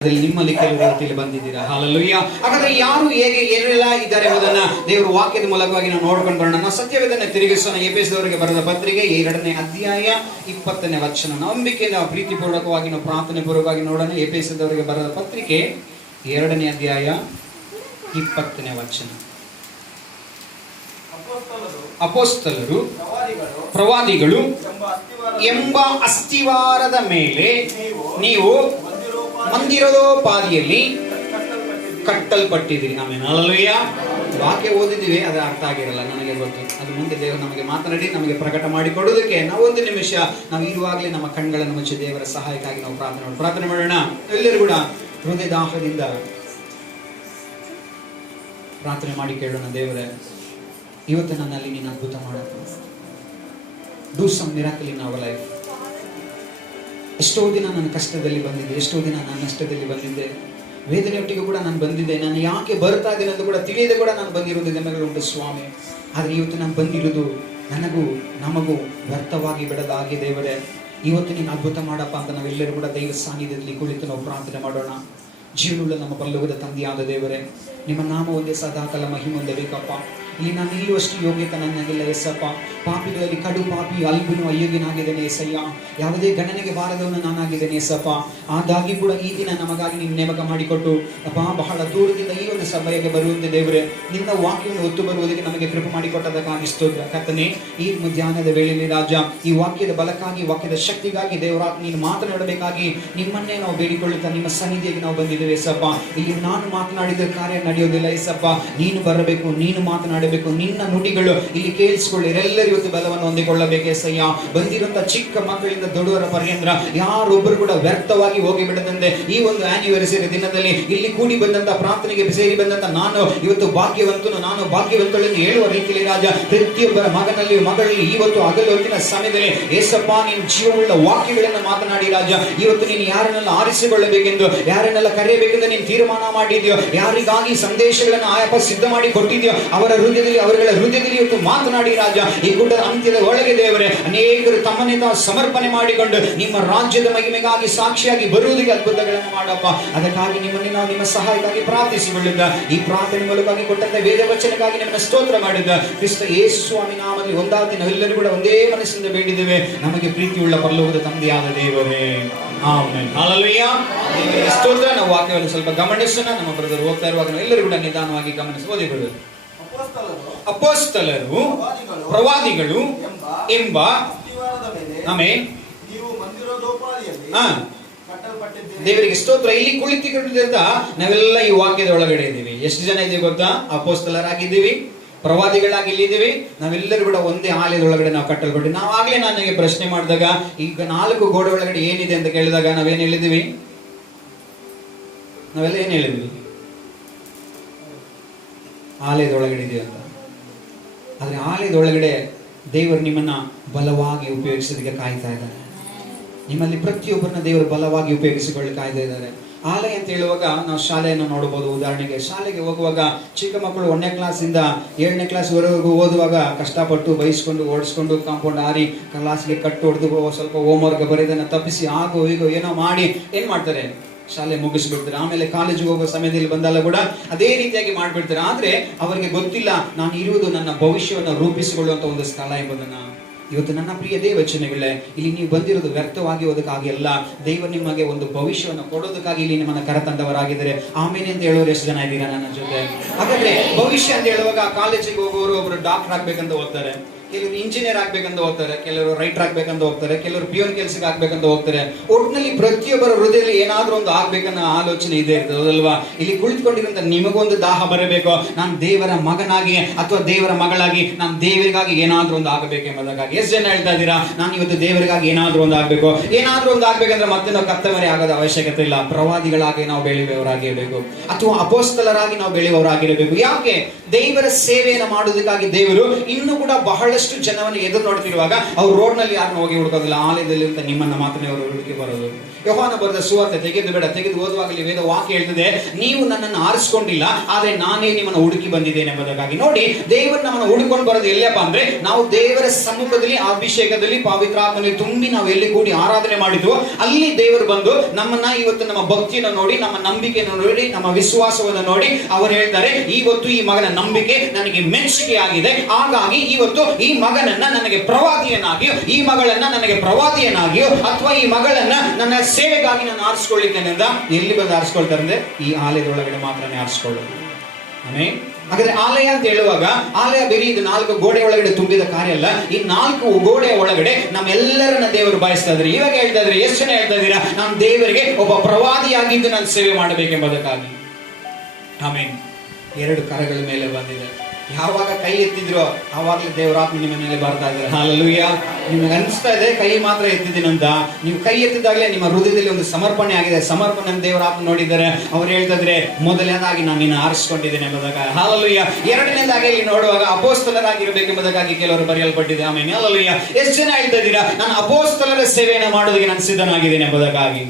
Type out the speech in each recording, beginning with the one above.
ನಿಮ್ಮಲ್ಲಿ ಕೆಲವು ರೀತಿಯಲ್ಲಿ ಬಂದಿದ್ದೀರಾ. ಹಲ್ಲೆಲೂಯಾ. ಹಾಗಾದ್ರೆ ಯಾರು ಹೇಗೆ ಏನೆಲ್ಲ ಇದ್ದಾರೆ ಎಂಬುದನ್ನ ದೇವರ ವಾಕ್ಯದ ಮೂಲಕವಾಗಿ ನಾವು ನೋಡ್ಕೊಂಡು ಬರೋಣ. ನಾವು ಸತ್ಯವೇದನೆ ತಿರುಗಿಸೋಣ. ಎಫೆಸದವರಿಗೆ ಬರೆದ ಪತ್ರಿಕೆ 2ನೇ ಅಧ್ಯಾಯ 20ನೇ ವಚನ. ನಂಬಿಕೆಯಿಂದ ಪ್ರೀತಿಪೂರ್ವಕವಾಗಿ ನಾವು ಪ್ರಾರ್ಥನೆ ಪೂರ್ವಕವಾಗಿ ನೋಡೋಣ. ಎಫೆಸದವರಿಗೆ ಬರೆದ ಪತ್ರಿಕೆ 2ನೇ ಅಧ್ಯಾಯ 20ನೇ ವಚನ. ಅಪೊಸ್ತಲರು ಪ್ರವಾದಿಗಳು ಎಂಬ ಅಸ್ತಿವಾರದ ಮೇಲೆ ನೀವು ಮಂದಿರೋಪಾದಿಯಲ್ಲಿ ಕಟ್ಟಲ್ಪಟ್ಟಿದ್ದೀರಿ. ಆಮೇಲೆ ಹಲ್ಲೆಲೂಯಾ. ವಾಕ್ಯ ಓದಿದ್ದೀವಿ, ಅದು ಅರ್ಥ ಆಗಿರಲ್ಲ, ನನಗೆ ಗೊತ್ತು. ಅದು ಮುಂದೆ ದೇವರು ನಮಗೆ ಮಾತನಾಡಿ ನಮಗೆ ಪ್ರಕಟ ಮಾಡಿಕೊಡುವುದಕ್ಕೆ ನಾವು ಒಂದು ನಿಮಿಷ ನಾವು ಇರುವಾಗಲೇ ನಮ್ಮ ಕಣ್ಗಳನ್ನು ಮುಚ್ಚಿ ದೇವರ ಸಹಾಯಕ್ಕಾಗಿ ನಾವು ಪ್ರಾರ್ಥನೆ ಮಾಡೋಣ. ಎಲ್ಲರೂ ಕೂಡ ಹೃದಯದಾಹದಿಂದ ಪ್ರಾರ್ಥನೆ ಮಾಡಿ ಕೇಳೋಣ. ದೇವರೇ, ಇವತ್ತು ನನ್ನಲ್ಲಿ ನೀನು ಅದ್ಭುತ ಮಾಡಬೇಕು. Do some miracle in our life. ಎಷ್ಟೋ ದಿನ ನಾನು ಕಷ್ಟದಲ್ಲಿ ಬಂದಿದ್ದೆ, ಎಷ್ಟೋ ದಿನ ನಾನು ನಷ್ಟದಲ್ಲಿ ಬಂದಿದ್ದೆ, ವೇದನೆಯೊಟ್ಟಿಗೆ ಕೂಡ ನಾನು ಬಂದಿದ್ದೆ. ನಾನು ಯಾಕೆ ಬರ್ತಾ ಇದ್ದೇನೆ ಅಂತ ಕೂಡ ತಿಳಿಯದೆ ಕೂಡ ನಾನು ಬಂದಿರೋದು ದಿನಗಳುಂಟು ಸ್ವಾಮಿ. ಆದರೆ ಇವತ್ತು ನಾನು ಬಂದಿರೋದು ನನಗೂ ನಮಗೂ ವ್ಯರ್ಥವಾಗಿ ಬಿಡದಾಗಿ ದೇವರೇ, ಇವತ್ತು ನೀನು ಅದ್ಭುತ ಮಾಡಪ್ಪ ಅಂತ ನಾವೆಲ್ಲರೂ ಕೂಡ ದೈವ ಸಾನ್ನಿಧ್ಯದಲ್ಲಿ ಕುಳಿತು ನಾವು ಪ್ರಾರ್ಥನೆ ಮಾಡೋಣ. ಜೀವನವುಳ್ಳ ನಮ್ಮ ಪರಲೋಕದ ತಂದೆಯಾದ ದೇವರೇ, ನಿಮ್ಮ ನಾಮ ಒಂದೇ ಸದಾಕಾಲ ಮಹಿಮೆ ಹೊಂದಬೇಕಪ್ಪ. ಇಲ್ಲಿ ನಾನು ನಿಲ್ಲುವಷ್ಟು ಯೋಗ್ಯತೆ ನನ್ನಲ್ಲಿಲ್ಲ ಎಸಪ್ಪ. ಪಾಪಿಗಳಲ್ಲಿ ಕಡು ಪಾಪಿ ಅಲ್ಬನು ಅಯೋಗ್ಯನಾಗಿದ್ದೇನೆ ಎಸಯ್ಯ. ಯಾವುದೇ ಗಣನೆಗೆ ಬಾರದವನು ನಾನಾಗಿದ್ದೇನೆ ಎಸಪ್ಪ. ಆದಾಗಿ ಕೂಡ ಈ ದಿನ ನಮಗಾಗಿ ನೀನು ನೇಮಕ ಮಾಡಿಕೊಟ್ಟು ಅಪ್ಪ ಬಹಳ ದೂರದಿಂದ ಈ ಒಂದು ಸಭೆಗೆ ಬರುವಂತೆ ದೇವರೇ, ನಿನ್ನ ವಾಕ್ಯವನ್ನು ಹೊತ್ತು ಬರುವುದಕ್ಕೆ ನಮಗೆ ಕೃಪೆ ಮಾಡಿಕೊಟ್ಟದಕ್ಕಾಗಿ ಸ್ತೋತ್ರ ಕರ್ತನೇ. ಈ ಮಧ್ಯಾಹ್ನದ ವೇಳೆಯಲ್ಲಿ ರಾಜ, ಈ ವಾಕ್ಯದ ಬಲಕ್ಕಾಗಿ, ವಾಕ್ಯದ ಶಕ್ತಿಗಾಗಿ ದೇವರ ನೀನು ಮಾತನಾಡಬೇಕಾಗಿ ನಿಮ್ಮನ್ನೇ ನಾವು ಬೇಡಿಕೊಳ್ಳುತ್ತಾ ನಿಮ್ಮ ಸನ್ನಿಧಿಗೆ ನಾವು ಬಂದಿದ್ದೇವೆ ಎಸಪ್ಪ. ಇಲ್ಲಿ ನಾನು ಮಾತನಾಡಿದ ಕಾರ್ಯ ನಡೆಯೋದಿಲ್ಲ ಎಸಪ್ಪ. ನೀನು ಬರಬೇಕು, ನೀನು ಮಾತನಾಡಬೇಕು, ನಿನ್ನ ನುಡಿಗಳು ಇಲ್ಲಿ ಕೇಳಿಸಿಕೊಳ್ಳಿ. ಎಲ್ಲರೂ ಇವತ್ತು ಬಲವನ್ನು ಹೊಂದಿಕೊಳ್ಳಬೇಕು ಎಸಯ್ಯ. ಬಂದಿರುವಂತಹ ಚಿಕ್ಕ ಮಕ್ಕಳಿಂದ ದೊಡ್ಡವರ ಪರ್ಯಂತರ ಯಾರೊಬ್ಬರು ಕೂಡ ವ್ಯರ್ಥವಾಗಿ ಹೋಗಿ ಬಿಡದಂತೆ ಈ ಒಂದು ಆನಿವರ್ಸರಿ ದಿನದಲ್ಲಿ ಇಲ್ಲಿ ಕೂಡಿ ಬಂದಂತ ಪ್ರಾರ್ಥನೆಗೆ ಸೇರಿ ಬಂದಂತ ನಾನು ಇವತ್ತು ಭಾಗ್ಯವಂತನು, ನಾನು ಭಾಗ್ಯವಂತಳು ಎಂದು ಹೇಳುವ ರೀತಿಯಲ್ಲಿ ರಾಜ, ಪ್ರತಿಯೊಬ್ಬರ ಮಗನಲ್ಲಿ ಮಗಳಲ್ಲಿ ಇವತ್ತು ಹಗಲು ಹೊತ್ತಿನ ಸಮಯದಲ್ಲಿ ಏಸಪ್ಪ ನೀನು ಜೀವವುಳ್ಳ ವಾಕ್ಯಗಳನ್ನು ಮಾತನಾಡಿ ರಾಜ. ಇವತ್ತು ನೀನು ಯಾರನ್ನೆಲ್ಲ ಆರಿಸಿಕೊಳ್ಳಬೇಕೆಂದು, ಯಾರನ್ನೆಲ್ಲ ಕರೆಯಬೇಕೆಂದು ನೀನು ತೀರ್ಮಾನ ಮಾಡಿದ್ಯೋ, ಯಾರಿಗಾಗಿ ಸಂದೇಶಗಳನ್ನು ಆಯಪ್ಪ ಸಿದ್ಧ ಮಾಡಿ ಕೊಟ್ಟಿದ್ಯೋ ಅವರ ಅವರುಗಳ ಹೃದಯದಲ್ಲಿ ಇವತ್ತು ಮಾತನಾಡಿ ರಾಜ. ಈ ಗುಡ್ಡದ ಅಂತ್ಯದ ಒಳಗೆ ದೇವರೇ, ಅನೇಕರು ತಮ್ಮನ್ನೇ ತಾವು ಸಮರ್ಪಣೆ ಮಾಡಿಕೊಂಡು ನಿಮ್ಮ ರಾಜ್ಯದ ಮಹಿಮೆಗಾಗಿ ಸಾಕ್ಷಿಯಾಗಿ ಬರುವುದಕ್ಕೆ ಅದ್ಭುತಗಳನ್ನು ಮಾಡಪ್ಪ. ಅದಕ್ಕಾಗಿ ನಿಮ್ಮನ್ನು ನಾವು ನಿಮ್ಮ ಸಹಾಯಕ್ಕಾಗಿ ಪ್ರಾರ್ಥಿಸಿಕೊಳ್ಳುತ್ತ ಈ ಪ್ರಾರ್ಥನೆ ಮೂಲಕವಾಗಿ ಕೊಟ್ಟಂತ ವೇದ ವಚನಕ್ಕಾಗಿ ನಿಮ್ಮನ್ನು ಸ್ತೋತ್ರ ಮಾಡಿದ್ದ ಕ್ರಿಸ್ತ ಯೇಸು ಸ್ವಾಮಿ ನಾಮದಲ್ಲಿ ಒಂದಾಗಿ ನಾವೆಲ್ಲರೂ ಕೂಡ ಒಂದೇ ಮನಸ್ಸಿಂದ ಬೇಡಿದ್ದೇವೆ. ನಮಗೆ ಪ್ರೀತಿಯುಳ್ಳ ಪರಲೋಕದ ತಂದೆಯಾದ ದೇವರೇ, ಆಮೆನ್. ಹಲ್ಲೆಲೂಯಾ. ದೇವರಿಗೆ ಸ್ತೋತ್ರ. ನಾವು ವಾಕ್ಯವನ್ನು ಸ್ವಲ್ಪ ಗಮನಿಸೋಣ. ನಮ್ಮ ಬ್ರದರ್ ಓದ್ತಾ ಇರುವಾಗ ನಾವೆಲ್ಲರೂ ಕೂಡ ನಿಧಾನವಾಗಿ ಗಮನಿಸಿ ಓದಿ ಬಿಡೋದು. ಅಪೊಸ್ತಲರು ಪ್ರವಾದಿಗಳು ಎಂಬ ಆಮೆನ್ ದೇವರಿಗೆ ಸ್ತೋತ್ರ. ಇಲ್ಲಿ ಕುಳಿತುಕೊಂಡಿದ್ದ ನಾವೆಲ್ಲ ಈ ವಾಕ್ಯದ ಒಳಗಡೆ ಇದ್ದೀವಿ. ಎಷ್ಟು ಜನ ಇದ್ದೀವಿ ಗೊತ್ತಾ? ಅಪೊಸ್ತಲರಾಗಿದ್ದೀವಿ, ಪ್ರವಾದಿಗಳಾಗಿ ಇಲ್ಲಿದ್ದೀವಿ. ನಾವೆಲ್ಲರೂ ಕೂಡ ಒಂದೇ ಆಲಯದ ಒಳಗಡೆ ನಾವು ಕಟ್ಟಲ್ಪಟ್ಟು. ನಾವು ಆಗ್ಲೇ ನನಗೆ ಪ್ರಶ್ನೆ ಮಾಡಿದಾಗ ಈಗ 4 ಗೋಡೆ ಒಳಗಡೆ ಏನಿದೆ ಅಂತ ಕೇಳಿದಾಗ ನಾವೇನ್ ಹೇಳಿದ್ದೀವಿ? ನಾವೆಲ್ಲ ಏನ್ ಹೇಳಿದ್ವಿ? ಆಲಯದ ಒಳಗಡೆ ಇದೆಯಾ ಅಂತ. ಆದ್ರೆ ಆಲಯದ ಒಳಗಡೆ ದೇವರು ನಿಮ್ಮನ್ನ ಬಲವಾಗಿ ಉಪಯೋಗಿಸೋದಕ್ಕೆ ಕಾಯ್ತಾ ಇದ್ದಾರೆ. ನಿಮ್ಮಲ್ಲಿ ಪ್ರತಿಯೊಬ್ಬರನ್ನ ದೇವರು ಬಲವಾಗಿ ಉಪಯೋಗಿಸಿಕೊಳ್ಳಿ ಕಾಯ್ತಾ ಇದ್ದಾರೆ. ಆಲಯ ಅಂತ ಹೇಳುವಾಗ ನಾವು ಶಾಲೆಯನ್ನು ನೋಡಬಹುದು. ಉದಾಹರಣೆಗೆ ಶಾಲೆಗೆ ಹೋಗುವಾಗ ಚಿಕ್ಕ ಮಕ್ಕಳು 1ನೇ ಕ್ಲಾಸಿಂದ 7ನೇ ಕ್ಲಾಸ್ ವರೆಗೂ ಓದುವಾಗ ಕಷ್ಟಪಟ್ಟು ಬಯಸ್ಕೊಂಡು ಓಡಿಸ್ಕೊಂಡು ಕಾಂಪೌಂಡ್ ಹಾರಿ ಕ್ಲಾಸ್ಗೆ ಕಟ್ಟು ಹೊಡೆದು ಸ್ವಲ್ಪ ಹೋಮ್ವರ್ಕ್ ಬರೆದನ್ನ ತಪ್ಪಿಸಿ ಆಗೋ ಹೀಗೋ ಏನೋ ಮಾಡಿ ಏನ್ ಮಾಡ್ತಾರೆ, ಶಾಲೆ ಮುಗಿಸ್ಬಿಡ್ತಾರೆ. ಆಮೇಲೆ ಕಾಲೇಜಿಗೆ ಹೋಗೋ ಸಮಯದಲ್ಲಿ ಬಂದಲ್ಲ ಕೂಡ ಅದೇ ರೀತಿಯಾಗಿ ಮಾಡ್ಬಿಡ್ತಾರೆ. ಆದ್ರೆ ಅವರಿಗೆ ಗೊತ್ತಿಲ್ಲ ನಾನು ಇರುವುದು ನನ್ನ ಭವಿಷ್ಯವನ್ನು ರೂಪಿಸಿಕೊಳ್ಳುವಂತ ಒಂದು ಸ್ಥಳ ಎಂಬುದನ್ನ. ಇವತ್ತು ನನ್ನ ಪ್ರಿಯ ದೇವಚನೆಗಳೇ, ಇಲ್ಲಿ ನೀವು ಬಂದಿರೋದು ವ್ಯರ್ಥವಾಗಿ ಹೋದಕ್ಕಾಗಿ ಅಲ್ಲ, ದೇವರು ನಿಮಗೆ ಒಂದು ಭವಿಷ್ಯವನ್ನು ಕೊಡೋದಕ್ಕಾಗಿ ಇಲ್ಲಿ ನಿಮ್ಮನ್ನ ಕರೆತಂದವರಾಗಿದ್ದಾರೆ. ಆಮೇಲೆ ಅಂತ ಹೇಳೋರು ಎಷ್ಟು ಜನ ಇದ್ದೀರಾ ನನ್ನ ಜೊತೆ? ಹಾಗಾದ್ರೆ ಭವಿಷ್ಯ ಅಂತ ಹೇಳುವಾಗ ಕಾಲೇಜಿಗೆ ಹೋಗೋರು ಒಬ್ರು ಡಾಕ್ಟರ್ ಆಗ್ಬೇಕಂತ ಹೋಗ್ತಾರೆ, ಕೆಲವರು ಇಂಜಿನಿಯರ್ ಆಗ್ಬೇಕಂತ ಹೋಗ್ತಾರೆ, ಕೆಲವರು ರೈಟರ್ ಆಗ್ಬೇಕಂತ ಹೋಗ್ತಾರೆ, ಕೆಲವರು ಪಿಯೋನ್ ಕೆಲಸಕ್ಕೆ ಆಗ್ಬೇಕಂತ ಹೋಗ್ತಾರೆ. ಒಟ್ಟಿನಲ್ಲಿ ಪ್ರತಿಯೊಬ್ಬರ ಹೃದಯದಲ್ಲಿ ಏನಾದ್ರೂ ಒಂದು ಆಗ್ಬೇಕನ್ನೋ ಆಲೋಚನೆ ಇದೆ ಇರ್ತದಲ್ವಾ? ಇಲ್ಲಿ ಕುಳಿತುಕೊಂಡಿರುವಂತ ನಿಮಗೊಂದು ದಾಹ ಬರಬೇಕು, ನಾನು ದೇವರ ಮಗನಾಗಿ ಅಥವಾ ದೇವರ ಮಗಳಾಗಿ ನಾನು ದೇವರಿಗಾಗಿ ಏನಾದ್ರೂ ಒಂದು ಆಗಬೇಕೆಂಬುದಾಗಿ. ಎಷ್ಟು ಜನ ಹೇಳ್ತಾ ಇದ್ದೀರಾ ನಾನು ಇವತ್ತು ದೇವರಿಗಾಗಿ ಏನಾದ್ರೂ ಒಂದು ಆಗ್ಬೇಕು? ಏನಾದ್ರೂ ಒಂದು ಆಗ್ಬೇಕಂದ್ರೆ ಮತ್ತೆ ನಾವು ಕರ್ತವರೇ ಆಗೋದ ಅವಶ್ಯಕತೆ ಇಲ್ಲ. ಪ್ರವಾದಿಗಳಾಗಿ ನಾವು ಬೆಳೆಯುವವರಾಗಿರಬೇಕು ಅಥವಾ ಅಪೊಸ್ತಲರಾಗಿ ನಾವು ಬೆಳೆಯುವವರಾಗಿರಬೇಕು. ಯಾಕೆ? ದೇವರ ಸೇವೆಯನ್ನು ಮಾಡುವುದಕ್ಕಾಗಿ ದೇವರು ಇನ್ನೂ ಕೂಡ ಬಹಳಷ್ಟು ಜನವನ್ನು ಎದುರು ನೋಡ್ತಿರುವಾಗ ಅವ್ರು ರೋಡ್ ನಲ್ಲಿ ಯಾರನ್ನ ಹೋಗಿ ಹುಡುಕೋದಿಲ್ಲ, ಆಲಯದಲ್ಲಿ ಅಂತ ನಿಮ್ಮನ್ನ ಮಾತ್ರ ಅವರು ಹುಡುಕಿ ಬರೋದು. ಯೋಹಾನ ಬರೆದ ಸುವಾರ್ತೆ ತೆಗೆದು ಓದುವಾಗಲಿ ವೇದ ವಾಕ್ಯ ಹೇಳ್ತದೆ, ನೀವು ನನ್ನನ್ನು ಆರಿಸಿಕೊಂಡಿಲ್ಲ, ಆದ್ರೆ ನಾನೇ ನಿಮ್ಮನ್ನು ಹುಡುಕಿ ಬಂದಿದ್ದೇನೆ ಎಂಬುದಾಗಿ. ನೋಡಿ, ದೇವರು ನಮ್ಮನ್ನು ಹುಡುಕೊಂಡು ಬರೋದು ಎಲ್ಲಪ್ಪ ಅಂದ್ರೆ, ನಾವು ದೇವರ ಸಮ್ಮುಖದಲ್ಲಿ, ಅಭಿಷೇಕದಲ್ಲಿ, ಪವಿತ್ರಾತ್ಮನಲ್ಲಿ ತುಂಬಿ ನಾವು ಎಲ್ಲಿ ಕೂಡಿ ಆರಾಧನೆ ಮಾಡಿದ್ವು, ಅಲ್ಲಿ ದೇವರು ಬಂದು ನಮ್ಮನ್ನ ಇವತ್ತು ನಮ್ಮ ಭಕ್ತಿಯನ್ನು ನೋಡಿ, ನಮ್ಮ ನಂಬಿಕೆಯನ್ನು ನೋಡಿ, ನಮ್ಮ ವಿಶ್ವಾಸವನ್ನು ನೋಡಿ ಅವರು ಹೇಳ್ತಾರೆ, ಇವತ್ತು ಈ ಮಗನ ನಂಬಿಕೆ ನನಗೆ ಮೆಚ್ಚುಗೆ ಆಗಿದೆ, ಹಾಗಾಗಿ ಇವತ್ತು ಈ ಮಗನನ್ನ ನನಗೆ ಪ್ರವಾದಿಯನ್ನಾಗಿಯೋ, ಈ ಮಗಳನ್ನ ನನಗೆ ಪ್ರವಾದಿಯನ್ನಾಗಿಯೋ, ಅಥವಾ ಈ ಮಗಳನ್ನ ನನ್ನ ಸೇವೆಗಾಗಿ ನಾನು ಆರಿಸಿಕೊಳ್ಳಿದ್ದೇನೆ ಅಂತ. ಎಲ್ಲಿ ಬಂದು ಆರಿಸ್ಕೊಳ್ತಾರೆ ಅಂದ್ರೆ, ಈ ಆಲಯದೊಳಗಡೆ ಮಾತ್ರನೇ ಆರಿಸ್ಕೊಳ್ಳೋದು. ಆಮೇಲೆ ಹಾಗಾದ್ರೆ ಆಲಯ ಅಂತ ಹೇಳುವಾಗ, ಆಲಯ ಬೇರೆ ಇದು 4 ಗೋಡೆ ಒಳಗಡೆ ತುಂಬಿದ ಕಾರ್ಯ ಅಲ್ಲ. ಈ 4 ಗೋಡೆಯ ಒಳಗಡೆ ನಮ್ಮೆಲ್ಲರನ್ನ ದೇವರು ಬಯಸ್ತಾ ಇದ್ದಾರೆ. ಇವಾಗ ಹೇಳ್ತಾ ಇದ್ರೆ, ಎಷ್ಟು ಜನ ಹೇಳ್ತಾ ಇದ್ದೀರಾ, ನಾನು ದೇವರಿಗೆ ಒಬ್ಬ ಪ್ರವಾದಿಯಾಗಿದ್ದು ನಾನು ಸೇವೆ ಮಾಡಬೇಕೆಂಬುದಕ್ಕಾಗಿ. ಆಮೇಲೆ 2 ಕರಗಳ ಮೇಲೆ ಬಂದಿದೆ. ಯಾವಾಗ ಕೈ ಎತ್ತಿದ್ರೋ ಆವಾಗಲೇ ದೇವರಾತ್ಮ ನಿಮ್ಮ ಮೇಲೆ ಬರ್ತಾ ಇದ್ದಾರೆ. ಹಲ್ಲೆಲೂಯಾ. ನಿಮಗೆ ಅನಿಸ್ತಾ ಇದೆ ಕೈ ಮಾತ್ರ ಎತ್ತಿದ್ದೀನಂತ. ನೀವು ಕೈ ಎತ್ತಿದಾಗಲೇ ನಿಮ್ಮ ಹೃದಯದಲ್ಲಿ ಒಂದು ಸಮರ್ಪಣೆ ಆಗಿದೆ. ಸಮರ್ಪಣೆ ದೇವರಾತ್ಮ ನೋಡಿದ್ದಾರೆ. ಅವ್ರು ಹೇಳ್ತಾ ಇದ್ರೆ, ಮೊದಲನೇದಾಗಿ ನಾನು ನಿನ್ನ ಆರಿಸಿಕೊಂಡಿದ್ದೇನೆ ಎಂಬುದಕ್ಕಾಗಿ. ಹಲ್ಲೆಲೂಯಾ. ಎರಡನೇದಾಗಿ ಇಲ್ಲಿ ನೋಡುವಾಗ ಅಪೊಸ್ತಲರಾಗಿರಬೇಕೆಂಬುದಕ್ಕಾಗಿ ಕೆಲವರು ಬರೆಯಲ್ಪಟ್ಟಿದೆ. ಆಮೇಲೆ ಹಲ್ಲೆಲೂಯಾ. ಎಷ್ಟು ಜನ ಹೇಳ್ತಾ ಇದ್ದೀರಾ, ನಾನು ಅಪೊಸ್ತಲರ ಸೇವೆಯನ್ನು ಮಾಡೋದಕ್ಕೆ ನಾನು ಸಿದ್ಧನಾಗಿದ್ದೇನೆ ಎಂಬುದಕ್ಕಾಗಿ.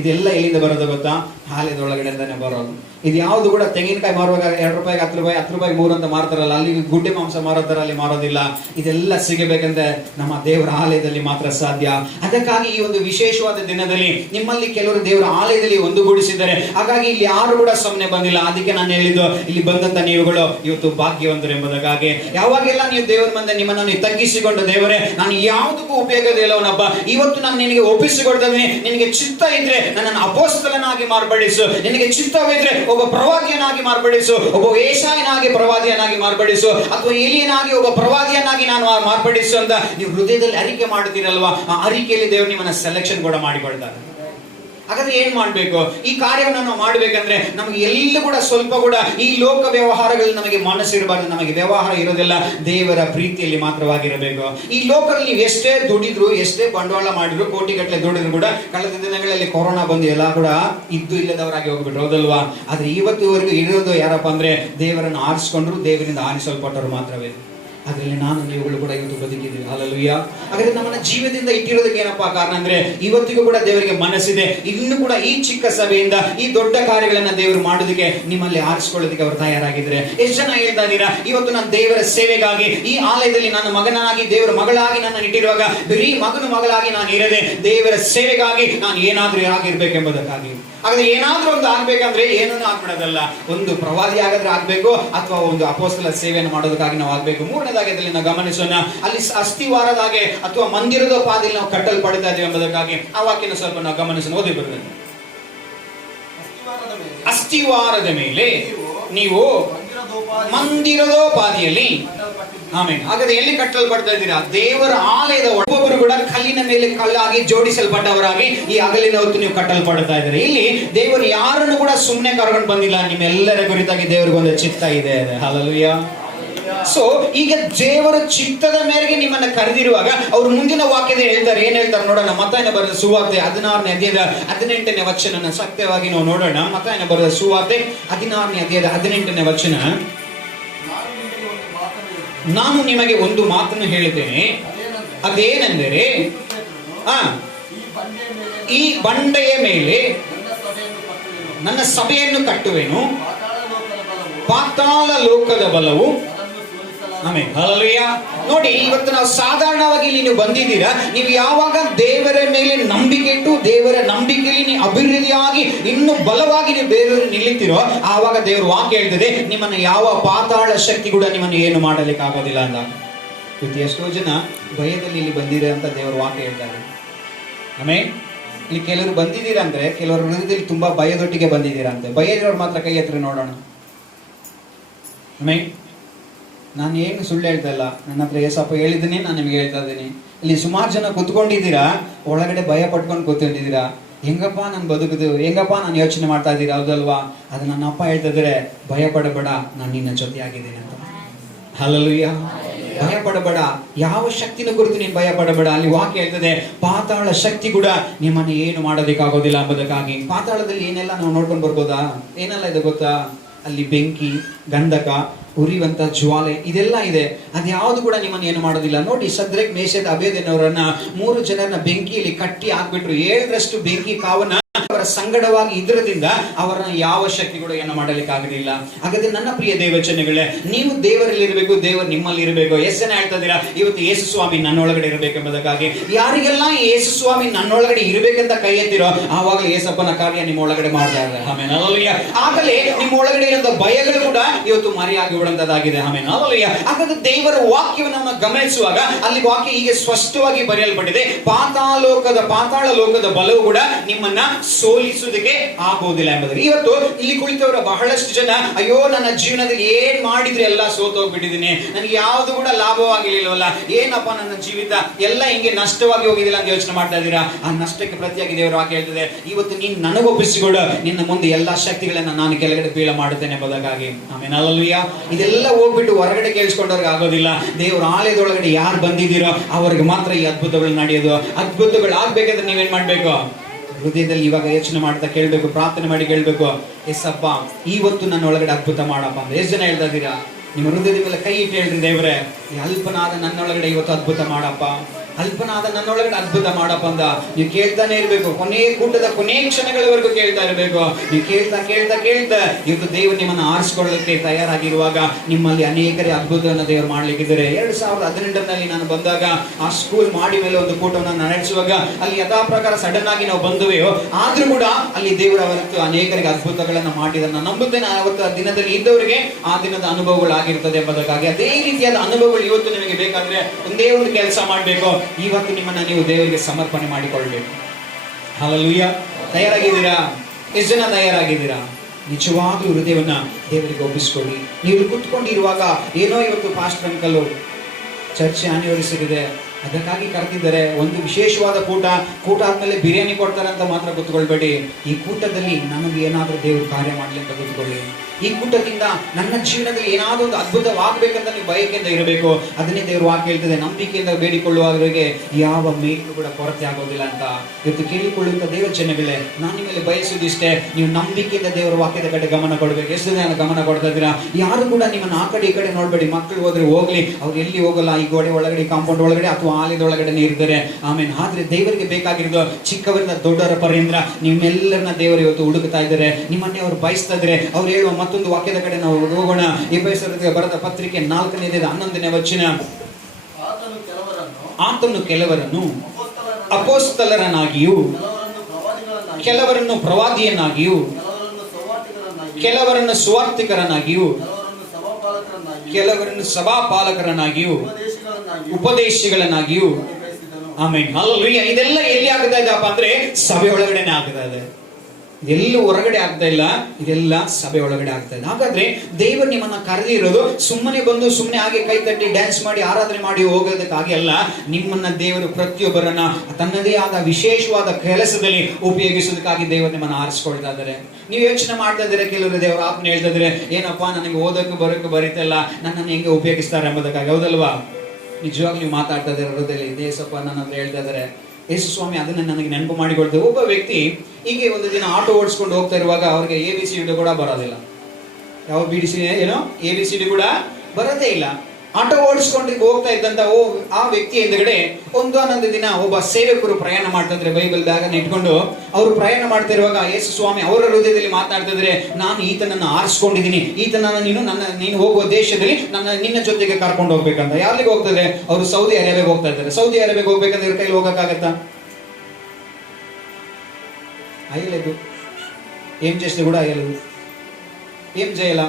ಇದೆಲ್ಲ ಎಲ್ಲಿಂದ ಬರೋದು ಗೊತ್ತಾ? ಆಲಯದೊಳಗಡೆಯಿಂದಾನೆ ಬರೋದು. ಇದು ಯಾವುದು ಕೂಡ ತೆಂಗಿನಕಾಯಿ ಮಾರುವಾಗ 2 ರೂಪಾಯಿಗೆ 10 ರೂಪಾಯಿ 10 ರೂಪಾಯಿಗೆ 3 ಅಂತ ಮಾರ್ತಾರಲ್ಲ, ಅಲ್ಲಿ ಗುಡ್ಡೆ ಮಾಂಸ ಮಾರೋತರ ಅಲ್ಲಿ ಮಾರೋದಿಲ್ಲ. ಇದೆಲ್ಲ ಸಿಗಬೇಕಂದ್ರೆ ನಮ್ಮ ದೇವರ ಆಲಯದಲ್ಲಿ ಮಾತ್ರ ಸಾಧ್ಯ. ಅದಕ್ಕಾಗಿ ಈ ಒಂದು ವಿಶೇಷವಾದ ದಿನದಲ್ಲಿ ನಿಮ್ಮಲ್ಲಿ ಕೆಲವರು ದೇವರ ಆಲಯದಲ್ಲಿ ಒಂದುಗೂಡಿಸಿದ್ದಾರೆ. ಹಾಗಾಗಿ ಇಲ್ಲಿ ಯಾರು ಕೂಡ ಸುಮ್ಮನೆ ಬಂದಿಲ್ಲ. ಅದಕ್ಕೆ ನಾನು ಹೇಳಿದ್ದು, ಇಲ್ಲಿ ಬಂದಂತ ನೀವುಗಳು ಇವತ್ತು ಭಾಗ್ಯವಂತರು ಎಂಬುದಕ್ಕಾಗಿ. ಯಾವಾಗೆಲ್ಲ ನೀವು ದೇವರ ಮುಂದೆ ನಿಮ್ಮನ್ನು ನೀವು ತಗ್ಗಿಸಿಕೊಂಡು, ದೇವರೇ ನಾನು ಯಾವುದಕ್ಕೂ ಉಪಯೋಗದಿಲ್ಲವನಪ್ಪ, ಇವತ್ತು ನಾನು ನಿನಗೆ ಒಪ್ಪಿಸಿಕೊಡ್ತಾ ಇದ್ದೀನಿ, ನಿನಗೆ ಚಿತ್ತ ಇದ್ರೆ ನನ್ನನ್ನು ಅಪೊಸ್ತಲನಾಗಿ ಮಾರ್ಪಡಿಸು, ನಿನಗೆ ಚಿತ್ತವಿದ್ರೆ ಒಬ್ಬ ಪ್ರವಾದಿಯನ್ನಾಗಿ ಮಾರ್ಪಡಿಸು, ಒಬ್ಬ ಏಷಾಯನಾಗಿ ಪ್ರವಾದಿಯನ್ನಾಗಿ ಮಾರ್ಪಡಿಸು, ಅಥವಾ ಎಲಿಯನಾಗಿ ಒಬ್ಬ ಪ್ರವಾದಿಯನ್ನಾಗಿ ನಾನು ಮಾರ್ಪಡಿಸು ಅಂತ ನೀವು ಹೃದಯದಲ್ಲಿ ಅರಿಕೆ ಮಾಡುತ್ತೀರಲ್ವಾ, ಆ ಅರಿಕೆಯಲ್ಲಿ ದೇವರು ನಿಮ್ಮನ್ನ ಸೆಲೆಕ್ಷನ್ ಕೂಡ ಮಾಡಿಕೊಳ್ತಾರೆ. ಹಾಗಾದ್ರೆ ಏನ್ ಮಾಡ್ಬೇಕು? ಈ ಕಾರ್ಯವನ್ನು ನಾವು ಮಾಡ್ಬೇಕಂದ್ರೆ ನಮಗೆ ಎಲ್ಲ ಕೂಡ ಸ್ವಲ್ಪ ಕೂಡ ಈ ಲೋಕ ವ್ಯವಹಾರಗಳಲ್ಲಿ ನಮಗೆ ಮನಸ್ಸಿರಬಾರ್ದು. ನಮಗೆ ವ್ಯವಹಾರ ಇರೋದೆಲ್ಲ ದೇವರ ಪ್ರೀತಿಯಲ್ಲಿ ಮಾತ್ರವಾಗಿರಬೇಕು. ಈ ಲೋಕದಲ್ಲಿ ನೀವು ಎಷ್ಟೇ ದುಡಿದ್ರು, ಎಷ್ಟೇ ಬಂಡವಾಳ ಮಾಡಿದ್ರು, ಕೋಟಿಗಟ್ಟಲೆ ದುಡಿದ್ರು ಕೂಡ ಕಳೆದ ದಿನಗಳಲ್ಲಿ ಕೊರೋನಾ ಬಂದು ಎಲ್ಲ ಕೂಡ ಇದ್ದು ಇಲ್ಲದವರಾಗಿ ಹೋಗ್ಬಿಟ್ರು, ಹೌದಲ್ವಾ? ಆದ್ರೆ ಇವತ್ತುವರೆಗೂ ಇರೋದು ಯಾರಪ್ಪ ಅಂದ್ರೆ, ದೇವರನ್ನು ಆರಿಸಿಕೊಂಡ್ರು, ದೇವರಿಂದ ಆರಿಸಲ್ಪಟ್ಟರು ಮಾತ್ರವೇ. ಅದರಲ್ಲಿ ನಾನು ನೀವುಗಳು ಕೂಡ ಇವತ್ತು ಬದುಕಿದ್ದೀವಿ. ಹಲ್ಲೆಲೂಯಾ. ಹಾಗಾದ್ರೆ ನಮ್ಮನ್ನ ಜೀವದಿಂದ ಇಟ್ಟಿರೋದಕ್ಕೆ ಏನಪ್ಪಾ ಕಾರಣ ಅಂದ್ರೆ, ಇವತ್ತಿಗೂ ಕೂಡ ದೇವರಿಗೆ ಮನಸ್ಸಿದೆ. ಇನ್ನು ಕೂಡ ಈ ಚಿಕ್ಕ ಸಭೆಯಿಂದ ಈ ದೊಡ್ಡ ಕಾರ್ಯಗಳನ್ನ ದೇವರು ಮಾಡೋದಕ್ಕೆ, ನಿಮ್ಮಲ್ಲಿ ಆರಿಸಿಕೊಳ್ಳೋದಕ್ಕೆ ಅವರು ತಯಾರಾಗಿದ್ರೆ. ಎಷ್ಟು ಜನ ಹೇಳ್ತಾ ಇದ್ದೀರಾ, ಇವತ್ತು ನಾನು ದೇವರ ಸೇವೆಗಾಗಿ ಈ ಆಲಯದಲ್ಲಿ ನನ್ನ ಮಗನಾಗಿ, ದೇವರ ಮಗಳಾಗಿ ನನ್ನ ಇಟ್ಟಿರುವಾಗ, ಬರೀ ಮಗನು ಮಗಳಾಗಿ ನಾನು ಇರದೆ ದೇವರ ಸೇವೆಗಾಗಿ ನಾನು ಏನಾದ್ರೂ ಆಗಿರ್ಬೇಕೆಂಬುದಕ್ಕಾಗಿ. ಹಾಗಾದ್ರೆ ಏನಾದ್ರೂ ಒಂದು ಆಗ್ಬೇಕಂದ್ರೆ ಏನೂ ಆಗ್ಬಿಡೋದಲ್ಲ. ಒಂದು ಪ್ರವಾದಿ ಆಗಾದ್ರೆ ಆಗ್ಬೇಕು, ಅಥವಾ ಒಂದು ಅಪೊಸ್ತಲ ಸೇವೆಯನ್ನು ಮಾಡೋದಕ್ಕಾಗಿ ನಾವು ಆಗ್ಬೇಕು. ಮೂರನೇದಾಗಿ ಅದರಲ್ಲಿ ನಾವು ಗಮನಿಸೋಣ, ಅಲ್ಲಿ ಅಸ್ಥಿವಾರದಾಗೆ ಅಥವಾ ಮಂದಿರದ ಪಾದಿಯಲ್ಲಿ ನಾವು ಕಟ್ಟಲ್ಪಡ್ತಾ ಇದೀವಿ ಎಂಬುದಕ್ಕಾಗಿ ಆ ವಾಕ್ಯನ ಸ್ವಲ್ಪ ನಾವು ಗಮನಿಸೋಣ. ಓದಿ ಬರ್ತದೆ. ಅಸ್ಥಿವಾರದ ಮೇಲೆ ನೀವು ಮಂದಿರದೋಪಾದಿಯಲ್ಲಿ. ಆಮೇಲೆ ಹಾಗಾದ್ರೆ ಎಲ್ಲಿ ಕಟ್ಟಲ್ಪಡ್ತಾ ಇದ್ದೀರಾ? ದೇವರ ಆಲಯದ ಒಬ್ಬೊಬ್ಬರು ಕೂಡ ಕಲ್ಲಿನ ಮೇಲೆ ಕಲ್ಲಾಗಿ ಜೋಡಿಸಲ್ಪಟ್ಟವರಾಗಿ ಈ ಹಗಲಿನ ಹೊತ್ತು ನೀವು ಕಟ್ಟಲ್ಪಡ್ತಾ ಇದ್ದೀರಿ. ಇಲ್ಲಿ ದೇವರು ಯಾರನ್ನು ಕೂಡ ಸುಮ್ಮನೆ ಕರ್ಕೊಂಡು ಬಂದಿಲ್ಲ. ನಿಮ್ಮೆಲ್ಲರ ಕುರಿತಾಗಿ ದೇವರಿಗೆ ಒಂದು ಚಿತ್ತ ಇದೆ. ಹಲ್ಲೆಲೂಯಾ. ಸೊ ಈಗ ದೇವರ ಚಿತ್ತದ ಮೇರೆಗೆ ನಿಮ್ಮನ್ನ ಕರೆದಿರುವಾಗ ಅವರು ಮುಂದಿನ ವಾಕ್ಯದ ಹೇಳ್ತಾರೆ. ಏನ್ ಹೇಳ್ತಾರೆ ನೋಡೋಣ. ಮತ್ತಾಯನ ಬರೆದ ಸುವಾರ್ತೆ 16ನೇ ಅಧ್ಯಾಯದ 18ನೇ ವಚನ ಸತ್ಯವಾಗಿ ನಾವು ನೋಡೋಣ. ಮತ್ತಾಯನ ಬರೆದ ಸುವಾರ್ತೆ 16ನೇ ಅಧ್ಯಾಯದ 18ನೇ ವಚನ. ನಾನು ನಿಮಗೆ ಒಂದು ಮಾತನ್ನು ಹೇಳಿದ್ದೇನೆ, ಅದೇನೆಂದರೆ, ಈ ಬಂಡೆಯ ಮೇಲೆ ನನ್ನ ಸಭೆಯನ್ನು ಕಟ್ಟುವೆನು, ಪಾತಾಳ ಲೋಕದ ಬಲವು. ಆಮೆನ್. ಹಲ್ಲೆಲೂಯಾ. ನೋಡಿ, ಇವತ್ತು ನಾವು ಸಾಧಾರಣವಾಗಿ ಇಲ್ಲಿ ನೀವು ಬಂದಿದ್ದೀರಾ. ನೀವು ಯಾವಾಗ ದೇವರ ಮೇಲೆ ನಂಬಿಕೆ ಇಟ್ಟು ದೇವರ ನಂಬಿಕೆಯಲ್ಲಿ ನೀವು ಅಭಿವೃದ್ಧಿಯಾಗಿ ಇನ್ನೂ ಬಲವಾಗಿ ನೀವು ಬೇರೆಯವರು ನಿಲ್ಲಿತೀರೋ, ಆವಾಗ ದೇವರು ವಾಕ್ಯ ಹೇಳ್ತದೆ, ನಿಮ್ಮನ್ನು ಯಾವ ಪಾತಾಳ ಶಕ್ತಿ ಕೂಡ ನಿಮ್ಮನ್ನು ಏನು ಮಾಡಲಿಕ್ಕೆ ಆಗೋದಿಲ್ಲ ಅಂತ. ಇವತ್ತು ಎಷ್ಟೋ ಜನ ಭಯದಲ್ಲಿ ಇಲ್ಲಿ ಬಂದಿರ ಅಂತ ದೇವರು ವಾಕ್ಯ ಹೇಳ್ತಾರೆ. ಆಮೇಲೆ ಇಲ್ಲಿ ಕೆಲವರು ಬಂದಿದ್ದೀರಾ ಅಂದ್ರೆ, ಕೆಲವರು ಹೃದಯದಲ್ಲಿ ತುಂಬಾ ಭಯದೊಟ್ಟಿಗೆ ಬಂದಿದ್ದೀರಾ ಅಂತೆ. ಭಯದವ್ರು ಮಾತ್ರ ಕೈ ಹತ್ರ ನೋಡೋಣ. ಆಮೇಲೆ ನಾನು ಏನು ಸುಳ್ಳು ಹೇಳ್ತಾ ಇಲ್ಲ, ನನ್ನ ಹತ್ರ ಏಸಪ್ಪ ಹೇಳಿದ್ದೀನಿ, ನಾನು ನಿಮ್ಗೆ ಹೇಳ್ತಾ ಇದ್ದೀನಿ. ಇಲ್ಲಿ ಸುಮಾರು ಜನ ಕುತ್ಕೊಂಡಿದ್ದೀರಾ, ಒಳಗಡೆ ಭಯ ಪಟ್ಕೊಂಡು ಕೂತ್ಕೊಂಡಿದ್ದೀರಾ. ಹೆಂಗಪ್ಪ ನಾನು ಬದುಕುದು, ಹೆಂಗಪ್ಪ ನಾನು ಯೋಚನೆ ಮಾಡ್ತಾ ಇದ್ದೀರಾ, ಹೌದಲ್ವಾ? ಅದು ನನ್ನ ಅಪ್ಪ ಹೇಳ್ತಾ ಇದ್ರೆ, ಭಯ ಪಡಬೇಡ, ನಾನು ನಿನ್ನ ಜೊತೆಯಾಗಿದ್ದೀನಿ ಅಂತ. ಹಲ್ಲೆಲೂಯಾ. ಭಯ ಪಡಬೇಡ, ಯಾವ ಶಕ್ತಿನ ಕುರಿತು ನೀನು ಭಯ ಪಡಬೇಡ. ಅಲ್ಲಿ ವಾಕ್ಯ ಹೇಳ್ತದೆ, ಪಾತಾಳ ಶಕ್ತಿ ಕೂಡ ನಿಮ್ಮನ್ನು ಏನು ಮಾಡೋದಕ್ಕಾಗೋದಿಲ್ಲ ಎಂಬುದಕ್ಕಾಗಿ. ಪಾತಾಳದಲ್ಲಿ ಏನೆಲ್ಲ ನಾವು ನೋಡ್ಕೊಂಡು ಬರ್ಬೋದಾ? ಏನೆಲ್ಲ ಇದೆ ಗೊತ್ತಾ? ಅಲ್ಲಿ ಬೆಂಕಿ, ಗಂಧಕ, ಉರಿಯುವಂತ ಜ್ವಾಲೆ ಇದೆಲ್ಲ ಇದೆ. ಅದ್ಯಾವುದು ಕೂಡ ನಿಮ್ಮನ್ನು ಏನು ಮಾಡೋದಿಲ್ಲ. ನೋಡಿ, ಶದ್ರಕ್, ಮೇಷಕ್, ಅಬೇದೆನವರನ್ನ 3 ಜನರನ್ನ ಬೆಂಕಿಯಲ್ಲಿ ಕಟ್ಟಿ ಹಾಕ್ಬಿಟ್ರು. 7ರಷ್ಟು ಬೆಂಕಿ ಕಾವನ್ನ ಅವರ ಸಂಗಡವಾಗಿ ಇದರದಿಂದ ಅವರನ್ನ ಯಾವ ಶಕ್ತಿ ಕೂಡ ಏನು ಮಾಡಲಿಕ್ಕೆ ಆಗಲಿಲ್ಲ. ಹಾಗಾದ್ರೆ ನನ್ನ ಪ್ರಿಯ ದೇವಚನೆಗಳೇ, ನೀವು ದೇವರಲ್ಲಿ ಇರಬೇಕು, ದೇವರು ನಿಮ್ಮಲ್ಲಿ ಇರಬೇಕು. ಎಷ್ಟು ಜನ ಹೇಳ್ತಾ ಇದ್ದೀರಾ ಇವತ್ತು ಯೇಸು ಸ್ವಾಮಿ ನನ್ನೊಳಗಡೆ ಇರಬೇಕೆಂಬುದಕ್ಕಾಗಿ? ಯಾರಿಗೆಲ್ಲ ಯೇಸು ಸ್ವಾಮಿ ನನ್ನೊಳಗಡೆ ಇರಬೇಕಂತ ಕೈ ಎತ್ತಿರೋ ಆವಾಗಲೇ ಯೇಸಪ್ಪನ ಕಾರ್ಯ ನಿಮ್ಮ ಒಳಗಡೆ ಮಾಡ್ತಾ ಇದ್ದಾರೆ. ಆಮೇಲೆ ಹಲ್ಲೆಲೂಯಾ. ಆಗಲೇ ನಿಮ್ಮ ಒಳಗಡೆ ಇರೋ ಭಯಗಳು ಕೂಡ ಇವತ್ತು ಮರೆಯಾಗಿ ಬಿಡುವಂತದ್ದಾಗಿದೆ. ಆಮೇಲೆ ಹಲ್ಲೆಲೂಯಾ. ಹಾಗಾದ್ರೆ ದೇವರ ವಾಕ್ಯವನ್ನು ನಾವು ಗಮನಿಸುವಾಗ ಅಲ್ಲಿ ವಾಕ್ಯ ಹೀಗೆ ಸ್ಪಷ್ಟವಾಗಿ ಬರೆಯಲ್ಪಟ್ಟಿದೆ, ಪಾತಾಳ ಲೋಕದ ಬಲವು ಕೂಡ ನಿಮ್ಮನ್ನ ಸೋಲಿಸುವುದಕ್ಕೆ ಆಗುವುದಿಲ್ಲ ಎಂಬುದು. ಇವತ್ತು ಇಲ್ಲಿ ಕುಳಿತವರ ಬಹಳಷ್ಟು ಜನ, ಅಯ್ಯೋ ನನ್ನ ಜೀವನದಲ್ಲಿ ಏನ್ ಮಾಡಿದ್ರೆ ಎಲ್ಲ ಸೋತೋಗ್ಬಿಟ್ಟಿದ್ದೀನಿ, ನನಗೆ ಯಾವ್ದು ಕೂಡ ಲಾಭವಾಗಿರ್ಲಿಲ್ವಲ್ಲ, ಏನಪ್ಪ ನನ್ನ ಜೀವಿತ ಎಲ್ಲ ಹಿಂಗೆ ನಷ್ಟವಾಗಿ ಹೋಗಿದಿಲ್ಲ ಅಂತ ಯೋಚನೆ ಮಾಡ್ತಾ ಇದ್ದೀರಾ. ಆ ನಷ್ಟಕ್ಕೆ ಪ್ರತಿಯಾಗಿ ದೇವರು ವಾಕ್ಯ ಹೇಳ್ತದೆ, ಇವತ್ತು ನೀನ್ ನನಗೊಪ್ಪಿಸಿಕೊಡು, ನಿನ್ನ ಮುಂದೆ ಎಲ್ಲಾ ಶಕ್ತಿಗಳನ್ನ ನಾನು ಕೆಳಗಡೆ ಬೀಳ ಮಾಡುತ್ತೇನೆ ಎಂಬುದಾಗಿ. ಆಮೇಲೆ ಹಲ್ಲೆಲೂಯಾ. ಇದೆಲ್ಲ ಹೋಗ್ಬಿಟ್ಟು ಹೊರಗಡೆ ಕೇಳಿಸ್ಕೊಂಡವ್ರಿಗೆ ಆಗೋದಿಲ್ಲ. ದೇವರ ಆಲಯದೊಳಗಡೆ ಯಾರು ಬಂದಿದ್ದೀರೋ ಅವ್ರಿಗೆ ಮಾತ್ರ ಈ ಅದ್ಭುತಗಳು ನಡೆಯೋದು. ಅದ್ಭುತಗಳು ಆಗ್ಬೇಕಂದ್ರೆ ನೀವೇನ್ ಮಾಡ್ಬೇಕು? ಹೃದಯದಲ್ಲಿ ಇವಾಗ ಯೋಚನೆ ಮಾಡ್ತಾ ಕೇಳ್ಬೇಕು, ಪ್ರಾರ್ಥನೆ ಮಾಡಿ ಕೇಳ್ಬೇಕು, ಎಸ್ಸಪ್ಪ ಇವತ್ತು ನನ್ನ ಒಳಗಡೆ ಅದ್ಭುತ ಮಾಡಪ್ಪ ಅಂತ. ಎಷ್ಟು ಜನ ಹೇಳ್ತಾ ಇದ್ದೀರಾ? ನಿಮ್ಮ ಹೃದಯದ ಮೇಲೆ ಕೈ ಇಟ್ಟು ಹೇಳ್ರಿ, ದೇವರೇ ಈ ಅಲ್ಪನಾದ ನನ್ನೊಳಗಡೆ ಇವತ್ತು ಅದ್ಭುತ ಮಾಡಪ್ಪ, ಅಲ್ಪನಾದ ನನ್ನೊಳಗಡೆ ಅದ್ಭುತ ಮಾಡಪ್ಪ ಅಂತ ನೀವು ಕೇಳ್ತಾನೆ ಇರ್ಬೇಕು. ಕೂಟದ ಕೊನೆ ಕ್ಷಣಗಳವರೆಗೂ ಕೇಳ್ತಾ ಇರಬೇಕು. ನೀವು ಕೇಳ್ತಾ ಕೇಳ್ತಾ ಕೇಳ್ತಾ ಇವತ್ತು ದೇವರು ನಿಮ್ಮನ್ನು ಆರಿಸಿಕೊಳ್ಳಕ್ಕೆ ತಯಾರಾಗಿರುವಾಗ ನಿಮ್ಮಲ್ಲಿ ಅನೇಕರೇ ಅದ್ಭುತವನ್ನು ದೇವರು ಮಾಡ್ಲಿಕ್ಕಿದ್ದಾರೆ. 2018ರಲ್ಲಿ ನಾನು ಬಂದಾಗ ಆ ಸ್ಕೂಲ್ ಮಾಡಿ ಮೇಲೆ ಒಂದು ಕೂಟವನ್ನು ನಡೆಸುವಾಗ ಅಲ್ಲಿ ಯಥಾ ಪ್ರಕಾರ ಸಡನ್ ಆಗಿ ನಾವು ಬಂದುವೆಯೋ, ಆದ್ರೂ ಕೂಡ ಅಲ್ಲಿ ದೇವರು ಅವತ್ತು ಅನೇಕರಿಗೆ ಅದ್ಭುತಗಳನ್ನ ಮಾಡಿದನ್ನ ನಂಬುತ್ತೇನೆ. ಅವತ್ತು ಆ ದಿನದಲ್ಲಿ ಇದ್ದವರಿಗೆ ಆ ದಿನದ ಅನುಭವಗಳು ಆಗಿರ್ತದೆ ಎಂಬುದಕ್ಕಾಗಿ ಅದೇ ರೀತಿಯಾದ ಅನುಭವಗಳು ಇವತ್ತು ನಿಮಗೆ ಬೇಕಾದ್ರೆ ಒಂದೇ ಒಂದು ಕೆಲಸ ಮಾಡಬೇಕು, ಇವತ್ತು ನಿಮ್ಮನ್ನ ನೀವು ದೇವರಿಗೆ ಸಮರ್ಪಣೆ ಮಾಡಿಕೊಳ್ಬೇಕು. ಹಲ್ಲೆಲೂಯಾ. ತಯಾರಾಗಿದ್ದೀರಾ? ಎಷ್ಟು ಜನ ತಯಾರಾಗಿದ್ದೀರಾ? ನಿಜವಾಗ್ಲೂ ಹೃದಯವನ್ನ ದೇವರಿಗೆ ಒಪ್ಪಿಸ್ಕೊಳ್ಳಿ. ನೀವು ಕುತ್ಕೊಂಡಿರುವಾಗ ಏನೋ ಇವತ್ತು ಪಾಸ್ಟರ್ ಅಂಕಲ್ ಚರ್ಚೆ ಆನಿವರ್ಸರಿ ಇದೆ, ಅದಕ್ಕಾಗಿ ಕರೆದಿದ್ದಾರೆ, ಒಂದು ವಿಶೇಷವಾದ ಕೂಟ ಆದ್ಮೇಲೆ ಬಿರಿಯಾನಿ ಕೊಡ್ತಾರೆ ಅಂತ ಮಾತ್ರ ಕೂತ್ಕೊಳ್ಬೇಡಿ. ಈ ಕೂಟದಲ್ಲಿ ನಮಗೆ ಏನಾದರೂ ದೇವರು ಕಾರ್ಯ ಮಾಡಲಿ ಅಂತ ಕೂತ್ಕೊಳ್ಳಿ. ಈ ಕೂಟದಿಂದ ನನ್ನ ಜೀವನದಲ್ಲಿ ಏನಾದರೂ ಒಂದು ಅದ್ಭುತವಾಗಬೇಕಂತ ನೀವು ಬಯಕೆಯಿಂದ ಇರಬೇಕು. ಅದನ್ನೇ ದೇವರು ವಾಕ್ಯ ಹೇಳ್ತದೆ, ನಂಬಿಕೆಯಿಂದ ಬೇಡಿಕೊಳ್ಳುವವರಿಗೆ ಯಾವ ಮೇಲು ಕೂಡ ಕೊರತೆ ಆಗೋದಿಲ್ಲ ಅಂತ. ಇವತ್ತು ಕೇಳಿಕೊಳ್ಳುವಂತ ದೇವ ಜನಗಳೇ, ನಾನು ನಿಮ್ಮಲ್ಲಿ ಬಯಸುವುದಿಷ್ಟೇ, ನೀವು ನಂಬಿಕೆಯಿಂದ ದೇವರ ವಾಕ್ಯದ ಕಡೆ ಗಮನ ಕೊಡಬೇಕು. ಎಷ್ಟು ಜನ ಗಮನ ಕೊಡ್ತಾ ಇದ್ದೀರಾ? ಯಾರು ಕೂಡ ನಿಮ್ಮನ್ನು ಆ ಕಡೆ ಈ ಕಡೆ ನೋಡ್ಬೇಡಿ. ಮಕ್ಕಳು ಹೋದ್ರೆ ಹೋಗ್ಲಿ, ಅವ್ರು ಎಲ್ಲಿ ಹೋಗಲ್ಲ, ಈ ಗೋಡೆ ಒಳಗಡೆ, ಕಾಂಪೌಂಡ್ ಒಳಗಡೆ ಅಥವಾ ಆಲಯದೊಳಗಡೆ ಇರ್ತಾರೆ. ಆಮೇಲೆ ಆದ್ರೆ ದೇವರಿಗೆ ಬೇಕಾಗಿರೋದು ಚಿಕ್ಕವರಿಂದ ದೊಡ್ಡವರ ಪರ್ಯಂತ ನಿಮ್ಮೆಲ್ಲರನ್ನ ದೇವರು ಇವತ್ತು ಹುಡುಕ್ತಾ ಇದ್ದಾರೆ. ನಿಮ್ಮನ್ನೇ ಅವ್ರು ಬಯಸ್ತಾ ಇದ್ದಾರೆ. ಅವ್ರು ಹೇಳುವ ಮತ್ತೊಂದು ವಾಕ್ಯದ ಕಡೆ ನಾವು ಹೋಗೋಣ. ಎಫೆಸರಿಗೆ ಬರೆದ ಪತ್ರಿಕೆ 4ನೇ ಅಧ್ಯಾಯ 11ನೇ ವಚನ, ಆತನು ಕೆಲವರನ್ನು ಅಪೊಸ್ತಲರನ್ನಾಗಿಯೂ, ಕೆಲವರನ್ನು ಪ್ರವಾದಿಯನ್ನಾಗಿಯೂ, ಕೆಲವರನ್ನು ಸುವಾರ್ತಿಕರನ್ನಾಗಿಯೂ, ಕೆಲವರನ್ನು ಸಭಾಪಾಲಕರನ್ನಾಗಿಯೂ, ಉಪದೇಶಿಗಳನ್ನಾಗಿಯೂ. ಆಮೇನ್ ಹಲ್ಲೆಲೂಯಾ. ಇದೆಲ್ಲ ಎಲ್ಲಿ ಆಗ್ತಾ ಇದೆಯಪ್ಪ ಅಂದ್ರೆ ಸಭೆ ಒಳಗಡೆನೆ ಆಗ್ತಾ ಇದೆ. ಇದೆಲ್ಲೂ ಹೊರಗಡೆ ಆಗ್ತಾ ಇಲ್ಲ, ಇದೆಲ್ಲ ಸಭೆ ಒಳಗಡೆ ಆಗ್ತಾ ಇದೆ. ಹಾಗಾದ್ರೆ ದೇವರು ನಿಮ್ಮನ್ನ ಕರೆದಿರೋದು ಸುಮ್ಮನೆ ಬಂದು ಸುಮ್ಮನೆ ಹಾಗೆ ಕೈ ತಟ್ಟಿ ಡ್ಯಾನ್ಸ್ ಮಾಡಿ ಆರಾಧನೆ ಮಾಡಿ ಹೋಗೋದಕ್ಕಾಗಿ ಅಲ್ಲ. ನಿಮ್ಮನ್ನ ದೇವರು ಪ್ರತಿಯೊಬ್ಬರನ್ನ ತನ್ನದೇ ಆದ ವಿಶೇಷವಾದ ಕೆಲಸದಲ್ಲಿ ಉಪಯೋಗಿಸೋದಕ್ಕಾಗಿ ದೇವರು ನಿಮ್ಮನ್ನ ಆರಿಸ್ಕೊಳ್ತಾ ಇದ್ದಾರೆ. ನೀವು ಯೋಚನೆ ಮಾಡ್ತಾ ಇದ್ದೀರಾ, ಕೆಲವರು ದೇವರು ಆತ್ಮ ಹೇಳ್ತಾ ಇದ್ರೆ, ಏನಪ್ಪಾ ನನಗೆ ಓದೋಕೆ ಬರೋಕೆ ಬರೀತಲ್ಲ, ನನ್ನನ್ನು ಹೆಂಗೆ ಉಪಯೋಗಿಸ್ತಾರೆ ಎಂಬುದಕ್ಕಾಗಿ. ಹೌದಲ್ವಾ? ನಿಜವಾಗ್ಲೂ ನೀವು ಮಾತಾಡ್ತಾ ಇದ್ದಾರೆ ಹೃದಯದಲ್ಲಿ, ದೇಸಪ್ಪ ನನ್ನ ಹತ್ರ ಹೇಳ್ತಾ ಇದ್ದಾರೆ, ಯೇಸು ಸ್ವಾಮಿ ಅದನ್ನ ನನಗೆ ನೆನಪು ಮಾಡಿಕೊಡ್ತೇವೆ. ಒಬ್ಬ ವ್ಯಕ್ತಿ ಹೀಗೆ ಒಂದು ದಿನ ಆಟೋ ಓಡಿಸ್ಕೊಂಡು ಹೋಗ್ತಾ ಇರುವಾಗ ಅವ್ರಿಗೆ ABCD ಕೂಡ ಬರೋದಿಲ್ಲ. ಯಾವ BDC ಏನೋ ABCD ಕೂಡ ಬರೋದೇ ಇಲ್ಲ. ಆಟೋ ಓಡಿಸ್ಕೊಂಡು ಹೋಗ್ತಾ ಇದ್ದಂತ ಆ ವ್ಯಕ್ತಿ ಹಿಂದಗಡೆ ಒಂದೊಂದು ದಿನ ಒಬ್ಬ ಸೇವಕರು ಪ್ರಯಾಣ ಮಾಡ್ತಾ ಇದ್ರೆ, ಬೈಬಲ್ ಬ್ಯಾಗ್ ಅನ್ನು ಇಟ್ಕೊಂಡು ಅವರು ಪ್ರಯಾಣ ಮಾಡ್ತಾ ಇರುವಾಗ ಯೇಸು ಸ್ವಾಮಿ ಅವರ ಹೃದಯದಲ್ಲಿ ಮಾತನಾಡ್ತಾ ಇದ್ರೆ, ನಾನು ಈತನನ್ನು ಆರಿಸ್ಕೊಂಡಿದ್ದೀನಿ, ಈತನನ್ನು ನೀನು ಹೋಗುವ ದೇಶದಲ್ಲಿ ನಿನ್ನ ಜೊತೆಗೆ ಕರ್ಕೊಂಡು ಹೋಗ್ಬೇಕಂತ. ಯಾರಿಗೆ ಹೋಗ್ತಾರೆ? ಅವರು ಸೌದಿ ಅರೇಬಿಯಾಗೆ ಹೋಗ್ತಾ ಇದ್ದಾರೆ. ಸೌದಿ ಅರೇಬಿಯಾಗೆ ಹೋಗ್ಬೇಕಂದ್ರೆ ಇವ್ರ ಕೈಲಿ ಹೋಗಕ್ಕಾಗತ್ತಾ? అయ్యలేదు. ఏం చేస్తే కూడా అయ్యలేదు. ఏం చేయాల?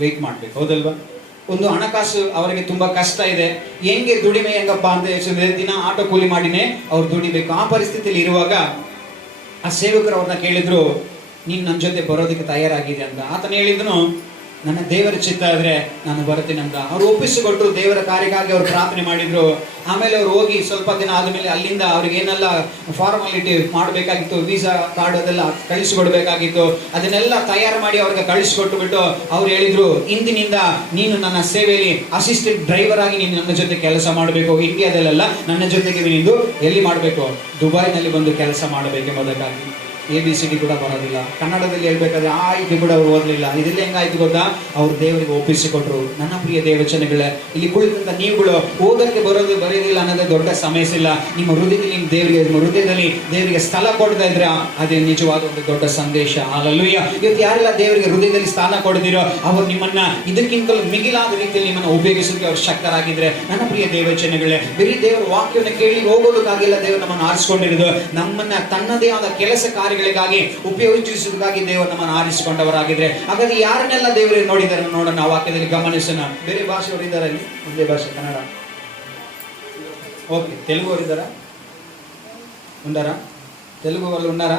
ವೆಯ್ಟ್ ಮಾಡ್ಬೇಕು. ಹೌದಲ್ವಾ? ಒಂದು ಹಣಕಾಸು ಅವರಿಗೆ ತುಂಬಾ ಕಷ್ಟ ಇದೆ. ಹೆಂಗೆ ದುಡಿಮೆ ಹೆಂಗಪ್ಪ ಅಂತ ದಿನ ಆಟೋ ಕೂಲಿ ಮಾಡಿನೇ ಅವ್ರು ದುಡಿಬೇಕು. ಆ ಪರಿಸ್ಥಿತಿಯಲ್ಲಿ ಇರುವಾಗ ಆ ಸೇವಕರು ಅವ್ರನ್ನ ಕೇಳಿದ್ರು, ನೀನ್ ನನ್ನ ಜೊತೆ ಬರೋದಕ್ಕೆ ತಯಾರಾಗಿದೆ ಅಂತ. ಆತನ ಹೇಳಿದ್ನು, ನನ್ನ ದೇವರ ಚಿತ್ತ ಆದ್ರೆ ನಾನು ಬರ್ತೀನಿ ಅಂತ. ಅವ್ರು ಒಪ್ಪಿಸಿಕೊಟ್ರು. ದೇವರ ಕಾರ್ಯಕ್ಕಾಗಿ ಅವ್ರು ಪ್ರಾರ್ಥನೆ ಮಾಡಿದ್ರು. ಆಮೇಲೆ ಅವ್ರು ಹೋಗಿ ಸ್ವಲ್ಪ ದಿನ ಆದಮೇಲೆ ಅಲ್ಲಿಂದ ಅವ್ರಿಗೆ ಏನೆಲ್ಲ ಫಾರ್ಮಾಲಿಟಿ ಮಾಡಬೇಕಾಗಿತ್ತು, ವೀಸಾ ಕಾರ್ಡ್ ಅದೆಲ್ಲ ಕಳಿಸಿಕೊಡ್ಬೇಕಾಗಿತ್ತು, ಅದನ್ನೆಲ್ಲ ತಯಾರು ಮಾಡಿ ಅವ್ರಿಗೆ ಕಳಿಸಿಕೊಟ್ಟು ಬಿಟ್ಟು ಅವ್ರು ಹೇಳಿದ್ರು, ಇಂದಿನಿಂದ ನೀನು ನನ್ನ ಸೇವೆಯಲ್ಲಿ ಅಸಿಸ್ಟೆಂಟ್ ಡ್ರೈವರ್ ಆಗಿ ನೀನು ನನ್ನ ಜೊತೆ ಕೆಲಸ ಮಾಡಬೇಕು. ಇಂಡಿಯಾದಲ್ಲೆಲ್ಲ ನನ್ನ ಜೊತೆಗೆ ನೀನು ಎಲ್ಲಿ ಮಾಡಬೇಕು? ದುಬೈನಲ್ಲಿ ಬಂದು ಕೆಲಸ ಮಾಡಬೇಕೆಂಬುದಕ್ಕಾಗಿ. ABCD ಕೂಡ ಬರೋದಿಲ್ಲ. ಕನ್ನಡದಲ್ಲಿ ಹೇಳ್ಬೇಕಾದ್ರೆ ಆ ಇದು ಕೂಡ ಅವ್ರು ಓದಲಿಲ್ಲ. ಇದೆಲ್ಲ ಹೆಂಗಾಯ್ತು ಗೊತ್ತಾ? ಅವ್ರು ದೇವರಿಗೆ ಒಪ್ಪಿಸಿಕೊಟ್ರು. ನನ್ನ ಪ್ರಿಯ ದೇವಚನಗಳೇ, ಇಲ್ಲಿ ಕುಳಿತಂತ ನೀವುಗಳು ಓದಕ್ಕೆ ಬರೋದಿಲ್ಲ ಅನ್ನೋದೇ ದೊಡ್ಡ ಸಮಸ್ಯೆ ಇಲ್ಲ. ನಿಮ್ಮ ಹೃದಯದಲ್ಲಿ ನಿಮ್ಮ ಹೃದಯದಲ್ಲಿ ದೇವರಿಗೆ ಸ್ಥಳ ಕೊಡ್ತಾ ಇದ್ರೆ ಅದೇ ನಿಜವಾದ ಒಂದು ದೊಡ್ಡ ಸಂದೇಶ. ಹಲ್ಲೆಲೂಯಾ. ಇವತ್ತು ಯಾರೆಲ್ಲ ದೇವರಿಗೆ ಹೃದಯದಲ್ಲಿ ಸ್ಥಾನ ಕೊಡ್ದಿರೋ ಅವರು ನಿಮ್ಮನ್ನ ಇದಕ್ಕಿಂತಲೂ ಮಿಗಿಲಾದ ರೀತಿಯಲ್ಲಿ ನಿಮ್ಮನ್ನು ಉಪಯೋಗಿಸೋದಕ್ಕೆ ಅವರು ಶಕ್ತರಾಗಿದ್ರೆ, ನನ್ನ ಪ್ರಿಯ ದೇವಚನಗಳೇ, ಬರೀ ದೇವರ ವಾಕ್ಯವನ್ನು ಕೇಳಿ ಹೋಗೋದಕ್ಕಾಗಿಲ್ಲ ದೇವರು ನಮ್ಮನ್ನು ಆರಿಸಿಕೊಂಡಿರೋದು. ನಮ್ಮನ್ನ ತನ್ನದೇ ಆದ ಕೆಲಸ ಕಾರ್ಯಗಳಿಗಾಗಿ ಉಪಯೋಗಿಸುವುದಕ್ಕಾಗಿ ದೇವರು ನಮ್ಮನ್ನು ಆರಿಸಿಕೊಂಡವರಾಗಿದ್ರೆ, ಹಾಗಾದ್ರೆ ಯಾರನ್ನೆಲ್ಲ ದೇವರು ನೋಡಿದ್ದಾರೆ ನೋಡೋಣ, ವಾಕ್ಯದಲ್ಲಿ ಗಮನಿಸೋಣ. ಬೇರೆ ಭಾಷೆಯವರು ಇದ್ದಾರೆ ಇಲ್ಲಿ? ಒಂದೇ ಭಾಷೆ ಕನ್ನಡ. ఓకే. తెలుగు ఎవరిద్దరా ఉండారా? తెలుగు వాళ్ళు ఉన్నారా?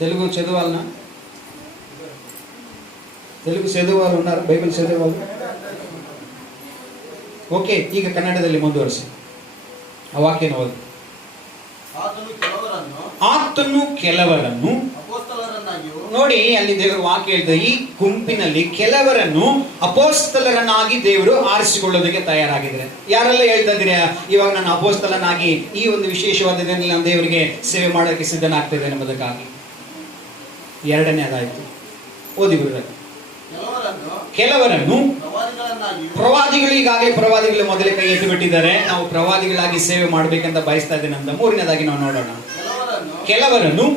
తెలుగు చదువాలనా? తెలుగు చదువు ఉన్నారు? బైబిల్ చదువు ఓకే. ಈಗ ಕನ್ನಡದಲ್ಲಿ ಮುಂದುವರಿಸಿ ಆ ವಾಕ್ಯನ ಓದಿ. ಆತನು ಕೆಲವರನ್ನು ನೋಡಿ, ಅಲ್ಲಿ ದೇವರು ವಾಕ್ಯ ಹೇಳ್ತಾರೆ, ಈ ಗುಂಪಿನಲ್ಲಿ ಕೆಲವರನ್ನು ಅಪೋಸ್ತಲರನ್ನಾಗಿ ದೇವರು ಆರಿಸಿಕೊಳ್ಳೋದಕ್ಕೆ ತಯಾರಾಗಿದ್ದಾರೆ. ಯಾರೆಲ್ಲ ಹೇಳ್ತಾ ಇದ್ದೀರಾ, ಇವಾಗ ನಾನು ಅಪೋಸ್ತಲನಾಗಿ ಈ ಒಂದು ವಿಶೇಷವಾದ ದಿನದಲ್ಲಿ ನಾನು ದೇವರಿಗೆ ಸೇವೆ ಮಾಡೋಕ್ಕೆ ಸಿದ್ಧನಾಗ್ತಿದ್ದೇನೆ ಎಂಬುದಕ್ಕಾಗಿ. ಎರಡನೇ ಅದಾಯ್ತು, ಓದಿ ಬಿಡುವ. ಕೆಲವರನ್ನು ಪ್ರವಾದಿಗಳು, ಈಗಾಗಲೇ ಪ್ರವಾದಿಗಳು ಮೊದಲೇ ಕೈ ಎತ್ತು ಬಿಟ್ಟಿದ್ದಾರೆ. ನಾವು ಪ್ರವಾದಿಗಳಾಗಿ ಸೇವೆ ಮಾಡ್ಬೇಕಂತ ಬಯಸ್ತಾ ಇದ್ದೇನೆ ಅಂತ. ಮೂರನೇದಾಗಿ ನಾವು ನೋಡೋಣ. ಕೆಲವರನ್ನು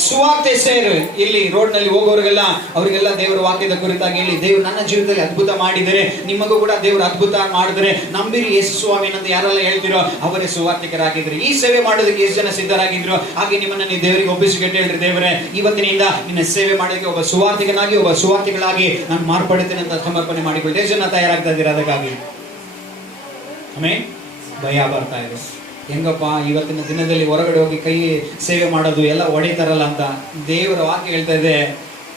ಸುವಾರ್ತೆ ಸೇರು. ಇಲ್ಲಿ ರೋಡ್ ನಲ್ಲಿ ಹೋಗೋರಿಗೆಲ್ಲ ಅವರಿಗೆಲ್ಲ ದೇವರ ವಾಕ್ಯದ ಕುರಿತಾಗಿ ಹೇಳಿ, ದೇವರು ನನ್ನ ಜೀವಿತದಲ್ಲಿ ಅದ್ಭುತ ಮಾಡಿದರೆ, ನಿಮಗೂ ಕೂಡ ದೇವರು ಅದ್ಭುತ ಮಾಡಿದರೆ ನಂಬಿರಿ ಯೇಸು ಸ್ವಾಮಿ ಅಂತ ಯಾರೆಲ್ಲ ಹೇಳ್ತಿರೋ ಅವರೇ ಸುವಾರ್ತಿಕರಾಗಿದ್ರು. ಈ ಸೇವೆ ಮಾಡೋದಕ್ಕೆ ಎಷ್ಟು ಜನ ಸಿದ್ಧರಾಗಿದ್ರು? ಹಾಗೆ ನಿಮ್ಮನ್ನ ನೀವು ದೇವರಿಗೆ ಒಪ್ಪಿಸಿಕೊಟ್ಟು ಹೇಳ್ರಿ, ದೇವರೇ ಇವತ್ತಿನಿಂದ ನಿನ್ನ ಸೇವೆ ಮಾಡೋದಕ್ಕೆ ಒಬ್ಬ ಸುವಾರ್ತಿಕನಾಗಿ, ಒಬ್ಬ ಸುವಾರ್ತಿಗಳಾಗಿ ನಾನು ಮಾರ್ಪಡುತ್ತೇನೆ ಅಂತ ಸಮರ್ಪಣೆ ಮಾಡಿಕೊಳ್ಳಿ. ಎಷ್ಟು ಜನ ತಯಾರಾಗ್ತಾ ಇದ್ದೀರಾ ಅದಕ್ಕಾಗಿ? ಆಮೇಲೆ ಭಯ ಬರ್ತಾ ಇದೆ, ಹೆಂಗಪ್ಪ ಇವತ್ತಿನ ದಿನದಲ್ಲಿ ಹೊರಗಡೆ ಹೋಗಿ ಕೈ ಸೇವೆ ಮಾಡೋದು ಎಲ್ಲ ಹೊಡಿತಾರಲ್ಲ ಅಂತ. ದೇವರ ವಾಕ್ಯ ಹೇಳ್ತಾ ಇದೆ,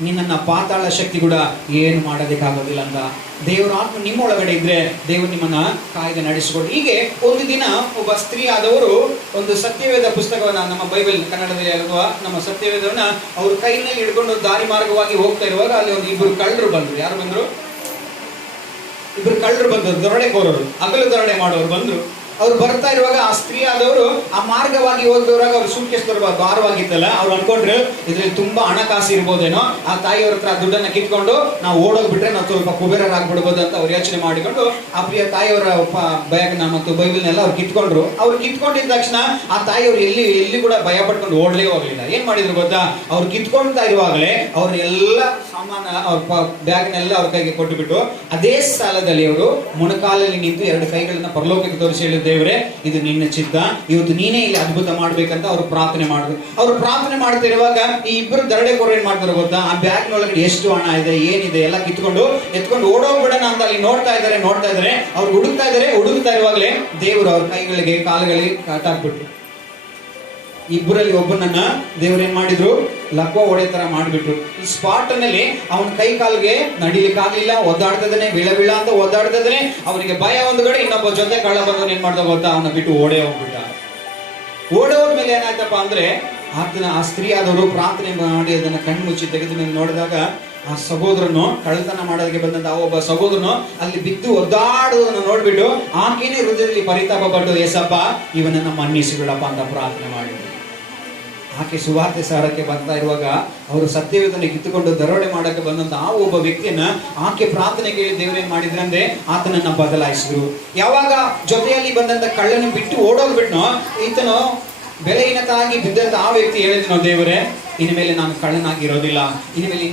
ನಿನ್ನನ್ನು ಪಾತಾಳ ಶಕ್ತಿ ಕೂಡ ಏನು ಮಾಡೋದಕ್ಕಾಗೋದಿಲ್ಲ ಅಂತ. ದೇವರ ಆತ್ಮ ನಿಮ್ಮ ಒಳಗಡೆ ಇದ್ರೆ ದೇವರು ನಿಮ್ಮನ್ನ ಕಾಯ್ದೆ ನಡೆಸಿಕೊಡು. ಹೀಗೆ ಒಂದು ದಿನ ಒಬ್ಬ ಸ್ತ್ರೀ ಆದವರು ಒಂದು ಸತ್ಯವೇದ ಪುಸ್ತಕವನ್ನ, ನಮ್ಮ ಬೈಬಲ್ ಕನ್ನಡದಲ್ಲಿ ಅಥವಾ ನಮ್ಮ ಸತ್ಯವೇದವನ್ನ ಅವ್ರ ಕೈನಲ್ಲಿ ಹಿಡ್ಕೊಂಡು ದಾರಿ ಮಾರ್ಗವಾಗಿ ಹೋಗ್ತಾ ಇರುವಾಗ ಅಲ್ಲಿ ಒಂದು ಇಬ್ಬರು ಕಳ್ಳರು ಬಂದ್ರು. ಯಾರು ಬಂದ್ರು? ಇಬ್ಬರು ಕಳ್ಳರು ಬಂದರು, ದರೋಡೆಕೋರರು, ಹಗಲು ದರೋಡೆ ಮಾಡೋರು ಬಂದ್ರು. ಅವ್ರು ಬರ್ತಾ ಇರುವಾಗ ಆ ಸ್ತ್ರೀ ಆದವರು ಆ ಮಾರ್ಗವಾಗಿ ಹೋಗಿರುವಾಗ ಅವ್ರು ಸೂಟ್ಕೇಸ್ ಭಾರವಾಗಿತ್ತಲ್ಲ, ಅವ್ರು ಅನ್ಕೊಂಡ್ರು ಇದ್ರಲ್ಲಿ ತುಂಬಾ ಹಣಕಾಸು ಇರ್ಬೋದೇನೋ, ಆ ತಾಯಿಯವ್ರ ಹತ್ರ ದುಡ್ಡನ್ನ ಕಿತ್ಕೊಂಡು ನಾವು ಓಡೋಗ್ಬಿಟ್ರೆ ನಾವು ಸ್ವಲ್ಪ ಕುಬೇರರಾಗ್ಬಿಡ್ಬೋದು ಅಂತ ಅವ್ರು ಯೋಚನೆ ಮಾಡಿಕೊಂಡು ಆ ಪ್ರಿಯ ತಾಯಿಯವರ ಬ್ಯಾಗ್ನ ಮತ್ತು ಬೈಬಲ್ನೆಲ್ಲ ಅವ್ರು ಕಿತ್ಕೊಂಡ್ರು. ಅವ್ರು ಕಿತ್ಕೊಂಡಿದ್ದ ತಕ್ಷಣ ಆ ತಾಯಿಯವರು ಎಲ್ಲಿ ಕೂಡ ಭಯ ಪಡ್ಕೊಂಡು ಓಡ್ಲೇ ಹೋಗ್ಲಿಲ್ಲ. ಏನ್ ಮಾಡಿದ್ರು ಗೊತ್ತಾ? ಅವ್ರು ಕಿತ್ಕೊಳ್ತಾ ಇರುವಾಗಲೇ ಅವ್ರ ಎಲ್ಲ ಸಾಮಾನ, ಅವ್ರ ಬ್ಯಾಗ್ನೆಲ್ಲ ಅವ್ರ ಕೈಗೆ ಕೊಟ್ಟುಬಿಟ್ಟು ಅದೇ ಸ್ಥಳದಲ್ಲಿ ಅವರು ಮೊಣಕಾಲಲ್ಲಿ ನಿಂತು ಎರಡು ಕೈಗಳನ್ನ ಪರಲೋಕಕ್ಕೆ ತೋರಿಸಿ ಹೇಳಿದ್ರು, ದೇವರೇ ಇದು ನಿನ್ನ ಚಿತ್ತ, ಇವತ್ತು ನೀನೇ ಇಲ್ಲಿ ಅದ್ಭುತ ಮಾಡ್ಬೇಕಂತ ಅವ್ರು ಪ್ರಾರ್ಥನೆ ಮಾಡಿದ್ರು. ಅವ್ರು ಪ್ರಾರ್ಥನೆ ಮಾಡ್ತಿರುವಾಗ ಈ ಇಬ್ಬರು ದರೋಡೆಕೋರರು ಏನ್ ಮಾಡ್ತಾರೆ ಗೊತ್ತಾ? ಆ ಬ್ಯಾಗ್ನೊಳಗಡೆ ಎಷ್ಟು ಹಣ ಇದೆ, ಏನಿದೆ ಎಲ್ಲ ಎತ್ಕೊಂಡು ಓಡೋಗ್ಬಿಡೋಣ ಅಂತ ಅಲ್ಲಿ ನೋಡ್ತಾ ಇದ್ದಾರೆ. ಅವ್ರು ಹುಡುಕ್ತಾ ಇರುವಾಗಲೇ ದೇವರು ಅವ್ರ ಕೈಗಳಿಗೆ ಕಾಲುಗಳಿಗೆ ಕಾಟಾಕ್ಬಿಟ್ರು. ಇಬ್ಬರಲ್ಲಿ ಒಬ್ಬನನ್ನ ದೇವ್ರು ಏನ್ ಮಾಡಿದ್ರು? ಲಕ್ವ ಹೊಡೆ ತರ ಮಾಡ್ಬಿಟ್ರು. ಈ ಸ್ಪಾಟ್ ನಲ್ಲಿ ಅವನ ಕೈ ಕಾಲಿಗೆ ನಡಿಲಿಕ್ಕಾಗ್ಲಿಲ್ಲ, ಒದ್ದಾಡ್ತದನೆ, ಬಿಳ ಅಂತ ಒದ್ದಾಡ್ತದನೆ. ಅವನಿಗೆ ಭಯ ಒಂದು ಕಡೆ, ಇನ್ನೊಬ್ಬ ಜೊತೆ ಕಳ್ಳ ಬಂದವನು ಏನ್ ಮಾಡ್ದ ಗೊತ್ತಾ? ಅವನ ಬಿಟ್ಟು ಓಡೇ ಹೋಗ್ಬಿಟ್ಟ. ಓಡೇ ಹೋದ್ಮೇಲೆ ಏನಾಯ್ತಪ್ಪ ಅಂದ್ರೆ, ಆ ಸ್ತ್ರೀ ಆದವರು ಪ್ರಾರ್ಥನೆ ಮಾಡಿ ಅದನ್ನ ಕಣ್ಣು ಮುಚ್ಚಿ ತೆಗೆದು ನೋಡಿದಾಗ ಆ ಸಹೋದರನು, ಕಳ್ಳತನ ಮಾಡೋದಕ್ಕೆ ಬಂದಂತ ಆ ಒಬ್ಬ ಸಹೋದರನು ಅಲ್ಲಿ ಬಿದ್ದು ಒದ್ದಾಡುವುದನ್ನು ನೋಡ್ಬಿಟ್ಟು ಆಕೆನೇ ಹೃದಯದಲ್ಲಿ ಪರಿತಾಪ ಪಟ್ಟು, ಏಸಪ್ಪ ಇವನನ್ನ ಮನ್ನಿಸಿಬಿಡಪ್ಪ ಅಂತ ಪ್ರಾರ್ಥನೆ ಮಾಡಿದ್ರು. ಆಕೆ ಸುವಾರ್ತೆ ಸಾರಕ್ಕೆ ಬರ್ತಾ ಇರುವಾಗ ಅವರು ಸತ್ಯವೇದನೆ ಕಿತ್ತುಕೊಂಡು ದರೋಡೆ ಮಾಡಕ್ಕೆ ಬಂದಂತ ಆ ಒಬ್ಬ ವ್ಯಕ್ತಿಯನ್ನ ಆಕೆ ಪ್ರಾರ್ಥನೆ ಕೇಳಿ ದೇವರೇನ್ ಮಾಡಿದ್ರಂದ್ರೆ ಆತನನ್ನ ಬದಲಾಯಿಸಿದ್ರು. ಯಾವಾಗ ಜೊತೆಯಲ್ಲಿ ಬಂದಂತ ಕಳ್ಳನ ಬಿಟ್ಟು ಓಡೋಗ್ಬಿಟ್ನೋ, ಈತನು ಬೆಲೆಹೀನತಾಗಿ ಬಿದ್ದಂತ ಆ ವ್ಯಕ್ತಿ ಹೇಳಿದ್ನೋ, ದೇವರೇ ಇನ್ಮೇಲೆ ನಾನು ಕಳ್ಳನಾಗಿರೋದಿಲ್ಲ, ಇನ್ಮೇಲೆ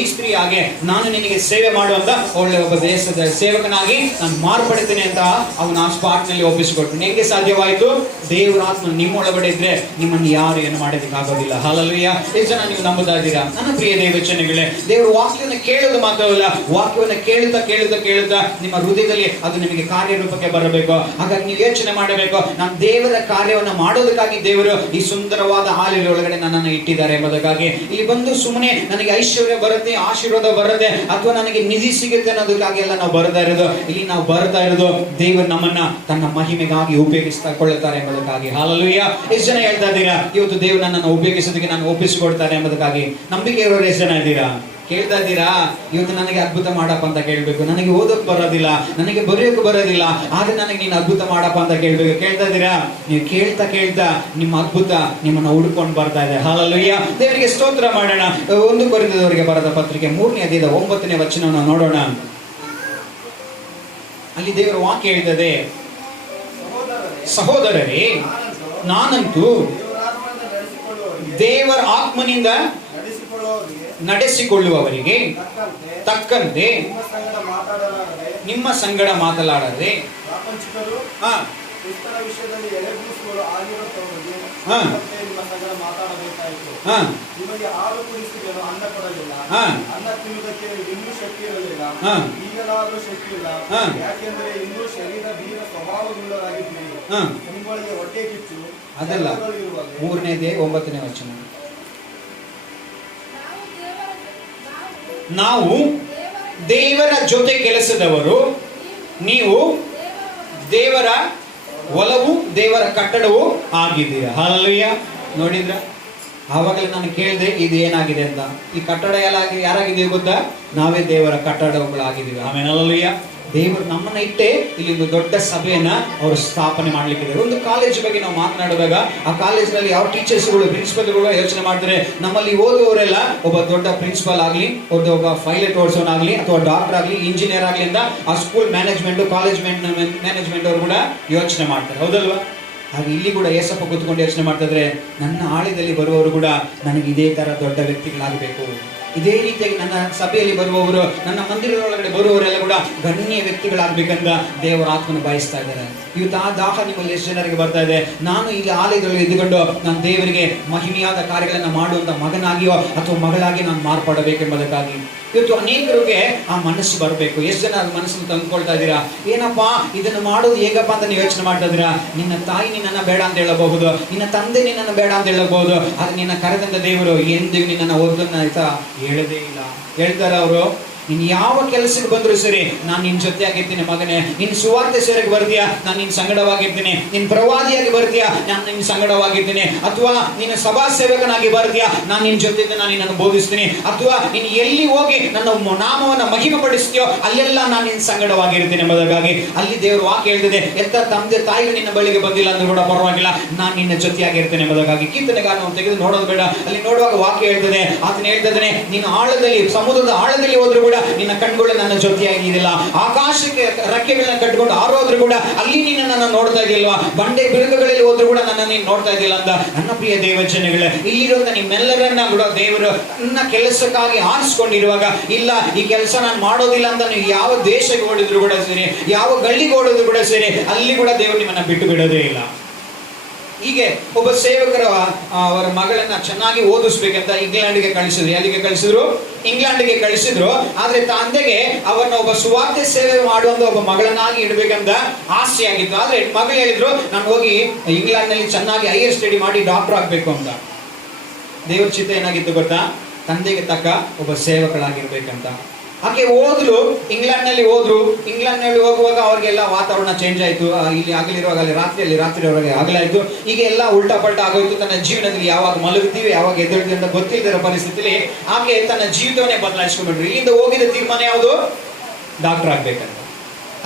ಈ ಸ್ತ್ರೀ ಹಾಗೆ ನಾನು ನಿನಗೆ ಸೇವೆ ಮಾಡುವಂತ ಒಳ್ಳೆ ಒಬ್ಬ ದೇಶದ ಸೇವಕನಾಗಿ ನಾನು ಮಾರ್ಪಡ್ತೇನೆ ಅಂತ ಅವನ ಆ ಸ್ಪಾಟ್ ನಲ್ಲಿ ಒಪ್ಪಿಸಿಕೊಟ್ಟು. ಹೇಗೆ ಸಾಧ್ಯವಾಯಿತು? ದೇವರ ಆತ್ಮ ನಿಮ್ಮೊಳಗಡೆ ಇದ್ರೆ ನಿಮ್ಮನ್ನು ಯಾರು ಏನು ಮಾಡೋದಕ್ಕಾಗೋದಿಲ್ಲ. ಹಲ್ಲೆಲೂಯಾ. ಎಷ್ಟು ಜನ ನೀವು ನಂಬುತ್ತಾ ಇದ್ದೀರಾ? ನನ್ನ ಪ್ರಿಯ ದೇವಚನಗಳೇ, ದೇವರ ವಾಕ್ಯವನ್ನು ಕೇಳೋದು ಮಾತ್ರವಲ್ಲ, ವಾಕ್ಯವನ್ನು ಕೇಳುತ್ತಾ ನಿಮ್ಮ ಹೃದಯದಲ್ಲಿ ಅದು ನಿಮಗೆ ಕಾರ್ಯರೂಪಕ್ಕೆ ಬರಬೇಕು. ಹಾಗಾಗಿ ನೀವು ಯೋಚನೆ ಮಾಡಬೇಕು, ನಾನು ದೇವರ ಕಾರ್ಯವನ್ನು ಮಾಡೋದಕ್ಕಾಗಿ ದೇವರು ಈ ಸುಂದರವಾದ ಹಾಲಿನ ಒಳಗಡೆ ನನ್ನನ್ನು ಇಟ್ಟಿದ್ದಾರೆ ಎಂಬುದಕ್ಕಾಗಿ. ಇಲ್ಲಿ ಬಂದು ಸುಮ್ಮನೆ ನನಗೆ ಐಶ್ವರ್ಯ ಬರುತ್ತೆ, ಆಶೀರ್ವಾದ ಬರುತ್ತೆ, ಅಥವಾ ನನಗೆ ನಿಧಿ ಸಿಗುತ್ತೆ ಅನ್ನೋದಕ್ಕಾಗಿ ಎಲ್ಲ ನಾವು ಬರ್ತಾ ಇರೋದು. ಇಲ್ಲಿ ನಾವು ಬರ್ತಾ ಇರೋದು ದೇವರು ನಮ್ಮನ್ನ ತನ್ನ ಮಹಿಮೆಗಾಗಿ ಉಪಯೋಗಿಸಿಕೊಳ್ಳುತ್ತಾರೆ ಎಂಬುದಕ್ಕಾಗಿ. ಹಲ್ಲೆಲೂಯಾ. ಎಷ್ಟು ಜನ ಹೇಳ್ತಾ ಇದ್ದೀರಾ ಇವತ್ತು ದೇವರು ನನ್ನನ್ನು ಉಪಯೋಗಿಸೋದಕ್ಕೆ ನಾನು ಒಪ್ಪಿಸಿಕೊಡ್ತಾರೆ ಎಂಬುದಕ್ಕಾಗಿ? ನಂಬಿಕೆ ಇರೋರು ಎಷ್ಟು ಜನ ಇದ್ದೀರಾ? ಕೇಳ್ತಾ ಇದ್ದೀರಾ? ಇವತ್ತು ನನಗೆ ಅದ್ಭುತ ಮಾಡಪ್ಪ ಅಂತ ಕೇಳ್ಬೇಕು. ನನಗೆ ಓದೋಕ್ ಬರೋದಿಲ್ಲ, ನನಗೆ ಬರೆಯೋಕೆ ಬರೋದಿಲ್ಲ, ಆದ್ರೆ ನನಗೆ ನೀನು ಅದ್ಭುತ ಮಾಡಪ್ಪ ಅಂತ ಕೇಳ್ಬೇಕು. ಕೇಳ್ತಾ ಇದ್ದೀರಾ? ನೀವು ಕೇಳ್ತಾ ಕೇಳ್ತಾ ನಿಮ್ಮ ಅದ್ಭುತ ನಿಮ್ಮನ್ನ ಹುಡ್ಕೊಂಡು ಬರ್ತಾ ಇದೆ. ಹಲ್ಲೆಲೂಯಾ, ದೇವರಿಗೆ ಸ್ತೋತ್ರ ಮಾಡೋಣ. 1 ಕೊರಿಂಥದವರಿಗೆ ಬರೆದ ಪತ್ರಿಕೆ 3ನೇ ಅಧ್ಯಾಯದ 9ನೇ ವಚನವನ್ನು ನೋಡೋಣ. ಅಲ್ಲಿ ದೇವರ ವಾಕ್ಯ ಹೇಳ್ತದೆ, ಸಹೋದರರೇ, ನಾನಂತೂ ದೇವರ ಆತ್ಮನಿಂದ ನಡೆಸಿಕೊಳ್ಳುವವರಿಗೆ ತಕ್ಕಂತೆ ನಿಮ್ಮ ಸಂಗಡ ಮಾತನಾಡದೆ ನಿಮಗೆ 6 ಪುರುಷರು ಅನ್ನ ಕೊಡಲಿಲ್ಲ, ಅನ್ನ ತಿನ್ನುವುದಕ್ಕೆ ಇನ್ನೂ ಶಕ್ತಿ ಇರಲಿಲ್ಲ, ಈಗಲಾದರೂ ಶಕ್ತಿ ಇಲ್ಲ, ಯಾಕೆಂದ್ರೆ ಇನ್ನೂ ಶರೀರ ಬೀರ ಸ್ವಭಾವವುಳ್ಳವರಾಗಿದ್ದೀರಿ. ನಿಮ್ಮೊಳಗೆ ಹೊಟ್ಟೆ ಕಿಚ್ಚು ಅದಲ್ಲ. 3ನೇ 9ನೇ ವಚನ. ನಾವು ದೇವರ ಜೊತೆ ಕೆಲಸದವರು, ನೀವು ದೇವರ ಒಲವು, ದೇವರ ಕಟ್ಟಡವು ಆಗಿದ್ದೀರಾ. ಹಲ್ಲೆಲೂಯಾ. ನೋಡಿದ್ರ? ಆವಾಗಲೇ ನಾನು ಕೇಳಿದೆ ಇದು ಏನಾಗಿದೆ ಅಂತ. ಈ ಕಟ್ಟಡ ಯಾರಾಗಿದ್ದೀವಿ ಗೊತ್ತಾ? ನಾವೇ ದೇವರ ಕಟ್ಟಡಗಳಾಗಿದ್ದೀವಿ. ಆಮೇಲೆ ಹಲ್ಲೆಲೂಯಾ. ದೇವರು ನಮ್ಮನ್ನ ಇಟ್ಟೆ ಇಲ್ಲಿ ಒಂದು ದೊಡ್ಡ ಸಭೆಯನ್ನ ಅವರು ಸ್ಥಾಪನೆ ಮಾಡ್ಲಿಕ್ಕಿದ್ದಾರೆ. ಒಂದು ಕಾಲೇಜ್ ಬಗ್ಗೆ ನಾವು ಮಾತನಾಡುವಾಗ ಆ ಕಾಲೇಜ್ನಲ್ಲಿ ಯಾವ ಟೀಚರ್ಸ್ಗಳು, ಪ್ರಿನ್ಸಿಪಲ್ಗಳು ಯೋಚನೆ ಮಾಡ್ತಾರೆ, ನಮ್ಮಲ್ಲಿ ಓದುವವರೆಲ್ಲ ಒಬ್ಬ ದೊಡ್ಡ ಪ್ರಿನ್ಸಿಪಲ್ ಆಗಲಿ, ಒಬ್ಬ ಪೈಲಟ್ ಓಡಿಸೋನಾಗ್ಲಿ, ಅಥವಾ ಡಾಕ್ಟರ್ ಆಗಲಿ, ಇಂಜಿನಿಯರ್ ಆಗಲಿ ಅಂತ ಆ ಸ್ಕೂಲ್ ಮ್ಯಾನೇಜ್ಮೆಂಟ್, ಕಾಲೇಜ್ ಮ್ಯಾನೇಜ್ಮೆಂಟ್ ಅವರು ಕೂಡ ಯೋಚನೆ ಮಾಡ್ತಾರೆ. ಹೌದಲ್ವಾ? ಹಾಗೆ ಇಲ್ಲಿ ಕೂಡ ಏಸಪ್ಪ ಕೂತ್ಕೊಂಡು ಯೋಚನೆ ಮಾಡ್ತಿದ್ರೆ, ನನ್ನ ಆಳದಲ್ಲಿ ಬರುವವರು ಕೂಡ ನನಗೆ ಇದೇ ತರ ದೊಡ್ಡ ವ್ಯಕ್ತಿಗಳಾಗಬೇಕು, ಇದೇ ರೀತಿಯಾಗಿ ನನ್ನ ಸಭೆಯಲ್ಲಿ ಬರುವವರು, ನನ್ನ ಮಂದಿರದೊಳಗಡೆ ಬರುವವರೆಲ್ಲ ಕೂಡ ಗಣ್ಯ ವ್ಯಕ್ತಿಗಳಾಗಬೇಕಂತ ದೇವರ ಆತ್ಮನ ಬಯಸ್ತಾ ಇದ್ದಾರೆ. ಇವತ್ತು ಆ ದಾಹ ನಿಮ್ಮಲ್ಲಿ ಎಷ್ಟು ಜನರಿಗೆ ಬರ್ತಾ ಇದೆ? ನಾನು ಇಲ್ಲಿ ಆಲಯದಲ್ಲಿ ಇದ್ದುಕೊಂಡು ನಾನು ದೇವರಿಗೆ ಮಹಿಮೆಯಾದ ಕಾರ್ಯಗಳನ್ನು ಮಾಡುವಂತ ಮಗನಾಗಿಯೋ ಅಥವಾ ಮಗಳಾಗಿ ನಾನು ಮಾರ್ಪಡಬೇಕೆಂಬುದಕ್ಕಾಗಿ ಇವತ್ತು ಅನೇಕರಿಗೆ ಆ ಮನಸ್ಸು ಬರಬೇಕು. ಎಷ್ಟು ಜನ ಆ ಮನಸ್ಸನ್ನು ತಂದುಕೊಳ್ತಾ ಇದ್ದೀರಾ? ಏನಪ್ಪಾ ಇದನ್ನು ಮಾಡೋದು ಹೇಗಪ್ಪ ಅಂತ ನೀವು ಯೋಚನೆ ಮಾಡ್ತಾ ಇದ್ದೀರಾ? ನಿನ್ನ ತಾಯಿ ನಿನ್ನನ್ನು ಬೇಡ ಅಂತ ಹೇಳಬಹುದು, ನಿನ್ನ ತಂದೆ ನಿನ್ನನ್ನು ಬೇಡ ಅಂತ ಹೇಳಬಹುದು, ಆದ್ರೆ ನಿನ್ನ ಕರೆದಂತ ದೇವರು ಎಂದಿಗೂ ನಿನ್ನನ್ನು ಓದನ್ನ ಆಯ್ತಾ ಹೇಳದೇ ಇಲ್ಲ. ಹೇಳ್ತಾರ ಅವರು, ನೀನು ಯಾವ ಕೆಲಸಕ್ಕೆ ಬಂದ್ರು ಸರಿ, ನಾನು ನಿನ್ನ ಜೊತೆ ಆಗಿರ್ತೀನಿ ಮಗನೇ. ನೀನು ಸುವಾರ್ತೆ ಸೇರಕ್ಕೆ ಬರ್ತೀಯಾ, ನಾನು ನಿನ್ನ ಸಂಗಡವಾಗಿರ್ತೀನಿ. ನೀನು ಪ್ರವಾದಿಯಾಗಿ ಬರ್ತೀಯಾ, ನಾನು ನಿನ್ನ ಸಂಗಡವಾಗಿರ್ತೀನಿ. ಅಥವಾ ನೀನು ಸಭಾ ಸೇವಕನಾಗಿ ಬರ್ತೀಯಾ, ನಾನು ನಿನ್ನ ಜೊತೆ ನಾನು ನಿನ್ನನ್ನು ಬೋಧಿಸ್ತೀನಿ. ಅಥವಾ ನೀನು ಎಲ್ಲಿ ಹೋಗಿ ನನ್ನ ನಾಮವನ್ನು ಮಹಿಮೆ ಪಡಿಸ್ತೀಯೋ ಅಲ್ಲೆಲ್ಲ ನಾನು ನಿನ್ನ ಸಂಗಡವಾಗಿರ್ತೀನಿ ಎಂಬುದಕ್ಕಾಗಿ ಅಲ್ಲಿ ದೇವರು ವಾಕ್ಯ ಹೇಳ್ತಿದೆ, ಎತ್ತ ತಂದೆ ತಾಯಿಗಳು ನಿನ್ನ ಬಳಿಗೆ ಬಂದಿಲ್ಲ ಅಂದ್ರೂ ಕೂಡ ಪರವಾಗಿಲ್ಲ, ನಾನು ನಿನ್ನ ಜೊತೆಯಾಗಿರ್ತೇನೆ ಎಂಬುದಕ್ಕಾಗಿ. ಕೀರ್ತನೆಗಾರನು ತೆಗೆದು ನೋಡೋದು ಬೇಡ, ಅಲ್ಲಿ ನೋಡುವಾಗ ವಾಕ್ಯ ಹೇಳ್ತದೆ, ಆತನ ಹೇಳ್ತಿದ್ದಾನೆ, ನೀನು ಆಳದಲ್ಲಿ, ಸಮುದ್ರದ ಆಳದಲ್ಲಿ ಹೋದ್ರು ಕೂಡ ನಿನ್ನ ಕಣ್ಗಳು ನನ್ನ ಜೊತೆಯಾಗಿದ್ದಿಲ್ಲ. ಆಕಾಶಕ್ಕೆ ರೆಕ್ಕೆಗಳನ್ನ ಕಟ್ಟಿಕೊಂಡು ಹಾರೋದ್ರು ಕೂಡ ಅಲ್ಲಿ ನಿನ್ನನ್ನು ನೋಡ್ತಾ ಇದ್ದಿಲ್ವಾ? ಬಂಡೆ ಬಿರುಕುಗಳಲ್ಲಿ ಹೋದ್ರು ಕೂಡ ನನ್ನ ನೀನು ನೋಡ್ತಾ ಇದ್ದಿಲ್ಲ ಅಂತ. ನನ್ನ ಪ್ರಿಯ ದೇವಜನಗಳೇ, ಇಲ್ಲಿರುವಂತ ನಿಮ್ಮೆಲ್ಲರನ್ನ ಕೂಡ ದೇವರು ನನ್ನ ಕೆಲಸಕ್ಕಾಗಿ ಆರಿಸ್ಕೊಂಡಿರುವಾಗ, ಇಲ್ಲ ಈ ಕೆಲಸ ನಾನು ಮಾಡೋದಿಲ್ಲ ಅಂತ ನೀವು ಯಾವ ದೇಶಕ್ಕೆ ಓಡಿದ್ರು ಕೂಡ ಸರಿ, ಯಾವ ಗಲ್ಲಿಗೆ ಓಡಿದ್ರು ಕೂಡ ಸರಿ, ಅಲ್ಲಿ ಕೂಡ ದೇವರು ನಿಮ್ಮನ್ನ ಬಿಟ್ಟು ಬಿಡೋದೇ ಇಲ್ಲ. ಹೀಗೆ ಒಬ್ಬ ಸೇವಕರ ಅವರ ಮಗಳನ್ನ ಚೆನ್ನಾಗಿ ಓದಿಸ್ಬೇಕಂತ ಇಂಗ್ಲೆಂಡ್ಗೆ ಕಳಿಸಿದ್ರು. ಎಲ್ಲಿಗೆ ಕಳಿಸಿದ್ರು? ಇಂಗ್ಲೆಂಡ್ಗೆ ಕಳಿಸಿದ್ರು. ಆದ್ರೆ ತಂದೆಗೆ ಅವರನ್ನ ಒಬ್ಬ ಸುವಾರ್ತೆ ಸೇವೆ ಮಾಡುವಂತ ಒಬ್ಬ ಮಗಳನ್ನಾಗಿ ಇಡಬೇಕಂತ ಆಸೆ ಆಗಿತ್ತು. ಆದ್ರೆ ಮಗಳು ಹೇಳಿದ್ರು, ನಾನು ಹೋಗಿ ಇಂಗ್ಲೆಂಡ್ ನಲ್ಲಿ ಚೆನ್ನಾಗಿ ಹೈಯರ್ ಸ್ಟಡಿ ಮಾಡಿ ಡಾಕ್ಟರ್ ಆಗ್ಬೇಕು ಅಂತ. ದೇವ್ರ ಚಿತ್ತ ಏನಾಗಿತ್ತು ಗೊತ್ತಾ? ತಂದೆಗೆ ತಕ್ಕ ಒಬ್ಬ ಸೇವಕಳಾಗಿರ್ಬೇಕಂತ. ಆಕೆ ಹೋದ್ರು, ಇಂಗ್ಲೆಂಡ್ ನಲ್ಲಿ ಹೋದ್ರು. ಇಂಗ್ಲೆಂಡ್ ನಲ್ಲಿ ಹೋಗುವಾಗ ಅವ್ರಿಗೆಲ್ಲ ವಾತಾವರಣ ಚೇಂಜ್ ಆಯ್ತು. ಇಲ್ಲಿ ಆಗಲಿರುವಾಗ ಅಲ್ಲಿ ರಾತ್ರಿಯವರೆಗೆ ಆಗಲಾಯ್ತು. ಈಗ ಎಲ್ಲ ಉಲ್ಟಾ ಪಲ್ಟಾ ಆಗೋಯ್ತು. ತನ್ನ ಜೀವನದಲ್ಲಿ ಯಾವಾಗ ಮಲಗ್ತೀವಿ, ಯಾವಾಗ ಎದ್ದೇಳ್ತೀವಿ ಅಂತ ಗೊತ್ತಿಲ್ಲದಿರೋ ಪರಿಸ್ಥಿತಿಯಲ್ಲಿ ಆಕೆ ತನ್ನ ಜೀವಿತವನ್ನೇ ಬದಲಾಯಿಸ್ಕೊಂಡ್ಬಿಟ್ರು. ಇಲ್ಲಿಂದ ಹೋಗಿದ್ದ ತೀರ್ಮಾನ ಯಾವುದು? ಡಾಕ್ಟರ್ ಆಗ್ಬೇಕಂತ.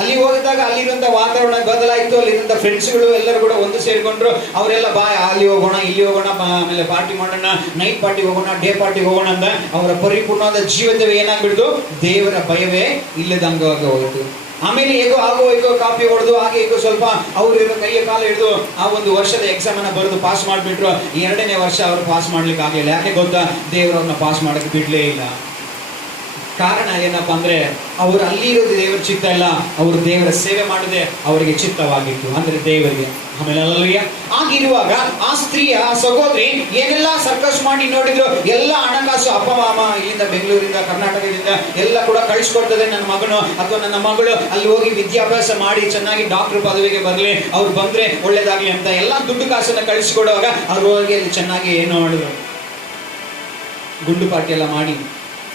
ಅಲ್ಲಿ ಹೋಗಿದಾಗ ಅಲ್ಲಿರುವಂತ ವಾತಾವರಣ ಬದಲಾಯಿತು. ಅಲ್ಲಿರುವಂತ ಫ್ರೆಂಡ್ಸ್ಗಳು ಎಲ್ಲರೂ ಕೂಡ ಒಂದು ಸೇರಿಕೊಂಡ್ರು. ಅವರೆಲ್ಲ ಬಾ ಅಲ್ಲಿ ಹೋಗೋಣ, ಇಲ್ಲಿ ಹೋಗೋಣ, ಆಮೇಲೆ ಪಾರ್ಟಿ ಮಾಡೋಣ, ನೈಟ್ ಪಾರ್ಟಿ ಹೋಗೋಣ, ಡೇ ಪಾರ್ಟಿ ಹೋಗೋಣ ಅಂತ ಅವರ ಪರಿಪೂರ್ಣವಾದ ಜೀವನವೇ ಏನಾಗ್ಬಿಡ್ತು? ದೇವರ ಭಯವೇ ಇಲ್ಲದಂಗ ಹೋಯಿತು. ಆಮೇಲೆ ಹೇಗೋ ಕಾಪಿ ಹೊಡೆದು ಹಾಗೆ ಹೇಗೋ ಸ್ವಲ್ಪ ಅವರು ಕೈಯ ಕಾಲ ಹಿಡಿದು ಆ ಒಂದು ವರ್ಷದ ಎಕ್ಸಾಮ್ ಅನ್ನ ಬರೆದು ಪಾಸ್ ಮಾಡಿಬಿಟ್ರು. 2ನೇ ವರ್ಷ ಅವರು ಪಾಸ್ ಮಾಡ್ಲಿಕ್ಕೆ ಆಗಲಿಲ್ಲ. ಯಾಕೆ ಗೊತ್ತಾ? ದೇವರವ್ರನ್ನ ಪಾಸ್ ಮಾಡಕ್ಕೆ ಬಿಡ್ಲೇ ಇಲ್ಲ. ಕಾರಣ ಏನಪ್ಪಾ ಅಂದ್ರೆ, ಅವರು ಅಲ್ಲಿ ಇರೋದು ದೇವರ ಚಿತ್ತ ಇಲ್ಲ, ಅವರು ದೇವರ ಸೇವೆ ಮಾಡದೆ ಅವರಿಗೆ ಚಿತ್ತವಾಗಿತ್ತು, ಅಂದ್ರೆ ದೇವರಿಗೆ. ಆಮೇಲೆ ಅಲ್ಲಯ್ಯ ಆಗಿರುವಾಗ ಆ ಸ್ತ್ರೀಯ ಸಹೋದರಿ ಏನೆಲ್ಲ ಸರ್ಕಸ್ ಮಾಡಿ ನೋಡಿದ್ರು. ಎಲ್ಲ ಹಣಕಾಸು ಅಪ್ಪ ಅಮ್ಮ ಇಲ್ಲಿಂದ ಬೆಂಗಳೂರಿಂದ ಕರ್ನಾಟಕದಿಂದ ಎಲ್ಲ ಕೂಡ ಕಳಿಸ್ಕೊಡ್ತದೆ, ನನ್ನ ಮಗನು ಅಥವಾ ನನ್ನ ಮಗಳು ಅಲ್ಲಿ ಹೋಗಿ ವಿದ್ಯಾಭ್ಯಾಸ ಮಾಡಿ ಚೆನ್ನಾಗಿ ಡಾಕ್ಟರ್ ಪದವಿಗೆ ಬರಲಿ, ಅವ್ರು ಬಂದ್ರೆ ಒಳ್ಳೇದಾಗ್ಲಿ ಅಂತ ಎಲ್ಲ ದುಡ್ಡು ಕಾಸನ್ನ ಕಳಿಸ್ಕೊಡುವಾಗ ಅವ್ರು ಹೋಗಿ ಅಲ್ಲಿ ಚೆನ್ನಾಗಿ ಏನು ಮಾಡಿದ್ರು, ಗುಂಡು ಪಾರ್ಟಿ ಎಲ್ಲ ಮಾಡಿ,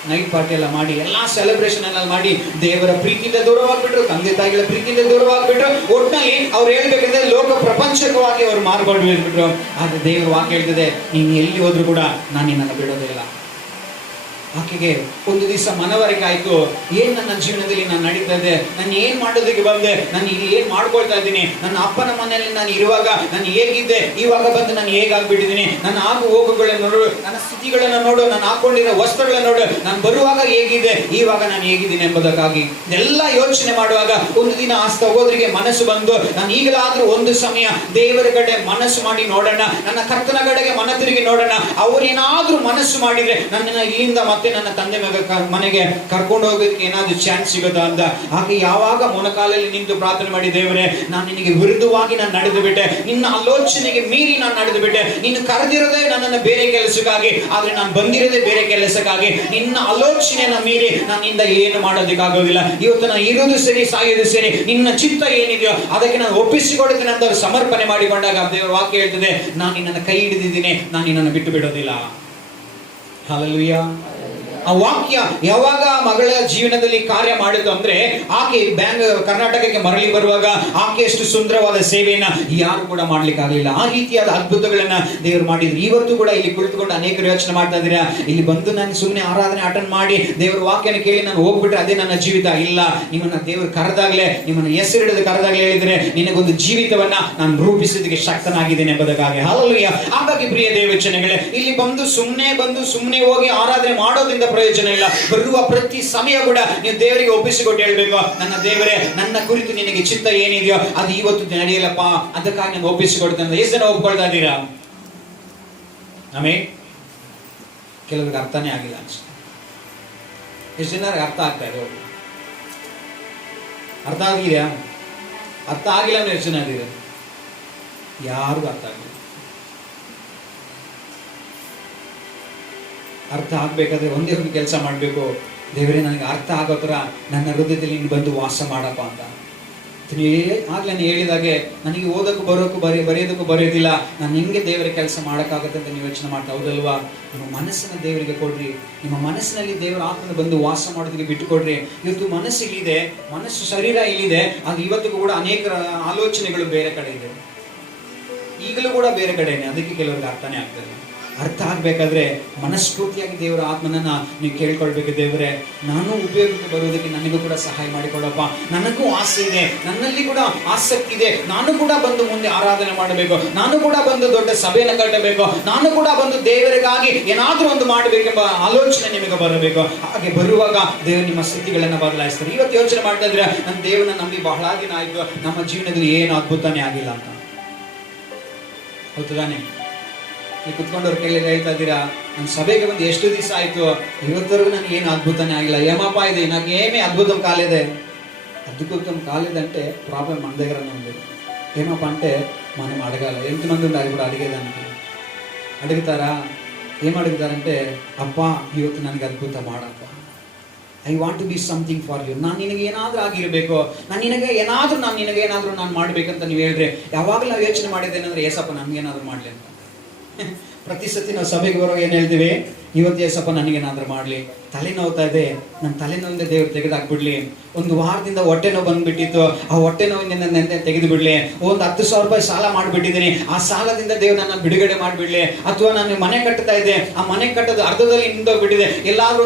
ನೈಟ್ ಪಾರ್ಟಿ ಎಲ್ಲ ಮಾಡಿ, ಎಲ್ಲಾ ಸೆಲೆಬ್ರೇಷನ್ ಎಲ್ಲ ಮಾಡಿ ದೇವರ ಪ್ರೀತಿಯಿಂದ ದೂರವಾಗ್ಬಿಟ್ರು, ತಂದೆ ತಾಯಿಗಳ ಪ್ರೀತಿಯಿಂದ ದೂರವಾಗ್ಬಿಟ್ರು. ಒಟ್ಟಿನಲ್ಲಿ ಅವ್ರು ಹೇಳ್ಬೇಕಂದ್ರೆ ಲೋಕ ಪ್ರಪಂಚಕವಾಗಿ ಅವ್ರು ಮಾರ್ಕೊಂಡು ಬಿಟ್ರು. ಆದ್ರೆ ದೇವರ ವಾಕ್ಯ ಹೇಳ್ತದೆ, ನೀನು ಎಲ್ಲಿ ಹೋದ್ರು ಕೂಡ ನಾನು ನಿನ್ನನ್ನು ಬಿಡೋದೇ ಇಲ್ಲ. ಆಕೆಗೆ ಒಂದು ದಿವಸ ಮನವರಿಕೆ ಆಯ್ತು, ಏನ್ ನನ್ನ ಜೀವನದಲ್ಲಿ ನಾನು ನಡೀತಾ ಇದೆ, ನಾನು ಏನ್ ಮಾಡೋದಕ್ಕೆ ಬಂದೆ, ನಾನು ಇಲ್ಲಿ ಏನ್ ಮಾಡ್ಕೊಳ್ತಾ ಇದ್ದೀನಿ, ನನ್ನ ಅಪ್ಪನ ಮನೆಯಲ್ಲಿ ನಾನು ಇರುವಾಗ ನಾನು ಹೇಗಿದ್ದೆ, ಇವಾಗ ಬಂದು ನಾನು ಹೇಗಾಗ್ಬಿಟ್ಟಿದ್ದೀನಿ, ನನ್ನ ಆಗು ಹೋಗುಗಳನ್ನು ನೋಡು, ನನ್ನ ಸ್ಥಿತಿಗಳನ್ನು ನೋಡು, ನಾನು ಹಾಕೊಂಡಿರೋ ವಸ್ತ್ರಗಳನ್ನು ನೋಡು, ನಾನು ಬರುವಾಗ ಹೇಗಿದೆ, ಇವಾಗ ನಾನು ಹೇಗಿದ್ದೀನಿ ಎಂಬುದಕ್ಕಾಗಿ ಎಲ್ಲ ಯೋಚನೆ ಮಾಡುವಾಗ ಒಂದು ದಿನ ಆ ಸಹೋದರಿಗೆ ಮನಸ್ಸು ಬಂದು, ನಾನು ಈಗಲಾದ್ರೂ ಒಂದು ಸಮಯ ದೇವರ ಕಡೆ ಮನಸ್ಸು ಮಾಡಿ ನೋಡೋಣ, ನನ್ನ ಕರ್ತನ ಕಡೆಗೆ ಮನ ತಿರುಗಿ ನೋಡೋಣ, ಅವ್ರೇನಾದ್ರೂ ಮನಸ್ಸು ಮಾಡಿದ್ರೆ ನನ್ನನ್ನು ಇಲ್ಲಿಂದ ಮತ್ತೆ ನನ್ನ ತಂದೆ ಮನೆಗೆ ಕರ್ಕೊಂಡು ಹೋಗೋದಕ್ಕೆ ಏನಾದ್ರೂ ಚಾನ್ಸ್ ಸಿಗುತ್ತಾ ಅಂತ. ಹಾಗೆ ಯಾವಾಗ ಮೊಣಕಾಲಲ್ಲಿ ನಿಂತು ಪ್ರಾರ್ಥನೆ ಮಾಡಿ, ದೇವರೇ ನಾನು ನಿನಗೆ ವಿರುದ್ಧವಾಗಿ ನಾನು ನಡೆದು ಬಿಟ್ಟೆ, ನಿನ್ನ ಆಲೋಚನೆಗೆ ಮೀರಿ ನಾನು ನಡೆದು ಬಿಟ್ಟೆ, ನೀನು ಕರೆದಿರೋದೇ ನನ್ನನ್ನು ಬೇರೆ ಕೆಲಸಕ್ಕಾಗಿ, ಆದ್ರೆ ನಾನು ಬಂದಿರೋದೇ ಬೇರೆ ಕೆಲಸಕ್ಕಾಗಿ, ನಿನ್ನ ಆಲೋಚನೆಯನ್ನ ಮೀರಿ ನನ್ನಿಂದ ಏನು ಮಾಡೋದಕ್ಕಾಗೋದಿಲ್ಲ, ಇವತ್ತು ನಾನು ಇರೋದು ಸರಿ ಸಾಯೋದು ಸರಿ, ನಿನ್ನ ಚಿತ್ತ ಏನಿದೆಯೋ ಅದಕ್ಕೆ ನಾನು ಒಪ್ಪಿಸಿಕೊಡ್ತೇನೆ ಅಂತ ಅವರು ಸಮರ್ಪಣೆ ಮಾಡಿಕೊಂಡಾಗ ದೇವರ ವಾಕ್ಯ ಹೇಳ್ತದೆ, ನಾನು ನಿನ್ನನ್ನು ಕೈ ಹಿಡಿದಿದ್ದೀನಿ, ನಾನು ನಿನ್ನನ್ನು ಬಿಟ್ಟು ಬಿಡೋದಿಲ್ಲ. ಹಲ್ಲೆಲೂಯಾ. ಆ ವಾಕ್ಯ ಯಾವಾಗ ಮಗಳ ಜೀವನದಲ್ಲಿ ಕಾರ್ಯ ಮಾಡಿತು ಅಂದ್ರೆ, ಆಕೆ ಕರ್ನಾಟಕಕ್ಕೆ ಮರಳಿ ಬರುವಾಗ ಆಕೆ ಎಷ್ಟು ಸುಂದರವಾದ ಸೇವೆಯನ್ನ ಯಾರು ಕೂಡ ಮಾಡ್ಲಿಕ್ಕೆ ಆಗಲಿಲ್ಲ. ಆ ರೀತಿಯಾದ ಅದ್ಭುತಗಳನ್ನ ದೇವರು ಮಾಡಿದ್ರು. ಇವತ್ತು ಕೂಡ ಇಲ್ಲಿ ಕುಳಿತುಕೊಂಡು ಅನೇಕರು ಯೋಚನೆ ಮಾಡ್ತಾ ಇದ್ದೀರಾ, ಇಲ್ಲಿ ಬಂದು ನಾನು ಸುಮ್ಮನೆ ಆರಾಧನೆ ಅಟೆಂಡ್ ಮಾಡಿ ದೇವರ ವಾಕ್ಯನ ಕೇಳಿ ನಾನು ಹೋಗ್ಬಿಟ್ರೆ ಅದೇ ನನ್ನ ಜೀವಿತ. ಇಲ್ಲ, ನಿಮ್ಮನ್ನ ದೇವರು ಕರೆದಾಗ್ಲೇ, ನಿಮ್ಮನ್ನ ಹೆಸರಿಡದೆ ಕರೆದಾಗ್ಲೇ ಹೇಳಿದ್ರೆ ನಿನಗೊಂದು ಜೀವಿತವನ್ನ ನಾನು ರೂಪಿಸೋದಕ್ಕೆ ಶಕ್ತನಾಗಿದ್ದೇನೆ ಎಂಬುದಕ್ಕಾಗಿ. ಹಲ್ಲೆಲೂಯಾ. ಹಾಗಾಗಿ ಪ್ರಿಯ ದೇವಜನಗಳೇ, ಇಲ್ಲಿ ಬಂದು ಸುಮ್ಮನೆ ಹೋಗಿ ಆರಾಧನೆ ಮಾಡೋದ್ರಿಂದ ಪ್ರಯೋಜನ ಇಲ್ಲ. ಬರುವ ಪ್ರತಿ ಸಮಯ ಕೂಡ ನೀವು ದೇವರಿಗೆ ಒಪ್ಪಿಸಿಕೊಟ್ಟು ಹೇಳ್ಬೇಕು, ನನ್ನ ದೇವರೇ, ನನ್ನ ಕುರಿತು ನಿನಗೆ ಚಿತ್ತ ಏನಿದೆಯೋ ಅದು ಇವತ್ತು ನಡೆಯಲ್ಲಪ್ಪ, ಅದಕ್ಕಾಗಿ ನಾನು ಒಪ್ಪಿಸಿಕೊಡ್ತೇನೆ. ಎಷ್ಟು ಜನ ಒಪ್ಕೊಳ್ತಾ ಇದ್ದೀರಾ? ಆಮೇಲೆ ಕೆಲವರಿಗೆ ಅರ್ಥನೇ ಆಗಿಲ್ಲ ಅನ್ಸುತ್ತೆ. ಎಷ್ಟು ಜನ ಅರ್ಥ ಆಗ್ತಾ ಇದೆ? ಅರ್ಥ ಆಗಿದೆಯಾ? ಅರ್ಥ ಆಗಿಲ್ಲ ಅಂದ್ರೆ ಎಷ್ಟು ಜನ ಇದ್ದೀರಾ? ಯಾರಿಗೂ ಅರ್ಥ ಆಗಿಲ್ಲ. ಅರ್ಥ ಆಗ್ಬೇಕಾದ್ರೆ ಒಂದೇ ಒಂದು ಕೆಲಸ ಮಾಡಬೇಕು, ದೇವರೇ ನನಗೆ ಅರ್ಥ ಆಗೋ ಥರ ನನ್ನ ಹೃದಯದಲ್ಲಿ ನೀನು ಬಂದು ವಾಸ ಮಾಡಪ್ಪ ಅಂತ. ಆಗ್ಲೇ ನಾನು ಹೇಳಿದಾಗೆ ನನಗೆ ಓದೋಕ್ಕೂ ಬರೋಕ್ಕೂ ಬರೆಯೋದಕ್ಕೂ ಬರೆಯೋದಿಲ್ಲ, ನಾನು ಹೆಂಗೆ ದೇವರ ಕೆಲಸ ಮಾಡೋಕ್ಕಾಗತ್ತೆ ಅಂತ ನೀವು ಯೋಚನೆ ಮಾಡ್ತಾ ಹೌದಲ್ವಾ? ನಿಮ್ಮ ಮನಸ್ಸನ್ನು ದೇವರಿಗೆ ಕೊಡ್ರಿ, ನಿಮ್ಮ ಮನಸ್ಸಿನಲ್ಲಿ ದೇವರ ಆತ್ಮನ ಬಂದು ವಾಸ ಮಾಡೋದಕ್ಕೆ ಬಿಟ್ಟು ಕೊಡ್ರಿ. ಇವತ್ತು ಮನಸ್ಸು ಇಲ್ಲಿದೆ, ಮನಸ್ಸು ಶರೀರ ಇಲ್ಲಿದೆ, ಅದು ಇವತ್ತಿಗೂ ಕೂಡ ಅನೇಕ ಆಲೋಚನೆಗಳು ಬೇರೆ ಕಡೆ ಇದೆ, ಈಗಲೂ ಕೂಡ ಬೇರೆ ಕಡೆನೆ. ಅದಕ್ಕೆ ಕೆಲವರಿಗೆ ಅರ್ಥನೇ ಆಗ್ತದೆ. ಅರ್ಥ ಆಗ್ಬೇಕಾದ್ರೆ ಮನಸ್ಫೂರ್ತಿಯಾಗಿ ದೇವರ ಆತ್ಮನನ್ನ ನೀವು ಕೇಳ್ಕೊಳ್ಬೇಕು. ದೇವರೇ, ನಾನು ಉಪಯೋಗಕ್ಕೆ ಬರುವುದಕ್ಕೆ ನನಗೂ ಕೂಡ ಸಹಾಯ ಮಾಡಿಕೊಡಪ್ಪ, ನನಗೂ ಆಸೆ ಇದೆ, ನನ್ನಲ್ಲಿ ಕೂಡ ಆಸಕ್ತಿ ಇದೆ, ನಾನು ಕೂಡ ಬಂದು ಮುಂದೆ ಆರಾಧನೆ ಮಾಡಬೇಕು, ನಾನು ಕೂಡ ಬಂದು ದೊಡ್ಡ ಸಭೆಯನ್ನು ಕಟ್ಟಬೇಕು, ನಾನು ಕೂಡ ಬಂದು ದೇವರಿಗಾಗಿ ಏನಾದ್ರೂ ಒಂದು ಮಾಡಬೇಕೆಂಬ ಆಲೋಚನೆ ನಿಮಗೆ ಬರಬೇಕು. ಹಾಗೆ ಬರುವಾಗ ದೇವರು ನಿಮ್ಮ ಸ್ಥಿತಿಗಳನ್ನ ಬದಲಾಯಿಸ್ತಾರೆ. ಇವತ್ತು ಯೋಚನೆ ಮಾಡ್ತಾ ಇದ್ರೆ, ನನ್ನ ದೇವರನ್ನ ನಂಬಿ ಬಹಳ ದಿನ ಆಯ್ತು, ನಮ್ಮ ಜೀವನದಲ್ಲಿ ಏನು ಅದ್ಭುತನೇ ಆಗಿಲ್ಲ ಅಂತ. ಹೌದು ತಾನೆ? ನೀವು ಕುತ್ಕೊಂಡವ್ರ ಕೈಲಿ ಹೇಳ್ತಾ ಇದ್ದೀರಾ, ನನ್ನ ಸಭೆಗೆ ಬಂದು ಎಷ್ಟು ದಿವಸ ಆಯ್ತು, ಇವತ್ತವರೆಗೂ ನನಗೆ ಏನು అద్భుతನೇ ಆಗಿಲ್ಲ. ఏమప్పా ఇది నాకేమీ అద్భుతం కాలేదే. అద్భుతం కాలేదంటే ప్రాబ్లం మన దగ్గరనే ఉంది. ఏమప్పా అంటే మనం అడగాలి. ఎంతమంది ఉన్నారు ఇప్పుడు అడిగేదానికి? అడుగుతారా? ఏం అడుగుతారంటే, ಅಪ್ಪ ಇವತ್ತು ನನಗೆ ಅದ್ಭುತ ಮಾಡಪ್ಪ, I want to be something for you. ನಾನು ನಿನಗೆ ಏನಾದರೂ ಆಗಿರಬೇಕು, ನಾನು ನಿನಗೆ ಏನಾದರೂ ನಾನು ಮಾಡ್ಬೇಕಂತ ನೀವು ಹೇಳ್ರೆ, ಯಾವಾಗಲೂ ನಾವು ಯೋಚನೆ ಮಾಡಿದ್ದೇನೆಂದ್ರೆ, ಏಸಪ್ಪ ನನ್ಗೇನಾದರೂ ಮಾಡಲಿ ಅಂತ. ಪ್ರತಿ ಸತಿ ನಾವು ಸಭೆಗೆ ಬರೋ ಏನು ಹೇಳ್ತೀವಿ, ಇವತ್ತು ಏಸಪ್ಪ ನನಗೇನಾದ್ರೂ ಮಾಡಲಿ, ತಲೆನೋವ್ತಾ ಇದೆ, ನನ್ನ ತಲೆನೋವಿಂದ ದೇವ್ರು ತೆಗೆದಾಕ್ಬಿಡ್ಲಿ, ಒಂದು ವಾರದಿಂದ ಹೊಟ್ಟೆ ನೋವು ಬಂದ್ಬಿಟ್ಟಿತ್ತು, ಆ ಹೊಟ್ಟೆ ನೋವಿಂದ ನನ್ನ ತೆಗೆದು ಬಿಡ್ಲಿ, ಒಂದು 10,000 ರೂಪಾಯಿ ಸಾಲ ಮಾಡಿಬಿಟ್ಟಿದ್ದೀನಿ, ಆ ಸಾಲದಿಂದ ದೇವ್ರು ನನ್ನ ಬಿಡುಗಡೆ ಮಾಡಿಬಿಡ್ಲಿ, ಅಥವಾ ನಾನು ಮನೆ ಕಟ್ತಾ ಇದ್ದೆ, ಆ ಮನೆ ಕಟ್ಟೋದು ಅರ್ಧದಲ್ಲಿ ನಿಂತೋಗ್ಬಿಟ್ಟಿದೆ, ಎಲ್ಲಾದ್ರೂ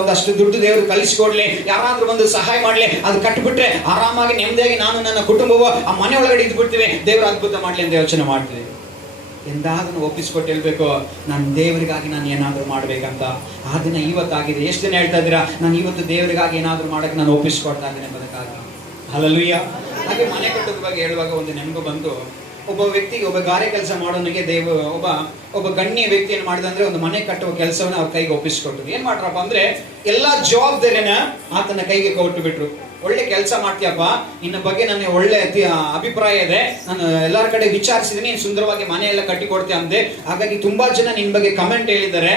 ಒಂದಷ್ಟು ದುಡ್ಡು ದೇವ್ರು ಕಲಿಸ್ಕೊಡ್ಲಿ, ಯಾರಾದ್ರೂ ಒಂದು ಸಹಾಯ ಮಾಡಲಿ, ಅದು ಕಟ್ಬಿಟ್ರೆ ಆರಾಮಾಗಿ ನೆಮ್ಮದಿಯಾಗಿ ನಾನು ನನ್ನ ಕುಟುಂಬವೋ ಆ ಮನೆ ಒಳಗಡೆ ಇದ್ಬಿಡ್ತೀವಿ, ದೇವ್ರು ಅದ್ಭುತ ಮಾಡಲಿ ಅಂತ ಯೋಚನೆ ಮಾಡ್ತೀವಿ. ಎಂದಾದ್ರೂ ಒಪ್ಪಿಸ್ಕೊಟ್ಟು ಹೇಳ್ಬೇಕು, ನಾನು ದೇವರಿಗಾಗಿ ನಾನು ಏನಾದರೂ ಮಾಡ್ಬೇಕಂತ. ಆ ದಿನ ಇವತ್ತಾಗಿದೆ. ಎಷ್ಟು ದಿನ ಹೇಳ್ತಾ ಇದ್ದೀರಾ, ನಾನು ಇವತ್ತು ದೇವರಿಗಾಗಿ ಏನಾದರೂ ಮಾಡೋಕ್ಕೆ ನಾನು ಒಪ್ಪಿಸ್ಕೊಡ್ತಾ ಇದ್ದೀನಿ ಎಂಬುದಕ್ಕಾಗಿ. ಹಲ್ಲೆಲೂಯಾ. ಹಾಗೆ ಮನೆ ಕಟ್ಟೋದ್ರ ಬಗ್ಗೆ ಹೇಳುವಾಗ ಒಂದು ನೆನಪು ಬಂತು. ಒಬ್ಬ ವ್ಯಕ್ತಿಗೆ, ಒಬ್ಬ ಗಾರೆ ಕೆಲಸ ಮಾಡೋನಿಗೆ ಒಬ್ಬ ಗಣ್ಯ ವ್ಯಕ್ತಿಯನ್ನು ಮಾಡಿದಂದ್ರೆ ಒಂದು ಮನೆ ಕಟ್ಟುವ ಕೆಲಸವನ್ನ ಅವ್ರ ಕೈಗೆ ಒಪ್ಪಿಸ್ಕೊಟ್ರು. ಏನ್ ಮಾಡ್ರಪ್ಪ ಅಂದ್ರೆ, ಎಲ್ಲಾ ಜವಾಬ್ದಾರಿನ ಆತನ ಕೈಗೆ ಕೊಟ್ಟು ಬಿಟ್ರು. ಒಳ್ಳೆ ಕೆಲಸ ಮಾಡ್ತೀಯಪ್ಪ, ನಿನ್ನ ಬಗ್ಗೆ ನನಗೆ ಒಳ್ಳೆ ಅಭಿಪ್ರಾಯ ಇದೆ, ನಾನು ಎಲ್ಲರ ಕಡೆ ವಿಚಾರಿಸಿದೀನಿ, ನೀನು ಸುಂದರವಾಗಿ ಮನೆಯೆಲ್ಲ ಕಟ್ಟಿ ಕೊಡ್ತೀಯ ಅಂದೆ. ಹಾಗಾಗಿ ತುಂಬಾ ಜನ ನಿನ್ನ ಬಗ್ಗೆ ಕಮೆಂಟ್ ಹೇಳಿದ್ದಾರೆ.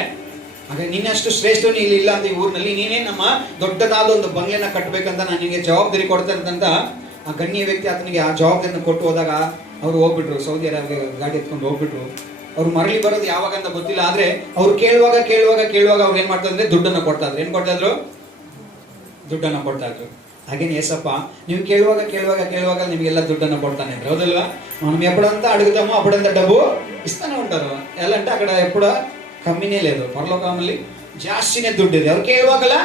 ಹಾಗಾಗಿ ನಿನ್ನಷ್ಟು ಶ್ರೇಷ್ಠನು ಇಲ್ಲಿ ಇಲ್ಲ ಅಂತ ಈ ಊರಿನಲ್ಲಿ, ನೀನೇ ನಮ್ಮ ದೊಡ್ಡದಾದ ಒಂದು ಬಂಗ್ಲೆನ ಕಟ್ಟಬೇಕಂತ ನಾನು ನಿನಗೆ ಜವಾಬ್ದಾರಿ ಕೊಡ್ತೇನೆ ಅಂತ ಆ ಗಣ್ಯ ವ್ಯಕ್ತಿ ಆತನಿಗೆ ಆ ಜವಾಬ್ದಾರಿನ ಕೊಟ್ಟು ಹೋದಾಗ ಅವ್ರು ಹೋಗ್ಬಿಟ್ರು, ಸೌದಿ ಅರೇಬಿಯಾಗೆ ಗಾಡಿ ಎತ್ಕೊಂಡು ಹೋಗ್ಬಿಟ್ರು. ಅವ್ರು ಮರಳಿ ಬರೋದು ಯಾವಾಗ ಅಂತ ಗೊತ್ತಿಲ್ಲ. ಆದ್ರೆ ಅವ್ರು ಕೇಳುವಾಗ ಅವ್ರು ಏನ್ ಮಾಡ್ತಾ ಇದ್ರೆ, ದುಡ್ಡನ್ನು ಕೊಡ್ತಾ ಇದ್ರು. ಏನ್ ಕೊಡ್ತಾ ಇದ್ರು? ದುಡ್ಡನ್ನು ಕೊಡ್ತಾ ಇದ್ರು. ಹಾಗೇನೆ ಏಸಪ್ಪ ನೀವು ಕೇಳುವಾಗ ನಿಮಗೆಲ್ಲ దుడ్డನ್ನು కొడతానే రోజులుగా మనం ఎప్పుడంతా అడుగుతామో అప్పుడంతా డబ్బు ఇస్తానే ఉంటారు. ఎలా అంటే అక్కడ ఎప్పుడు కమ్మినే లేదు, పరలోకంలో ಜಾಸ್ತಿನೇ ದುಡ್ಡಿದೆ. ಅವ್ರು ಕೇಳುವಾಗಲ್ಲ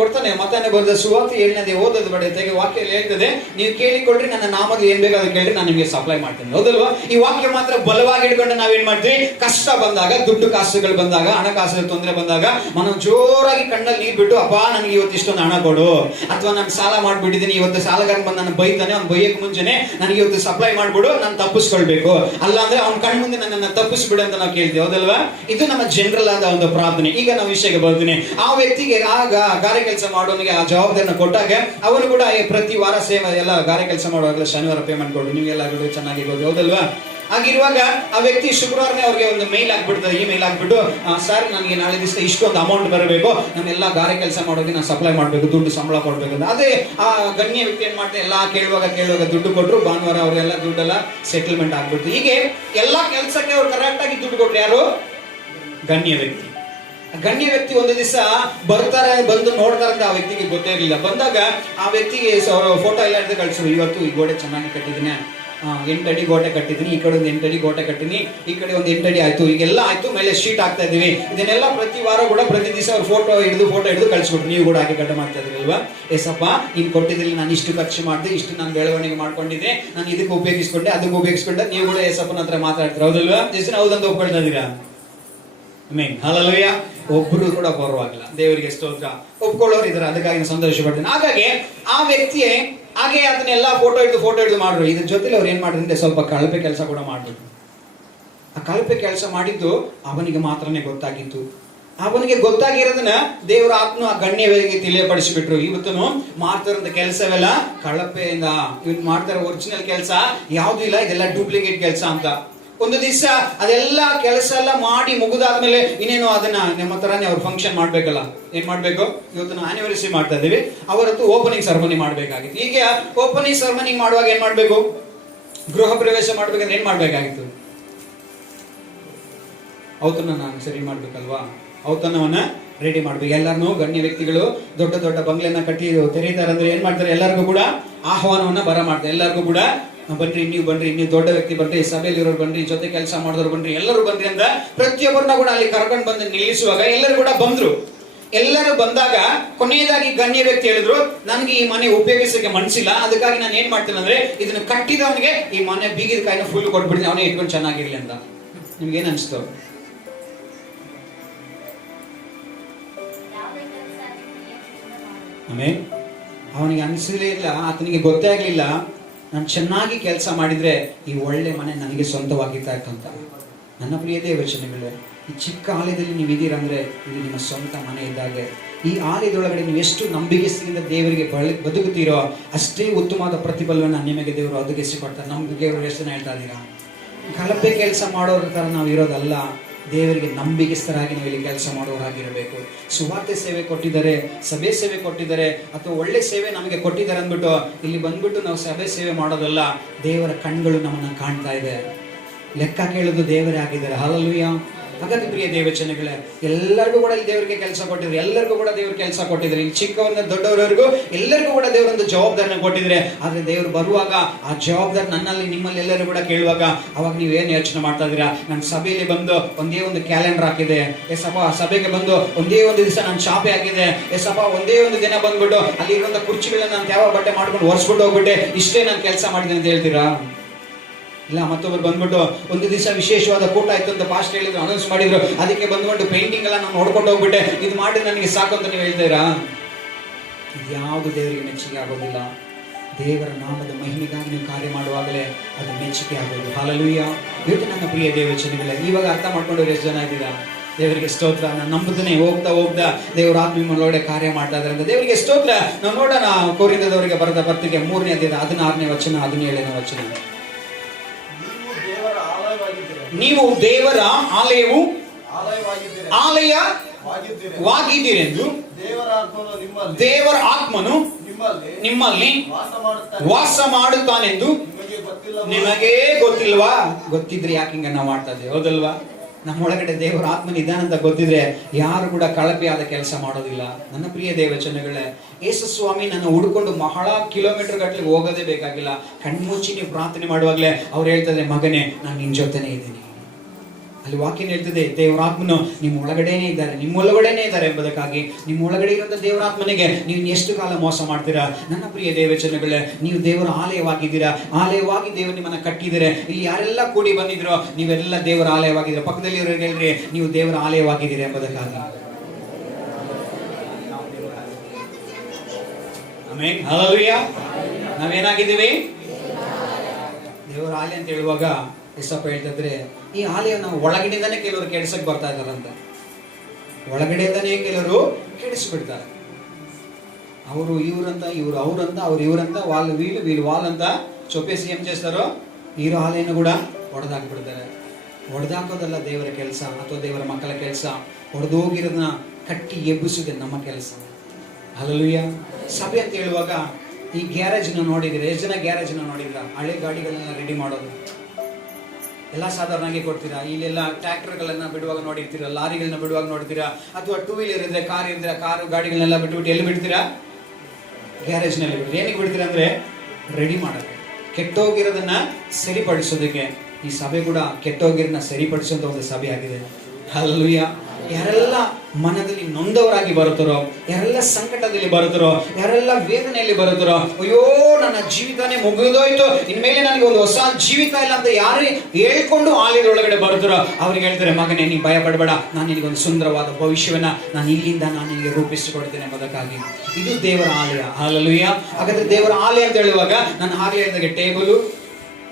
ಕೊಡ್ತಾನೆ. ಮತ್ತಾನೆ ಬರೆದ ಸುವಾರ್ತೆ 7ನೇ ಓದೋದು ಬೇಡ, ತೆಗೆ ವಾಕ್ಯಲ್ಲಿ ಹೇಳ್ತದೆ, ನೀವು ಕೇಳಿಕೊಡ್ರಿ, ನನ್ನ ನಾಮದಲ್ಲಿ ಏನ್ ಬೇಕಾದ್ರೆ ಕೇಳ್ರಿ, ನಾನು ನಿಮಗೆ ಸಪ್ಲೈ ಮಾಡ್ತೇನೆ. ಹೌದಲ್ವಾ? ಈ ವಾಕ್ಯ ಮಾತ್ರ ಬಲವಾಗಿ ಇಟ್ಕೊಂಡು ನಾವೇನ್ ಮಾಡ್ತೀವಿ, ಕಷ್ಟ ಬಂದಾಗ, ದುಡ್ಡು ಕಾಸುಗಳು ಬಂದಾಗ, ಹಣಕಾಸು ತೊಂದರೆ ಬಂದಾಗ మనం ಜೋರಾಗಿ ಕಣ್ಣಲ್ಲಿ ನೀರ್ ಬಿಟ್ಟು, ಅಪ್ಪ ನನಗೆ ಇವತ್ತು ಇಷ್ಟೊಂದು ಹಣ ಕೊಡು, ಅಥವಾ ನಾನು ಸಾಲ ಮಾಡ್ಬಿಟ್ಟಿದ್ದೀನಿ, ಇವತ್ತು ಸಾಲಗಾರ ಬಂದು ನಾನು ಬೈತಾನೆ, ಅವ್ನು ಬೈಯಕ್ ಮುಂಚೆನೆ ನನಗೆ ಇವತ್ತು ಸಪ್ಲೈ ಮಾಡ್ಬಿಡು, ನಾನು ತಪ್ಪಿಸ್ಕೊಳ್ಬೇಕು, ಅಲ್ಲ ಅಂದ್ರೆ ಅವ್ನ ಕಣ್ ಮುಂದೆ ನನ್ನನ್ನು ತಪ್ಪಿಸ್ಬಿಡು ಅಂತ ನಾವು ಕೇಳ್ತೀವಿ. ಹೌದಲ್ವಾ? ಇದು ನಮ್ಮ ಜನರಲ್ ಆದ ಒಂದು ಪ್ರಾರ್ಥನೆ. ಈಗ ನಾವು ವಿಷಯಕ್ಕೆ ಬರ್ತೀನಿ. ಆ ವ್ಯಕ್ತಿಗೆ ಆಗ ಗಾರೆ ಕೆಲಸ ಮಾಡೋನಿಗೆ ಆ ಜವಾಬ್ದಾರಿನ ಕೊಟ್ಟಾಗ ಅವನು ಕೂಡ ಪ್ರತಿ ವಾರ ಸೇವೆ ಎಲ್ಲ ಗಾರೆ ಕೆಲಸ ಮಾಡುವಾಗಲೇ ಶನಿವಾರ ಪೇಮೆಂಟ್ ಕೊಡು, ನೀವೆಲ್ಲ ಚೆನ್ನಾಗಿರ್ಬೋದು. ಹೌದಲ್ವಾ? ಆಗಿರುವಾಗ ಆ ವ್ಯಕ್ತಿ ಶುಕ್ರವಾರನೇ ಅವ್ರಿಗೆ ಒಂದು ಮೇಲ್ ಹಾಕ್ಬಿಡ್ತಾರೆ. ಈ ಮೇಲ್ ಹಾಕ್ಬಿಟ್ಟು, ಸರ್ ನನಗೆ ನಾಳೆ ದಿವಸ ಇಷ್ಟೊಂದು ಅಮೌಂಟ್ ಬರಬೇಕು, ನಮ್ಮೆಲ್ಲ ಗಾರೆ ಕೆಲಸ ಮಾಡೋಕೆ ನಾನು ಸಪ್ಲೈ ಮಾಡಬೇಕು, ದುಡ್ಡು ಸಂಬಳ ಕೊಡ್ಬೇಕು ಅಂತ. ಅದೇ ಆ ಗಣ್ಯ ವ್ಯಕ್ತಿ ಏನ್ ಮಾಡ್ತಾರೆ, ಎಲ್ಲ ಕೇಳುವಾಗ ದುಡ್ಡು ಕೊಟ್ಟರು. ಭಾನುವಾರ ಅವರೆಲ್ಲ ದುಡ್ಡೆಲ್ಲ ಸೆಟಲ್ಮೆಂಟ್ ಆಗ್ಬಿಡ್ತು. ಹೀಗೆ ಎಲ್ಲಾ ಕೆಲಸಕ್ಕೆ ಅವ್ರು ಕರೆಕ್ಟ್ ಆಗಿ ದುಡ್ಡು ಕೊಟ್ರು. ಯಾರು? ಗಣ್ಯ ವ್ಯಕ್ತಿ. ಗಣ್ಯ ವ್ಯಕ್ತಿ ಒಂದು ದಿವಸ ಬರ್ತಾರೆ, ಬಂದು ನೋಡ್ತಾರೆ ಅಂತ ಆ ವ್ಯಕ್ತಿಗೆ ಗೊತ್ತೇ ಇರಲಿಲ್ಲ. ಬಂದಾಗ ಆ ವ್ಯಕ್ತಿಗೆ ಫೋಟೋ ಎಲ್ಲ ಹಿಡಿದು ಕಳಿಸಿದ್ರು. ಇವತ್ತು ಈ ಗೋಡೆ ಚೆನ್ನಾಗಿ ಕಟ್ಟಿದ್ದೀನಿ, 8 ಅಡಿ ಗೋಡೆ ಕಟ್ಟಿದ್ದೀನಿ, ಈ ಕಡೆ ಒಂದು 8 ಅಡಿ ಗೋಡೆ ಕಟ್ಟಿನಿ, ಈ ಕಡೆ ಒಂದು 8 ಅಡಿ ಆಯ್ತು, ಈಗೆಲ್ಲ ಆಯ್ತು, ಮೇಲೆ ಶೀಟ್ ಹಾಕ್ತಾ ಇದೀವಿ. ಇದನ್ನೆಲ್ಲ ಪ್ರತಿ ವಾರ ಕೂಡ ಪ್ರತಿ ದಿವಸ ಅವ್ರು ಫೋಟೋ ಹಿಡಿದು ಕಳಿಸ್ಬಿಟ್ರು. ನೀವು ಕೂಡ ಹಾಗೆ ಗಡ್ಡ ಮಾಡ್ತಾ ಇದ್ರಿ ಅಲ್ವಾ? ಎಸಪ್ಪ ನೀನು ಕೊಟ್ಟಿದ್ದಿಲ್ಲ, ನಾನು ಇಷ್ಟು ಖರ್ಚು ಮಾಡಿದೆ, ಇಷ್ಟು ನಾನು ಬೆಳವಣಿಗೆ ಮಾಡ್ಕೊಂಡಿದ್ದೆ, ನಾನು ಇದಕ್ಕೆ ಉಪಯೋಗಿಸ್ಕೊಂಡೆ, ಅದಕ್ಕೆ ಉಪಯೋಗಿಸ್ಕೊಂಡೆ. ನೀವು ಕೂಡ ಎಸಪ್ಪನ ಹತ್ರ ಮಾತಾಡ್ತೀರ. ಹೌದಲ್ವಾ? ಎಷ್ಟು ಹೌದಂತ ಒಪ್ಕೊಳ್ತಾ ಇದೀರಾ? ಆಮೆನ್. ಹಲ್ಲೆಲೂಯಾ. ಒಬ್ರು ಕೂಡ ಪರವಾಗಿಲ್ಲ, ದೇವರಿಗೆ ಸ್ತೋತ್ರ. ಒಪ್ಕೊಳ್ಳೋರು ಇದ್ದಾರೆ, ಅದಕ್ಕಾಗಿ ಸಂತೋಷ ಪಡ್ತೀನಿ. ಹಾಗಾಗಿ ಆ ವ್ಯಕ್ತಿಯೇ ಹಾಗೆ ಅದನ್ನೆಲ್ಲ ಫೋಟೋ ಹಿಡಿದು ಮಾಡಿದ್ರು. ಇದ್ರ ಜೊತೆಲಿ ಅವ್ರು ಏನ್ ಮಾಡಿದ್ರೆ ಸ್ವಲ್ಪ ಕಳಪೆ ಕೆಲಸ ಕೂಡ ಮಾಡ್ಬಿಟ್ರು. ಆ ಕಳಪೆ ಕೆಲಸ ಮಾಡಿದ್ದು ಅವನಿಗೆ ಮಾತ್ರನೇ ಗೊತ್ತಾಗಿತ್ತು. ಅವನಿಗೆ ಗೊತ್ತಾಗಿರೋದನ್ನ ದೇವರ ಆತ್ಮ ಆ ಗಣ್ಯವಾಗಿ ತಿಳಿಯಪಡಿಸಿಬಿಟ್ರು. ಇವತ್ತು ಮಾಡ್ತಾರಂತ ಕೆಲಸವೆಲ್ಲ ಕಳಪೆಯಿಂದ, ಇವ್ನು ಮಾಡ್ತಾರೆ ಒರಿಜಿನಲ್ ಕೆಲಸ ಯಾವ್ದು ಇಲ್ಲ, ಇದೆಲ್ಲ ಡೂಪ್ಲಿಕೇಟ್ ಕೆಲಸ ಅಂತ. ಒಂದು ದಿವಸ ಅದೆಲ್ಲ ಕೆಲಸ ಎಲ್ಲ ಮಾಡಿ ಮುಗಿದಾದ್ಮೇಲೆ ಇನ್ನೇನು ಅದನ್ನ ನಮ್ಮ ತರಾನೇ ಅವ್ರು ಫಂಕ್ಷನ್ ಮಾಡ್ಬೇಕಲ್ಲ. ಏನ್ ಮಾಡ್ಬೇಕು? ಇವತ್ತು ನಾವು ಆನಿವರ್ಸರಿ ಮಾಡ್ತಾ ಇದೀವಿ, ಅವರತ್ತು ಓಪನಿಂಗ್ ಸೆರೆಮನಿ ಮಾಡ್ಬೇಕಾಗಿತ್ತು. ಹೀಗೆ ಓಪನಿಂಗ್ ಸೆರೆಮನಿ ಮಾಡುವಾಗ ಏನ್ ಮಾಡ್ಬೇಕು? ಗೃಹ ಪ್ರವೇಶ ಮಾಡ್ಬೇಕಂದ್ರೆ ಏನ್ ಮಾಡ್ಬೇಕಾಗಿತ್ತು? ಔತಣ ನಾನು ಸರಿ ಮಾಡ್ಬೇಕಲ್ವಾ? ಔತಣವನ್ನ ರೆಡಿ ಮಾಡ್ಬೇಕು. ಎಲ್ಲಾರನ್ನೂ ಗಣ್ಯ ವ್ಯಕ್ತಿಗಳು ದೊಡ್ಡ ದೊಡ್ಡ ಬಂಗ್ಲೆನ ಕಟ್ಟಿ ತೆರೀತಾರೆ ಅಂದ್ರೆ ಏನ್ ಮಾಡ್ತಾರೆ? ಎಲ್ಲರಿಗೂ ಕೂಡ ಆಹ್ವಾನವನ್ನ ಮಾಡ್ತಾರೆ. ಎಲ್ಲರಿಗೂ ಕೂಡ ಬನ್ರಿ, ನೀವು ದೊಡ್ಡ ವ್ಯಕ್ತಿ ಬನ್ರಿ, ಸಭೆಯಲ್ಲಿ ಇರೋರು ಬನ್ರಿ, ಜೊತೆ ಕೆಲಸ ಮಾಡಿದವರು ಬನ್ರಿ, ಎಲ್ಲರೂ ಬನ್ರಿ ಅಂತ ಪ್ರತಿಯೊಬ್ಬರನ್ನ ಕೂಡ ಅಲ್ಲಿ ಕರ್ಕೊಂಡು ಬಂದು ನಿಲ್ಲಿಸುವಾಗ ಎಲ್ಲರೂ ಕೂಡ ಬಂದ್ರು. ಎಲ್ಲರೂ ಬಂದಾಗ ಕೊನೆಯದಾಗಿ ಗಣ್ಯ ವ್ಯಕ್ತಿ ಹೇಳಿದ್ರು, ನನ್ಗೆ ಈ ಮನೆ ಉಪಯೋಗಿಸಕ್ಕೆ ಮನಸ್ಸಿಲ್ಲ, ಅದಕ್ಕಾಗಿ ನಾನು ಏನ್ ಮಾಡ್ತೇನೆ ಅಂದ್ರೆ ಇದನ್ನ ಕಟ್ಟಿದವನಿಗೆ ಈ ಮನೆ ಬೀಗಿದ ಕಾಯಿನ ಫುಲ್ ಕೊಟ್ಬಿಡ್ತೀನಿ, ಅವನೇ ಇಟ್ಕೊಂಡು ಚೆನ್ನಾಗಿರ್ಲಿ ಅಂತ. ನಿಮ್ಗೆ ಏನ್ ಅನ್ಸ್ತು? ಆಮೇಲೆ ಅವನಿಗೆ ಅನಿಸಲೇ ಇಲ್ಲ, ಆತನಿಗೆ ಗೊತ್ತೇ ಆಗ್ಲಿಲ್ಲ, ನಾನು ಚೆನ್ನಾಗಿ ಕೆಲಸ ಮಾಡಿದ್ರೆ ಈ ಒಳ್ಳೆ ಮನೆ ನನಗೆ ಸ್ವಂತವಾಗಿತ್ತಾ ಇತ್ತು ಅಂತ. ನನ್ನ ಪ್ರಿಯ ದೇವಚನಗಳೇ, ಈ ಚಿಕ್ಕ ಆಲಯದಲ್ಲಿ ನೀವು ಇದೀರಂದ್ರೆ ಇದು ನಿಮ್ಮ ಸ್ವಂತ ಮನೆ ಇದ್ದಾಗೆ. ಈ ಆಲಯದೊಳಗಡೆ ನೀವು ಎಷ್ಟು ನಂಬಿಕೆಯಿಂದ ದೇವರಿಗೆ ಬದುಕುತ್ತೀರೋ ಅಷ್ಟೇ ಉತ್ತಮವಾದ ಪ್ರತಿಫಲವನ್ನು ನಿಮಗೆ ದೇವರು ಒದಗಿಸಿಕೊಡ್ತಾರೆ. ನಮ್ಗೆ ದೇವರು ಎಷ್ಟು ಜನ ಹೇಳ್ತಾ ಇದ್ದೀರಾ? ಕಳಪೆ ಕೆಲಸ ಮಾಡೋರ ತರ ನಾವು ಇರೋದಲ್ಲ, ದೇವರಿಗೆ ನಂಬಿಕೆಸ್ಥರಾಗಿ ನಾವು ಇಲ್ಲಿ ಕೆಲಸ ಮಾಡೋರಾಗಿರಬೇಕು. ಸುವಾರ್ತೆ ಸೇವೆ ಕೊಟ್ಟಿದ್ದಾರೆ, ಸಭೆ ಸೇವೆ ಕೊಟ್ಟಿದ್ದಾರೆ, ಅಥವಾ ಒಳ್ಳೆ ಸೇವೆ ನಮಗೆ ಕೊಟ್ಟಿದ್ದಾರೆ ಅಂದ್ಬಿಟ್ಟು ಇಲ್ಲಿ ಬಂದ್ಬಿಟ್ಟು ನಾವು ಸಭೆ ಸೇವೆ ಮಾಡೋದಲ್ಲ. ದೇವರ ಕಣ್ಗಳು ನಮ್ಮನ್ನ ಕಾಣ್ತಾ ಇದೆ, ಲೆಕ್ಕ ಕೇಳೋದು ದೇವರೇ ಆಗಿದ್ದಾರೆ. ಹಲ್ಲೆಲೂಯಾ. ಹಾಗಾಗಿ ಪ್ರಿಯ ದೇವಚನಗಳೇ, ಎಲ್ಲರಿಗೂ ಕೂಡ ಇಲ್ಲಿ ದೇವರಿಗೆ ಕೆಲಸ ಕೊಟ್ಟಿದ್ರೆ, ಎಲ್ಲರಿಗೂ ಕೂಡ ದೇವ್ರ ಕೆಲಸ ಕೊಟ್ಟಿದ್ರೆ, ಇಲ್ಲಿ ಚಿಕ್ಕವರಿಂದ ದೊಡ್ಡವರವರೆಗೂ ಎಲ್ಲರಿಗೂ ಕೂಡ ದೇವರೊಂದು ಜವಾಬ್ದಾರಿನ ಕೊಟ್ಟಿದ್ರೆ, ಆದ್ರೆ ದೇವರು ಬರುವಾಗ ಆ ಜವಾಬ್ದಾರಿ ನನ್ನಲ್ಲಿ ನಿಮ್ಮಲ್ಲಿ ಎಲ್ಲರೂ ಕೂಡ ಕೇಳುವಾಗ ಅವಾಗ ನೀವೇನು ಯೋಚನೆ ಮಾಡ್ತಾ ಇದ್ದೀರಾ? ನನ್ನ ಸಭೆಯಲ್ಲಿ ಬಂದು ಒಂದೇ ಒಂದು ಕ್ಯಾಲೆಂಡರ್ ಹಾಕಿದೆ, ಎಸಪ್ಪ ಸಭೆಗೆ ಬಂದು ಒಂದೇ ಒಂದು ದಿವಸ ನಾನು ಶಾಪೆ ಹಾಕಿದೆ, ಎಸಪ್ಪ ಒಂದೇ ಒಂದು ದಿನ ಬಂದ್ಬಿಟ್ಟು ಅಲ್ಲಿ ಇರುವಂತ ಕುರ್ಚಿಗಳನ್ನ ನಾನು ಯಾವ ಬಟ್ಟೆ ಮಾಡ್ಕೊಂಡು ಒರೆಸ್ಬಿಟ್ಟು ಹೋಗ್ಬಿಟ್ಟೆ, ಇಷ್ಟೇ ನಾನು ಕೆಲಸ ಮಾಡಿದೆ ಅಂತ ಹೇಳ್ತೀರಾ? ಇಲ್ಲ, ಮತ್ತೊಬ್ಬರು ಬಂದ್ಬಿಟ್ಟು ಒಂದು ದಿವಸ ವಿಶೇಷವಾದ ಕೂಟ ಆಯ್ತು ಅಂತ ಪಾಸ್ಟ್ ಹೇಳಿದ್ರು, ಅನೌನ್ಸ್ ಮಾಡಿದ್ರು, ಅದಕ್ಕೆ ಬಂದ್ಬಿಟ್ಟು ಪೇಂಟಿಂಗ್ ಎಲ್ಲ ನಾನು ನೋಡ್ಕೊಂಡು ಹೋಗ್ಬಿಟ್ಟೆ, ಇದು ಮಾಡಿ ನನಗೆ ಸಾಕು ಅಂತ ನೀವು ಹೇಳ್ತೀರಾ? ಇದ್ಯಾವುದು ದೇವರಿಗೆ ಮೆಚ್ಚುಗೆ ಆಗೋದಿಲ್ಲ. ದೇವರ ನಾಮದ ಮಹಿಮೆಗಾಗಿ ನೀವು ಕಾರ್ಯ ಮಾಡುವಾಗಲೇ ಅದು ಮೆಚ್ಚುಗೆ ಆಗೋದು. ಹಲ್ಲೆಲೂಯಾ. ಇವತ್ತು ನನ್ನ ಪ್ರಿಯ ದೇವಚನಗಳೇ, ಇವಾಗ ಅರ್ಥ ಮಾಡ್ಕೊಂಡು ಎಷ್ಟು ಜನ ಇದ್ದೀರಾ? ದೇವರಿಗೆ ಸ್ತೋತ್ರ. ನಾನು ನಂಬುತ್ತೇನೆ, ಹೋಗ್ತಾ ದೇವರ ಆತ್ಮೊಳಗಡೆ ಕಾರ್ಯ ಮಾಡ್ತಾ ಇದ್ದಾರೆ ಅಂತ. ದೇವರಿಗೆ ಸ್ತೋತ್ರ. ನಾವು ನೋಡೋಣ ಕೊರಿಂಥದವರಿಗೆ ಬರೆದ ಪತ್ರಿಕೆ 3ನೇ ಅಧ್ಯಾಯ 16ನೇ ವಚನ 17ನೇ ವಚನ. ನೀವು ದೇವರ ಆಲಯವಾಗಿದ್ದೀರೆಂದು ದೇವರ ಆತ್ಮನು ನಿಮ್ಮಲ್ಲಿ ವಾಸ ಮಾಡುತ್ತಾನೆಂದು ನಿಮಗೇ ಗೊತ್ತಿಲ್ವಾ? ಗೊತ್ತಿದ್ರೆ ಯಾಕೆ ಹಿಂಗ ನಾವು ಮಾಡ್ತಾ ಇದ್ದೇವೆ? ಹೌದಲ್ವಾ? ನಮ್ಮೊಳಗಡೆ ದೇವರ ಆತ್ಮನ ಇದ್ದಾನಂತ ಗೊತ್ತಿದ್ರೆ ಯಾರು ಕೂಡ ಕಳಪೆಯಾದ ಕೆಲಸ ಮಾಡೋದಿಲ್ಲ. ನನ್ನ ಪ್ರಿಯ ದೇವಚನಗಳೇ, ಯೇಸು ಸ್ವಾಮಿ ನನ್ನ ಹುಡ್ಕೊಂಡು ಬಹಳ ಕಿಲೋಮೀಟರ್ ಗಟ್ಟಲೆ ಹೋಗೋದೇ ಬೇಕಾಗಿಲ್ಲ. ಕಣ್ಮುಚ್ಚಿ ನೀವು ಪ್ರಾರ್ಥನೆ ಮಾಡುವಾಗಲೇ ಅವ್ರು ಹೇಳ್ತಾರೆ, ಮಗನೇ ನಾನು ನಿನ್ ಜೊತೆನೇ ಇದ್ದೀನಿ. ಅಲ್ಲಿ ವಾಕ್ಯ ಹೇಳ್ತದೆ, ದೇವರಾತ್ಮನು ನಿಮ್ಮ ಒಳಗಡೆನೇ ಇದ್ದಾರೆ, ನಿಮ್ಮ ಒಳಗಡೆನೇ ಇದ್ದಾರೆ ಎಂಬುದಕ್ಕಾಗಿ ನಿಮ್ಮ ಒಳಗಡೆ ಇರುವಂತ ದೇವರಾತ್ಮನಿಗೆ ನೀವು ಎಷ್ಟು ಕಾಲ ಮೋಸ ಮಾಡ್ತೀರಾ? ನನ್ನ ಪ್ರಿಯ ದೇವಚನಗಳೇ, ನೀವು ದೇವರ ಆಲಯವಾಗಿದ್ದೀರಾ. ಆಲಯವಾಗಿ ದೇವರು ನಿಮ್ಮನ್ನ ಕಟ್ಟಿದ್ದೀರಾ. ಇಲ್ಲಿ ಯಾರೆಲ್ಲ ಕೂಡಿ ಬಂದಿದ್ರೋ ನೀವೆಲ್ಲ ದೇವರ ಆಲಯವಾಗಿದ್ದೀರಾ. ಪಕ್ಕದಲ್ಲಿ ಇರೋರಿಗೆ ಹೇಳ್ರಿ, ನೀವು ದೇವರ ಆಲಯವಾಗಿದ್ದೀರಾ ಎಂಬುದಕ್ಕಾಗಿ. Amen, hallelujah. ನಾವೇನಾಗಿದ್ದೀವಿ? ದೇವರ ಆಲಯ ಅಂತ ಹೇಳುವಾಗ ಯೇಸಪ್ಪ ಹೇಳ್ತಿದ್ರೆ, ಈ ಆಲಯ ನಾವು ಒಳಗಡೆಯಿಂದಾನೇ ಕೆಲವರು ಕೆಡಿಸಕ್ ಬರ್ತಾ ಇದಾರಂತ. ಒಳಗಡೆಯಿಂದಾನೇ ಕೆಲವರು ಕೆಡಿಸ್ಬಿಡ್ತಾರೆ. ಅವರು ಇವರಂತ, ಇವರು ಅವರಂತ, ಅವ್ರು ಇವರಂತ, వాళ్ళు వీళ్ళు, వీళ్ళు వాళ్ళంత చొప్పేసి ఏం చేస్తారో ఈ ఆలయను కూడా ಒಡೆದಾಕ್ಬಿಡ್ತಾರೆ. ಒಡೆದಾಕೋದಲ್ಲ ದೇವರ ಕೆಲಸ ಅಥವಾ ದೇವರ ಮಕ್ಕಳ ಕೆಲಸ. ಒಡೆದೋಗಿರೋದನ್ನ ಕಟ್ಟಿ ಎಬ್ಬಿಸೋದೇ ನಮ್ಮ ಕೆಲಸ. ಹಲ್ಲೆಲೂಯಾ. ಸಭೆ ಅಂತ ಹೇಳುವಾಗ ಈ ಗ್ಯಾರೇಜ್ನ ನೋಡಿದ್ರೆ, ಎಷ್ಟು ಜನ ಗ್ಯಾರೇಜ್ನ ನೋಡಿದ್ರ? ಹಳೆ ಗಾಡಿಗಳನ್ನ ರೆಡಿ ಮಾಡೋದು ಎಲ್ಲ ಸಾಧಾರಣವಾಗಿ ಕೊಡ್ತೀರಾ? ಇಲ್ಲೆಲ್ಲ ಟ್ರ್ಯಾಕ್ಟರ್ಗಳನ್ನ ಬಿಡುವಾಗ ನೋಡಿರ್ತೀರಾ, ಲಾರಿಗಳನ್ನ ಬಿಡುವಾಗ ನೋಡ್ತೀರಾ, ಅಥವಾ ಟೂ ವೀಲರ್ ಇದ್ರೆ, ಕಾರ್ ಇದ್ರೆ, ಕಾರು ಗಾಡಿಗಳನ್ನೆಲ್ಲ ಬಿಟ್ಬಿಟ್ಟು ಎಲ್ಲಿ ಬಿಡ್ತೀರಾ? ಗ್ಯಾರೇಜ್ನಲ್ಲಿ ಬಿಡ್ತೀರಾ. ಏನಕ್ಕೆ ಬಿಡ್ತೀರಾ ಅಂದ್ರೆ ರೆಡಿ ಮಾಡೋದು, ಕೆಟ್ಟೋಗಿರೋದನ್ನ ಸರಿಪಡಿಸೋದಕ್ಕೆ. ಈ ಸಭೆ ಕೂಡ ಕೆಟ್ಟೋಗಿರೋದನ್ನ ಸರಿಪಡಿಸುವಂತ ಒಂದು ಸಭೆ ಆಗಿದೆ. ಹಲ್ಲೆಲೂಯಾ. ಯಾರೆಲ್ಲ ಮನದಲ್ಲಿ ನೊಂದವರಾಗಿ ಬರುತ್ತಾರೋ, ಯಾರೆಲ್ಲ ಸಂಕಟದಲ್ಲಿ ಬರುತ್ತಾರೋ, ಯಾರೆಲ್ಲ ವೇದನೆಯಲ್ಲಿ ಬರುತ್ತಾರೋ, ಅಯ್ಯೋ ನನ್ನ ಜೀವಿತನೇ ಮುಗಿದೋಯ್ತು, ಇನ್ಮೇಲೆ ನನಗೆ ಒಂದು ಹೊಸ ಜೀವಿತ ಇಲ್ಲ ಅಂತ ಯಾರು ಹೇಳ್ಕೊಂಡು ಆಲಯದೊಳಗಡೆ ಬರುತ್ತಾರೋ ಅವ್ರಿಗೆ ಹೇಳ್ತಾರೆ, ಮಗನೇ ನೀನು ಭಯ ಪಡಬೇಡ, ನಾನು ನಿನಗೊಂದು ಸುಂದರವಾದ ಭವಿಷ್ಯವನ್ನ ನಾನು ಇಲ್ಲಿಂದ ನಾನು ನಿನಗೆ ರೂಪಿಸಿಕೊಡ್ತೇನೆ ಎಂಬುದಕ್ಕಾಗಿ. ಇದು ದೇವರ ಆಲಯ. ಹಲ್ಲೆಲೂಯಾ. ಹಾಗಾದ್ರೆ ದೇವರ ಆಲಯ ಅಂತ ಹೇಳುವಾಗ ನಾನು ಆಗಲೇ ಹೇಳಿದಾಗೆ table,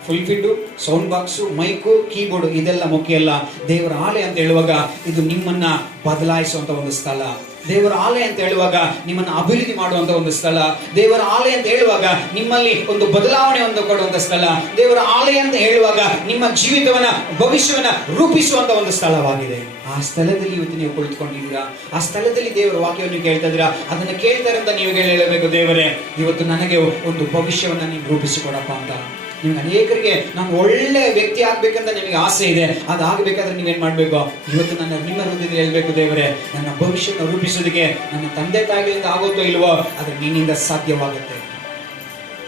pulpit, sound box, mic, keyboard ಇದೆಲ್ಲ ಮುಖ್ಯ ಅಲ್ಲ. ದೇವರ ಆಲಯ ಅಂತ ಹೇಳುವಾಗ ಇದು ನಿಮ್ಮನ್ನ ಬದಲಾಯಿಸುವಂತ ಒಂದು ಸ್ಥಳ. ದೇವರ ಆಲಯ ಅಂತ ಹೇಳುವಾಗ ನಿಮ್ಮನ್ನು ಅಭಿವೃದ್ಧಿ ಮಾಡುವಂತ ಒಂದು ಸ್ಥಳ. ದೇವರ ಆಲಯ ಅಂತ ಹೇಳುವಾಗ ನಿಮ್ಮಲ್ಲಿ ಒಂದು ಬದಲಾವಣೆ ಒಂದು ಕೊಡುವಂತ ಸ್ಥಳ. ದೇವರ ಆಲಯ ಅಂತ ಹೇಳುವಾಗ ನಿಮ್ಮ ಜೀವಿತವನ್ನ, ಭವಿಷ್ಯವನ್ನ ರೂಪಿಸುವಂತ ಒಂದು ಸ್ಥಳವಾಗಿದೆ. ಆ ಸ್ಥಳದಲ್ಲಿ ಇವತ್ತು ನೀವು ಕುಳಿತುಕೊಂಡಿದ್ದೀರಾ. ಆ ಸ್ಥಳದಲ್ಲಿ ದೇವರ ವಾಕ್ಯವನ್ನು ಕೇಳ್ತಾ ಇದ್ದೀರಾ. ಅದನ್ನ ಕೇಳ್ತಾರೆ ಅಂತ ನೀವು ಹೇಳಬೇಕು, ದೇವರೇ ಇವತ್ತು ನನಗೆ ಒಂದು ಭವಿಷ್ಯವನ್ನ ನೀನು ರೂಪಿಸಿಕೊಡಪ್ಪ ಅಂತ. ನಿಮ್ಗೆ ಅನೇಕರಿಗೆ ನಾನು ಒಳ್ಳೆ ವ್ಯಕ್ತಿ ಆಗ್ಬೇಕಂತ ನಿಮಗೆ ಆಸೆ ಇದೆ. ಅದಾಗಬೇಕಾದ್ರೆ ನೀವೇನ್ ಮಾಡ್ಬೇಕು? ಇವತ್ತು ನಿಮ್ಮ ಹೃದಯದಲ್ಲಿ ಹೇಳ್ಬೇಕು, ದೇವರೇ ನನ್ನ ಭವಿಷ್ಯವನ್ನು ರೂಪಿಸೋದಕ್ಕೆ ನನ್ನ ತಂದೆ ತಾಯಿಗಳಿಂದ ಆಗೋತ್ತೋ ಇಲ್ವೋ ಅದು ನಿನ್ನಿಂದ ಸಾಧ್ಯವಾಗುತ್ತೆ.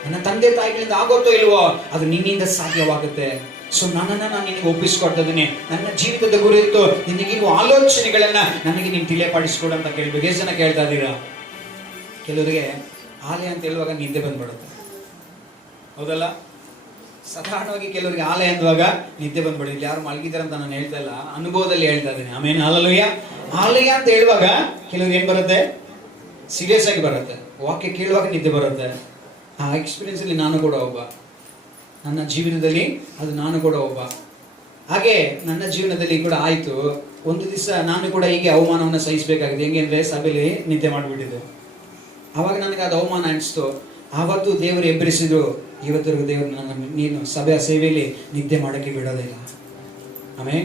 ನನ್ನ ತಂದೆ ತಾಯಿಗಳಿಂದ ಆಗೋತ್ತೋ ಇಲ್ವೋ ಅದು ನಿನ್ನಿಂದ ಸಾಧ್ಯವಾಗುತ್ತೆ. ಸೊ ನನ್ನನ್ನು ನಾನು ನಿನಗೆ ಒಪ್ಪಿಸ್ಕೊಡ್ತಿದ್ದೀನಿ. ನನ್ನ ಜೀವಿತದ ಗುರಿ ಇತ್ತು, ನಿನಗಿರುವ ಆಲೋಚನೆಗಳನ್ನ ನನಗೆ ನೀನು ತಿಳಿಯಪಡಿಸ್ಕೊಡು ಅಂತ ಕೇಳ್ಬೇಕು. ಎಷ್ಟು ಜನ ಕೇಳ್ತಾ ಇದ್ದೀರಾ? ಕೆಲವರಿಗೆ ಆಲಯ ಅಂತ ಹೇಳುವಾಗ ನಿದ್ದೆ ಬಂದ್ಬಿಡುತ್ತೆ, ಹೌದಲ್ಲ? ಸಾಧಾರಣವಾಗಿ ಕೆಲವರಿಗೆ ಆಲಯ ಅಂದುವಾಗ ನಿದ್ದೆ ಬಂದ್ಬಿಡುತ್ತೆ. ಯಾರು ಮಲಗಿದಾರೆ ಅಂತ ನಾನು ಹೇಳ್ತಾ ಇಲ್ಲ, ಅನುಭವದಲ್ಲಿ ಹೇಳ್ತಾ ಇದ್ದೀನಿ. ಆಮೇಲೆ ಹಲ್ಲೆಲೂಯಾ. ಆಲಯ ಅಂತ ಹೇಳುವಾಗ ಕೆಲವ್ರಿಗೆ ಏನ್ ಬರುತ್ತೆ? ಸೀರಿಯಸ್ ಆಗಿ ಬರುತ್ತೆ. ವಾಕ್ಯ ಕೇಳುವಾಗ ನಿದ್ದೆ ಬರುತ್ತೆ. ಆ ಎಕ್ಸ್ಪೀರಿಯನ್ಸ್ ಅಲ್ಲಿ ನಾನು ಕೂಡ ಒಬ್ಬ. ನನ್ನ ಜೀವನದಲ್ಲಿ ಅದು ನಾನು ಕೂಡ ಒಬ್ಬ. ಹಾಗೆ ನನ್ನ ಜೀವನದಲ್ಲಿ ಕೂಡ ಆಯ್ತು. ಒಂದು ದಿವಸ ನಾನು ಕೂಡ ಹೀಗೆ ಅವಮಾನವನ್ನು ಸಹಿಸಬೇಕಾಗಿದೆ. ಹೆಂಗೆ ಅಂದ್ರೆ ಸಭೆಯಲ್ಲಿ ನಿದ್ದೆ ಮಾಡಿಬಿಟ್ಟಿದ್ದು. ಆವಾಗ ನನಗೆ ಅದು ಅವಮಾನ ಅನಿಸ್ತು. ಆವತ್ತು ದೇವರು ಎಬ್ಬರಿಸಿದ್ರು. ಇವತ್ತರೆಗೂ ದೇವರು ನೀನು ಸಭೆಯ ಸೇವೆಯಲ್ಲಿ ನಿದ್ದೆ ಮಾಡೋಕ್ಕೆ ಬಿಡೋದಿಲ್ಲ. ಆಮೇಲೆ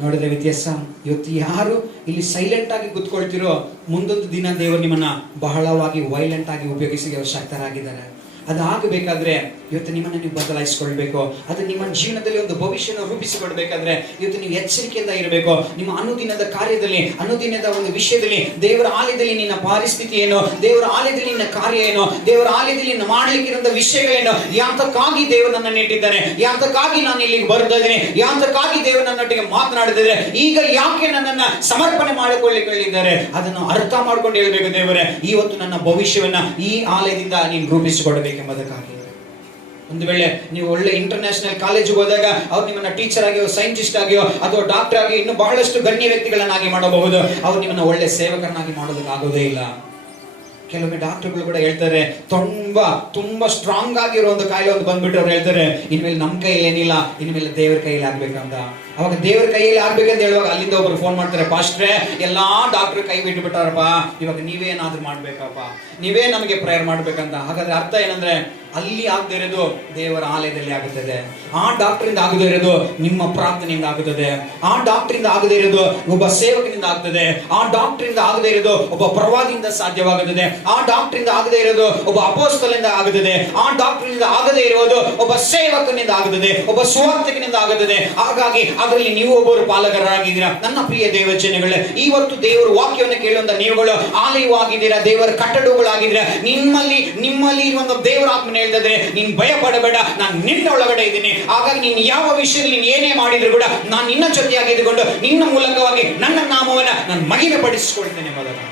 ನೋಡಿದ್ರೆ ವ್ಯತ್ಯಾಸ. ಇವತ್ತು ಯಾರು ಇಲ್ಲಿ ಸೈಲೆಂಟ್ ಆಗಿ ಕೂತ್ಕೊಳ್ತಿರೋ, ಮುಂದೊಂದು ದಿನ ದೇವರು ನಿಮ್ಮನ್ನ ಬಹಳವಾಗಿ ವೈಲೆಂಟ್ ಆಗಿ ಉಪಯೋಗಿಸಿ ಶಕ್ತರಾಗಿದ್ದಾರೆ. ಅದಾಗಬೇಕಾದ್ರೆ ಇವತ್ತು ನಿಮ್ಮನ್ನು ನೀವು ಬದಲಾಯಿಸಿಕೊಳ್ಬೇಕು. ಅದು ನಿಮ್ಮ ಜೀವನದಲ್ಲಿ ಒಂದು ಭವಿಷ್ಯನ ರೂಪಿಸಿಕೊಳ್ಬೇಕಾದ್ರೆ ಇವತ್ತು ನೀವು ಎಚ್ಚರಿಕೆಯಿಂದ ಇರಬೇಕು. ನಿಮ್ಮ ಅನುದಿನದ ಕಾರ್ಯದಲ್ಲಿ, ಅನುದಿನದ ಒಂದು ವಿಷಯದಲ್ಲಿ, ದೇವರ ಆಲಯದಲ್ಲಿ ನಿನ್ನ ಪರಿಸ್ಥಿತಿ ಏನು, ದೇವರ ಆಲಯದಲ್ಲಿ ನಿನ್ನ ಕಾರ್ಯ ಏನು, ದೇವರ ಆಲಯದಲ್ಲಿ ನಿನ್ನ ಮಾಡ್ಲಿಕ್ಕಿರೋ ವಿಷಯಗಳೇನು, ಯಾಂತಕ್ಕಾಗಿ ದೇವರು ನನ್ನನ್ನು ಇಟ್ಟಿದ್ದಾನೆ, ಯಾಂತಕ್ಕಾಗಿ ನಾನು ಇಲ್ಲಿಗೆ ಬರ್ತಾ ಇದ್ದೀನಿ, ಯಾಂತಕ್ಕಾಗಿ ದೇವರು ನನ್ನೊಟ್ಟಿಗೆ ಮಾತನಾಡಿದ್ದಾರೆ, ಈಗ ಯಾಕೆ ನನ್ನನ್ನು ಸಮರ್ಪಣೆ ಮಾಡಿಕೊಳ್ಳಿದ್ದಾರೆ, ಅದನ್ನು ಅರ್ಥ ಮಾಡ್ಕೊಂಡು ಹೇಳ್ಬೇಕು. ದೇವರೇ ಇವತ್ತು ನನ್ನ ಭವಿಷ್ಯವನ್ನ ಈ ಆಲಯದಿಂದ ನೀನು ರೂಪಿಸಿಕೊಡಬೇಕು ಎಂಬುದಕ್ಕಾಗಿ. ಒಂದು ವೇಳೆ ನೀವು ಒಳ್ಳೆ ಇಂಟರ್ನ್ಯಾಷನಲ್ ಕಾಲೇಜಿಗೆ ಹೋದಾಗ ಅವ್ರು ನಿಮ್ಮನ್ನ ಟೀಚರ್ ಆಗಿಯೋ, ಸೈಂಟಿಸ್ಟ್ ಆಗಿಯೋ ಅಥವಾ ಡಾಕ್ಟರ್ ಆಗಿಯೋ ಇನ್ನು ಬಹಳಷ್ಟು ಗಣ್ಯ ವ್ಯಕ್ತಿಗಳನ್ನಾಗಿ ಮಾಡಬಹುದು. ಅವ್ರು ನಿಮ್ಮನ್ನ ಒಳ್ಳೆ ಸೇವಕರನ್ನಾಗಿ ಮಾಡೋದಕ್ಕೆ ಆಗೋದೇ ಇಲ್ಲ. ಕೆಲವೊಮ್ಮೆ ಡಾಕ್ಟರ್ಗಳು ಕೂಡ ಹೇಳ್ತಾರೆ, ತುಂಬಾ ಸ್ಟ್ರಾಂಗ್ ಆಗಿರೋ ಒಂದು ಕಾಯಿಲೆ ಒಂದು ಬಂದ್ಬಿಟ್ಟು ಅವ್ರು ಹೇಳ್ತಾರೆ, ಇನ್ಮೇಲೆ ನಮ್ಮ ಕೈಯಲ್ಲಿ ಏನಿಲ್ಲ, ಇನ್ಮೇಲೆ ದೇವರ ಕೈಯಲ್ಲಿ ಆಗ್ಬೇಕಂತ. ಅವಾಗ ದೇವರ ಕೈಯಲ್ಲಿ ಆಗ್ಬೇಕಂತ ಹೇಳುವಾಗ ಅಲ್ಲಿಂದ ಒಬ್ರು ಫೋನ್ ಮಾಡ್ತಾರೆ, ಪಾಸ್ಟ್ರೇ ಎಲ್ಲಾ ಡಾಕ್ಟರ್ ಕೈ ಬಿಟ್ಟು ಬಿಟ್ಟಾರಪ್ಪ, ಇವಾಗ ನೀವೇನಾದ್ರೂ ಮಾಡ್ಬೇಕಪ್ಪ, ನೀವೇ ನಮಗೆ ಪ್ರೇಯರ್ ಮಾಡ್ಬೇಕಂತ. ಹಾಗಾದ್ರೆ ಅರ್ಥ ಏನಂದ್ರೆ ಅಲ್ಲಿ ಆಗದೆ ಇರೋದು ದೇವರ ಆಲಯದಲ್ಲಿ ಆಗುತ್ತದೆ. ಆ ಡಾಕ್ಟರಿಂದ ಆಗದೆ ಇರೋದು ನಿಮ್ಮ ಪ್ರಾರ್ಥನೆಯಿಂದ ಆಗುತ್ತದೆ. ಆ ಡಾಕ್ಟರಿಂದ ಆಗದೆ ಇರೋದು ಒಬ್ಬ ಸೇವಕನಿಂದ ಆಗ್ತದೆ. ಆ ಡಾಕ್ಟರಿಂದ ಆಗದೆ ಇರೋದು ಒಬ್ಬ ಪ್ರವಾದಿಯಿಂದ ಸಾಧ್ಯವಾಗುತ್ತದೆ. ಆ ಡಾಕ್ಟರಿಂದ ಆಗದೆ ಇರೋದು ಒಬ್ಬ ಅಪೊಸ್ತಲನಿಂದ ಆಗುತ್ತದೆ. ಆ ಡಾಕ್ಟರಿಂದ ಆಗದೆ ಇರೋದು ಒಬ್ಬ ಸೇವಕನಿಂದ ಆಗುತ್ತದೆ, ಒಬ್ಬ ಸುವಾರ್ತಿಕನಿಂದ ಆಗುತ್ತದೆ. ಹಾಗಾಗಿ ಅದರಲ್ಲಿ ನೀವು ಒಬ್ಬರು ಪಾಲಕರಾಗಿದ್ದೀರಾ. ನನ್ನ ಪ್ರಿಯ ದೇವಜನಗಳೇ, ಇವತ್ತು ದೇವರ ವಾಕ್ಯವನ್ನು ಕೇಳುವಂತ ನೀವುಗಳು ಆಲಯವಾಗಿದ್ದೀರಾ, ದೇವರ ಕಟ್ಟಡಗಳಾಗಿದ್ದೀರಾ. ನಿಮ್ಮಲ್ಲಿ ಇರುವಂತ ದೇವರ ಆತ್ಮನ ಹೇಳ್ತಿದ್ರೆ, ನೀನ್ ಭಯ ಪಡಬೇಡ, ನಾನು ನಿನ್ನ ಒಳಗಡೆ ಇದ್ದೀನಿ. ಹಾಗಾಗಿ ನೀನು ಯಾವ ವಿಷಯದಲ್ಲಿ ನೀನು ಏನೇ ಮಾಡಿದ್ರು ಕೂಡ ನಾನು ನಿನ್ನ ಜೊತೆಯಾಗಿ ಇದ್ದುಕೊಂಡು ನಿನ್ನ ಮೂಲಕವಾಗಿ ನನ್ನ ನಾಮವನ್ನ ನಾನು ಮಹಿಮೆ ಪಡಿಸಿಕೊಳ್ತೇನೆ ಎಂಬುದನ್ನು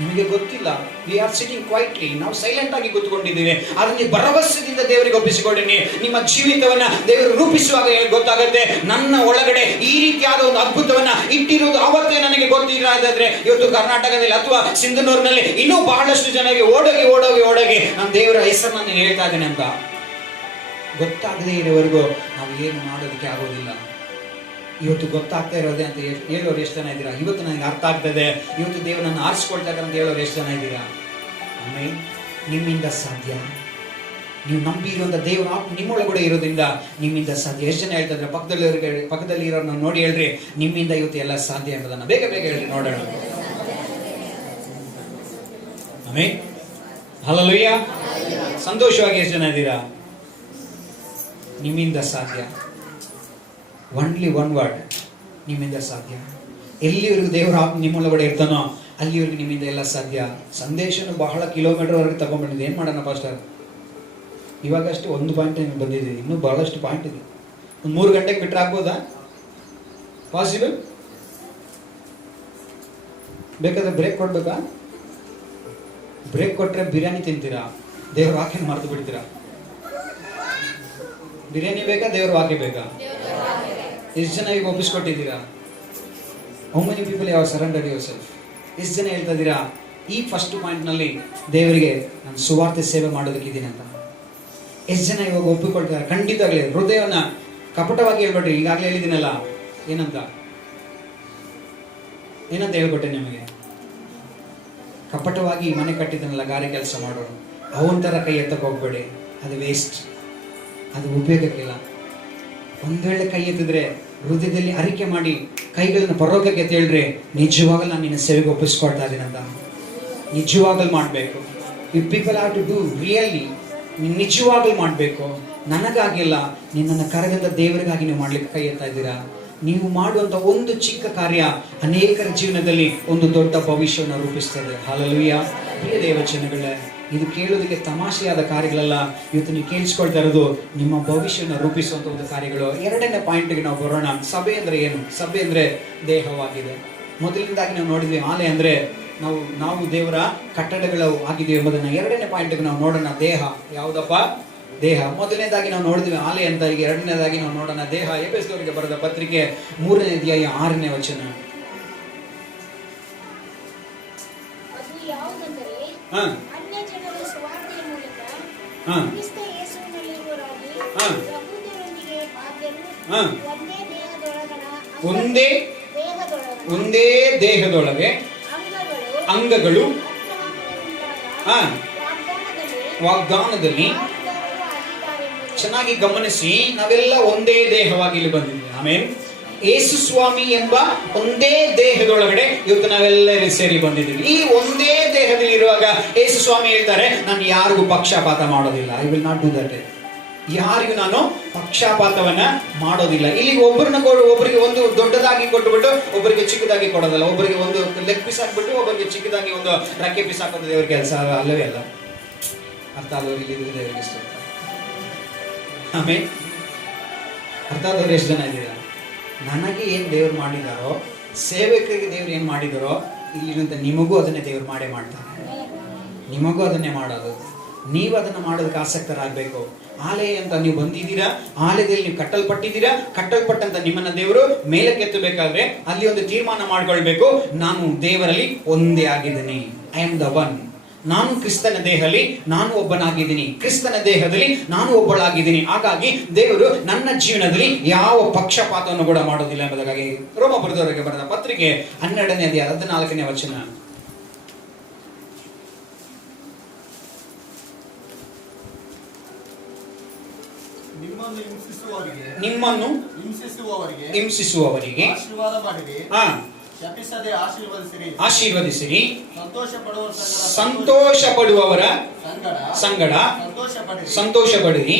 ನಿಮಗೆ ಗೊತ್ತಿಲ್ಲ. ವಿ ಆರ್ ಸಿಟಿಂಗ್ ಕ್ವೈಟ್ಲಿ, ನಾವು ಸೈಲೆಂಟ್ ಆಗಿ ಕೂತ್ಕೊಂಡಿದ್ದೀವಿ. ಅದನ್ನ ಭರವಸೆಯಿಂದ ದೇವರಿಗೆ ಒಪ್ಪಿಸಿಕೊಡಿನಿ. ನಿಮ್ಮ ಜೀವಿತವನ್ನ ದೇವರು ರೂಪಿಸುವಾಗ ಗೊತ್ತಾಗುತ್ತೆ, ನನ್ನ ಒಳಗಡೆ ಈ ರೀತಿಯಾದ ಒಂದು ಅದ್ಭುತವನ್ನ ಇಟ್ಟಿರುವುದು ಅವತ್ತೇ ನನಗೆ ಗೊತ್ತಿರಾದ್ರೆ ಇವತ್ತು ಕರ್ನಾಟಕದಲ್ಲಿ ಅಥವಾ ಸಿಂಧನೂರಿನಲ್ಲಿ ಇನ್ನೂ ಬಹಳಷ್ಟು ಜನರಿಗೆ ಓಡೋಗಿ ನಾನು ದೇವರ ಹೆಸರನ್ನು ಹೇಳ್ತಾ ಇದ್ದೇನೆ ಅಂತ ಗೊತ್ತಾಗದೇ ಇರೋವರೆಗೂ ನಾವು ಏನು ಮಾಡೋದಕ್ಕೆ ಆಗೋದಿಲ್ಲ. ಇವತ್ತು ಗೊತ್ತಾಗ್ತಾ ಇರೋದೇ ಅಂತ ಹೇಳೋರು ಎಷ್ಟು ಜನ ಇದ್ದೀರಾ? ಇವತ್ತು ನನಗೆ ಅರ್ಥ ಆಗ್ತದೆ, ಇವತ್ತು ದೇವರನ್ನು ಆರಿಸ್ಕೊಳ್ತಾ ಇದ್ದಾರೆ ಅಂತ ಹೇಳೋರು ಎಷ್ಟು ಜನ ಇದ್ದೀರಾ? ಆಮೇಲೆ ನಿಮ್ಮಿಂದ ಸಾಧ್ಯ. ನೀವು ನಂಬಿರುವಂತ ದೇವರ ಆತ್ಮ ನಿಮ್ಮೊಳಗಡೆ ಇರೋದ್ರಿಂದ ನಿಮ್ಮಿಂದ ಸಾಧ್ಯ. ಎಷ್ಟು ಜನ ಹೇಳ್ತಾ ಇದ್ರೆ ಪಕ್ಕದಲ್ಲಿ ಇರೋರನ್ನ ನೋಡಿ ಹೇಳ್ರಿ, ನಿಮ್ಮಿಂದ ಇವತ್ತು ಎಲ್ಲ ಸಾಧ್ಯ ಎಂಬುದನ್ನು ಬೇಗ ಹೇಳ್ರಿ ನೋಡೋಣ. ಆಮೇಲೆ ಹಲ್ಲೆಲೂಯಾ. ಸಂತೋಷವಾಗಿ ಎಷ್ಟು ಜನ ಇದ್ದೀರಾ? ನಿಮ್ಮಿಂದ ಸಾಧ್ಯ. ಒನ್ಲಿ ಒನ್ ವರ್ಡ್, ನಿಮ್ಮಿಂದ ಸಾಧ್ಯ. ಎಲ್ಲಿವರೆಗೂ ದೇವರ ನಿಮ್ಮೊಳಗಡೆ ಇರ್ತಾನೋ ಅಲ್ಲಿವರೆಗೂ ನಿಮ್ಮಿಂದ ಎಲ್ಲ ಸಾಧ್ಯ. ಸಂದೇಶನು ಬಹಳ ಕಿಲೋಮೀಟರ್ ವರೆಗೆ ತಗೊಂಡ್ಬಂದಿದೆ. ಏನು ಮಾಡೋಣ ಪಾಸ್ಟರ್? ಇವಾಗಷ್ಟು ಒಂದು ಪಾಯಿಂಟ್ ನಿಮ್ಗೆ ಬಂದಿದೆ, ಇನ್ನೂ ಬಹಳಷ್ಟು ಪಾಯಿಂಟ್ ಇದೆ. ಒಂದು 3 ಗಂಟೆಗೆ ಬಿಟ್ಟರೆ ಆಗ್ಬೋದಾ? ಪಾಸಿಬಲ್? ಬೇಕಾದ್ರೆ ಬ್ರೇಕ್ ಕೊಡ್ಬೇಕಾ? ಬ್ರೇಕ್ ಕೊಟ್ರೆ ಬಿರಿಯಾನಿ ತಿಂತೀರಾ, ದೇವ್ರ ವಾಕ್ಯ ಮರೆತು ಬಿಡ್ತೀರಾ. ಬಿರಿಯಾನಿ ಬೇಕಾ, ದೇವ್ರ ವಾಕ್ಯ ಬೇಕಾ? ಎಷ್ಟು ಜನ ಈಗ ಒಪ್ಪಿಸ್ಕೊಟ್ಟಿದ್ದೀರಾ? ಹೌ ಮೆನಿ ಪೀಪಲ್ ಯಾವ ಸರೆಂಡರ್ ಯುವರ್ ಸೆಲ್ಫ್? ಎಷ್ಟು ಜನ ಹೇಳ್ತಾ ಇದ್ದೀರಾ ಈ ಫಸ್ಟ್ ಪಾಯಿಂಟ್ ನಲ್ಲಿ ದೇವರಿಗೆ ನಾನು ಸುವಾರ್ತೆ ಸೇವೆ ಮಾಡೋದಕ್ಕಿದ್ದೀನಿ ಅಂತ? ಎಷ್ಟು ಜನ ಇವಾಗ ಒಪ್ಪಿಕೊಳ್ತಾರೆ? ಖಂಡಿತವಾಗ್ಲೇ ಹೃದಯವನ್ನ ಕಪಟವಾಗಿ ಹೇಳ್ಬೇಡ್ರಿ. ಈಗಾಗಲೇ ಹೇಳಿದ್ದೀನಲ್ಲ, ಏನಂತ ಹೇಳ್ಕೊಟ್ಟೆ ನಿಮಗೆ. ಕಪಟವಾಗಿ ಮನೆ ಕಟ್ಟಿದನಲ್ಲ, ಗಾರೆ ಕೆಲಸ ಮಾಡೋಣ, ಅವನ ಕೈ ಎತ್ತಕ್ಕೆ ಹೋಗ್ಬೇಡಿ. ಅದು ವೇಸ್ಟ್, ಅದು ಉಪಯೋಗಕ್ಕಿಲ್ಲ. ಒಂದ್ ವೇಳೆ ಕೈ ಎತ್ತಿದ್ರೆ ಹೃದಯದಲ್ಲಿ ಅರಿಕೆ ಮಾಡಿ ಕೈಗಳನ್ನು ಪರೋಗಕ್ಕೆ ತಿಳಿದ್ರೆ ನಿಜವಾಗಲೂ ನಾನು ನಿನ್ನ ಸೇವೆಗೆ ಒಪ್ಪಿಸ್ಕೊಳ್ತಾ ಇದ್ದೀನಿ ಅಂತ ನಿಜವಾಗಲೂ ಮಾಡಬೇಕು. You people have to do really. ನೀನು ನಿಜವಾಗಲೂ ಮಾಡಬೇಕು. ನನಗಾಗಿಲ್ಲ, ನಿನ್ನನ್ನು ಕರೆದಂತ ದೇವರಿಗಾಗಿ ನೀವು ಮಾಡ್ಲಿಕ್ಕೆ ಕೈ ಎತ್ತಾ ಇದ್ದೀರಾ. ನೀವು ಮಾಡುವಂತ ಒಂದು ಚಿಕ್ಕ ಕಾರ್ಯ ಅನೇಕರ ಜೀವನದಲ್ಲಿ ಒಂದು ದೊಡ್ಡ ಭವಿಷ್ಯವನ್ನು ರೂಪಿಸ್ತದೆ. ಹಲ್ಲೆಲೂಯಾ. ಪ್ರಿಯ ದೇವಜನಗಳೇ, ಇದು ಕೇಳೋದಕ್ಕೆ ತಮಾಷೆಯಾದ ಕಾರ್ಯಗಳಲ್ಲ. ಇವತ್ತು ನೀವು ಕೇಳಿಸ್ಕೊಳ್ತಾ ಇರೋದು ನಿಮ್ಮ ಭವಿಷ್ಯವನ್ನು ರೂಪಿಸುವಂತ ಒಂದು ಕಾರ್ಯಗಳು. 2ನೇ ಪಾಯಿಂಟ್ಗೆ ನಾವು ಬರೋಣ. ಸಭೆ ಅಂದ್ರೆ ಏನು? ಸಭೆ ಅಂದ್ರೆ ದೇಹವಾಗಿದೆ. ಮೊದಲಿಂದಾಗಿ ನಾವು ನೋಡಿದ್ವಿ, ಆಲಯ ಅಂದ್ರೆ ನಾವು ದೇವರ ಕಟ್ಟಡಗಳು ಆಗಿದ್ದೀವಿ ಎಂಬುದನ್ನ 2ನೇ ಪಾಯಿಂಟ್ಗೆ ನಾವು ನೋಡೋಣ. ದೇಹ ಯಾವುದಪ್ಪ? ದೇಹ. ಮೊದಲನೇದಾಗಿ ನಾವು ನೋಡಿದ್ವಿ ಆಲಯ ಅಂತ. ಈಗ 2ನೇದಾಗಿ ನಾವು ನೋಡೋಣ ದೇಹ. ಎಫೆಸದವರಿಗೆ ಬರೆದ ಪತ್ರಿಕೆ 3ನೇ ಅಧ್ಯಾಯ 6ನೇ ವಚನ. ಒಂದೇ ದೇಹದೊಳಗೆ ಅಂಗಗಳು ವಾಗ್ದಾನದಲ್ಲಿ. ಚೆನ್ನಾಗಿ ಗಮನಿಸಿ, ನಾವೆಲ್ಲ ಒಂದೇ ದೇಹವಾಗಿ ಇಲ್ಲಿ ಬಂದಿದ್ದೀವಿ. ಆಮೇಲೆ ಯೇಸು ಸ್ವಾಮಿ ಎಂಬ ಒಂದೇ ದೇಹದೊಳಗಡೆ ಇವತ್ತು ನಾವೆಲ್ಲರೂ ಸೇರಿ ಬಂದಿದ್ದೀವಿ. ಈ ಒಂದೇ ದೇಹದಲ್ಲಿ ಇರುವಾಗ ಯೇಸು ಸ್ವಾಮಿ ಹೇಳ್ತಾರೆ, ನಾನು ಯಾರಿಗೂ ಪಕ್ಷಪಾತ ಮಾಡೋದಿಲ್ಲ. I will not do that. ಯಾರಿಗೂ ನಾನು ಪಕ್ಷಪಾತವನ್ನ ಮಾಡೋದಿಲ್ಲ. ಇಲ್ಲಿಗೆ ಒಬ್ಬರಿಗೆ ಒಂದು ದೊಡ್ಡದಾಗಿ ಕೊಟ್ಟುಬಿಟ್ಟು ಒಬ್ಬರಿಗೆ ಚಿಕ್ಕದಾಗಿ ಕೊಡೋದಲ್ಲ. ಒಬ್ಬರಿಗೆ ಒಂದು ಲೆಗ್ ಪೀಸ್ ಹಾಕ್ಬಿಟ್ಟು ಒಬ್ಬರಿಗೆ ಚಿಕ್ಕದಾಗಿ ಒಂದು ರಕ್ಕೆ ಪೀಸ್ ಹಾಕೋದು ದೇವ್ರ ಕೆಲಸ ಅಲ್ಲವೇ ಅಲ್ಲ. ಅರ್ಥ ಆದವ್ರು ಇಲ್ಲಿ ದೇವರಿಗೆ ಇಷ್ಟ. ಆಮೇಲೆ ಅರ್ಥ ಆದವ್ರು ಎಷ್ಟು ಜನ ಇದ್ದೀರಾ? ನನಗೆ ಏನು ದೇವ್ರು ಮಾಡಿದಾರೋ, ಸೇವಕರಿಗೆ ದೇವ್ರು ಏನು ಮಾಡಿದಾರೋ, ಇಲ್ಲಿರುವಂತ ನಿಮಗೂ ಅದನ್ನೇ ದೇವ್ರು ಮಾಡ್ತಾರೆ. ನಿಮಗೂ ಅದನ್ನೇ ಮಾಡೋದು. ನೀವು ಅದನ್ನ ಮಾಡೋದಕ್ಕೆ ಆಸಕ್ತರಾಗಬೇಕು. ಆಲಯ ಅಂತ ನೀವು ಬಂದಿದ್ದೀರಾ, ಆಲಯದಲ್ಲಿ ನೀವು ಕಟ್ಟಲ್ಪಟ್ಟಿದ್ದೀರಾ. ಕಟ್ಟಲ್ಪಟ್ಟಂತ ನಿಮ್ಮನ್ನ ದೇವರು ಮೇಲಕ್ಕೆ ಎತ್ತಬೇಕಾದ್ರೆ ಅಲ್ಲಿ ಒಂದು ತೀರ್ಮಾನ ಮಾಡ್ಕೊಳ್ಬೇಕು, ನಾನು ದೇವರಲ್ಲಿ ಒಂದೇ ಆಗಿದ್ದೀನಿ. I am the one. ನಾನು ಕ್ರಿಸ್ತನ ದೇಹದಲ್ಲಿ ನಾನು ಒಬ್ಬನಾಗಿದ್ದೀನಿ, ಕ್ರಿಸ್ತನ ದೇಹದಲ್ಲಿ ನಾನು ಒಬ್ಬಳಾಗಿದ್ದೀನಿ. ಹಾಗಾಗಿ ದೇವರು ನನ್ನ ಜೀವನದಲ್ಲಿ ಯಾವ ಪಕ್ಷಪಾತವನ್ನು ಕೂಡ ಮಾಡೋದಿಲ್ಲ ಎಂಬುದಾಗಿ ರೋಮ ಬರೆದವರಿಗೆ ಬರೆದ ಪತ್ರಿಕೆ 12ನೇ ಅಧ್ಯಾಯ 14ನೇ ವಚನ. ನಿಮ್ಮನ್ನು ಹಿಂಸಿಸುವವರಿಗೆ ಆಶೀರ್ವದಿಸಿರಿ, ಸಂತೋಷ ಪಡುವವರ ಸಂಗಡ ಸಂತೋಷ ಪಡಿರಿ.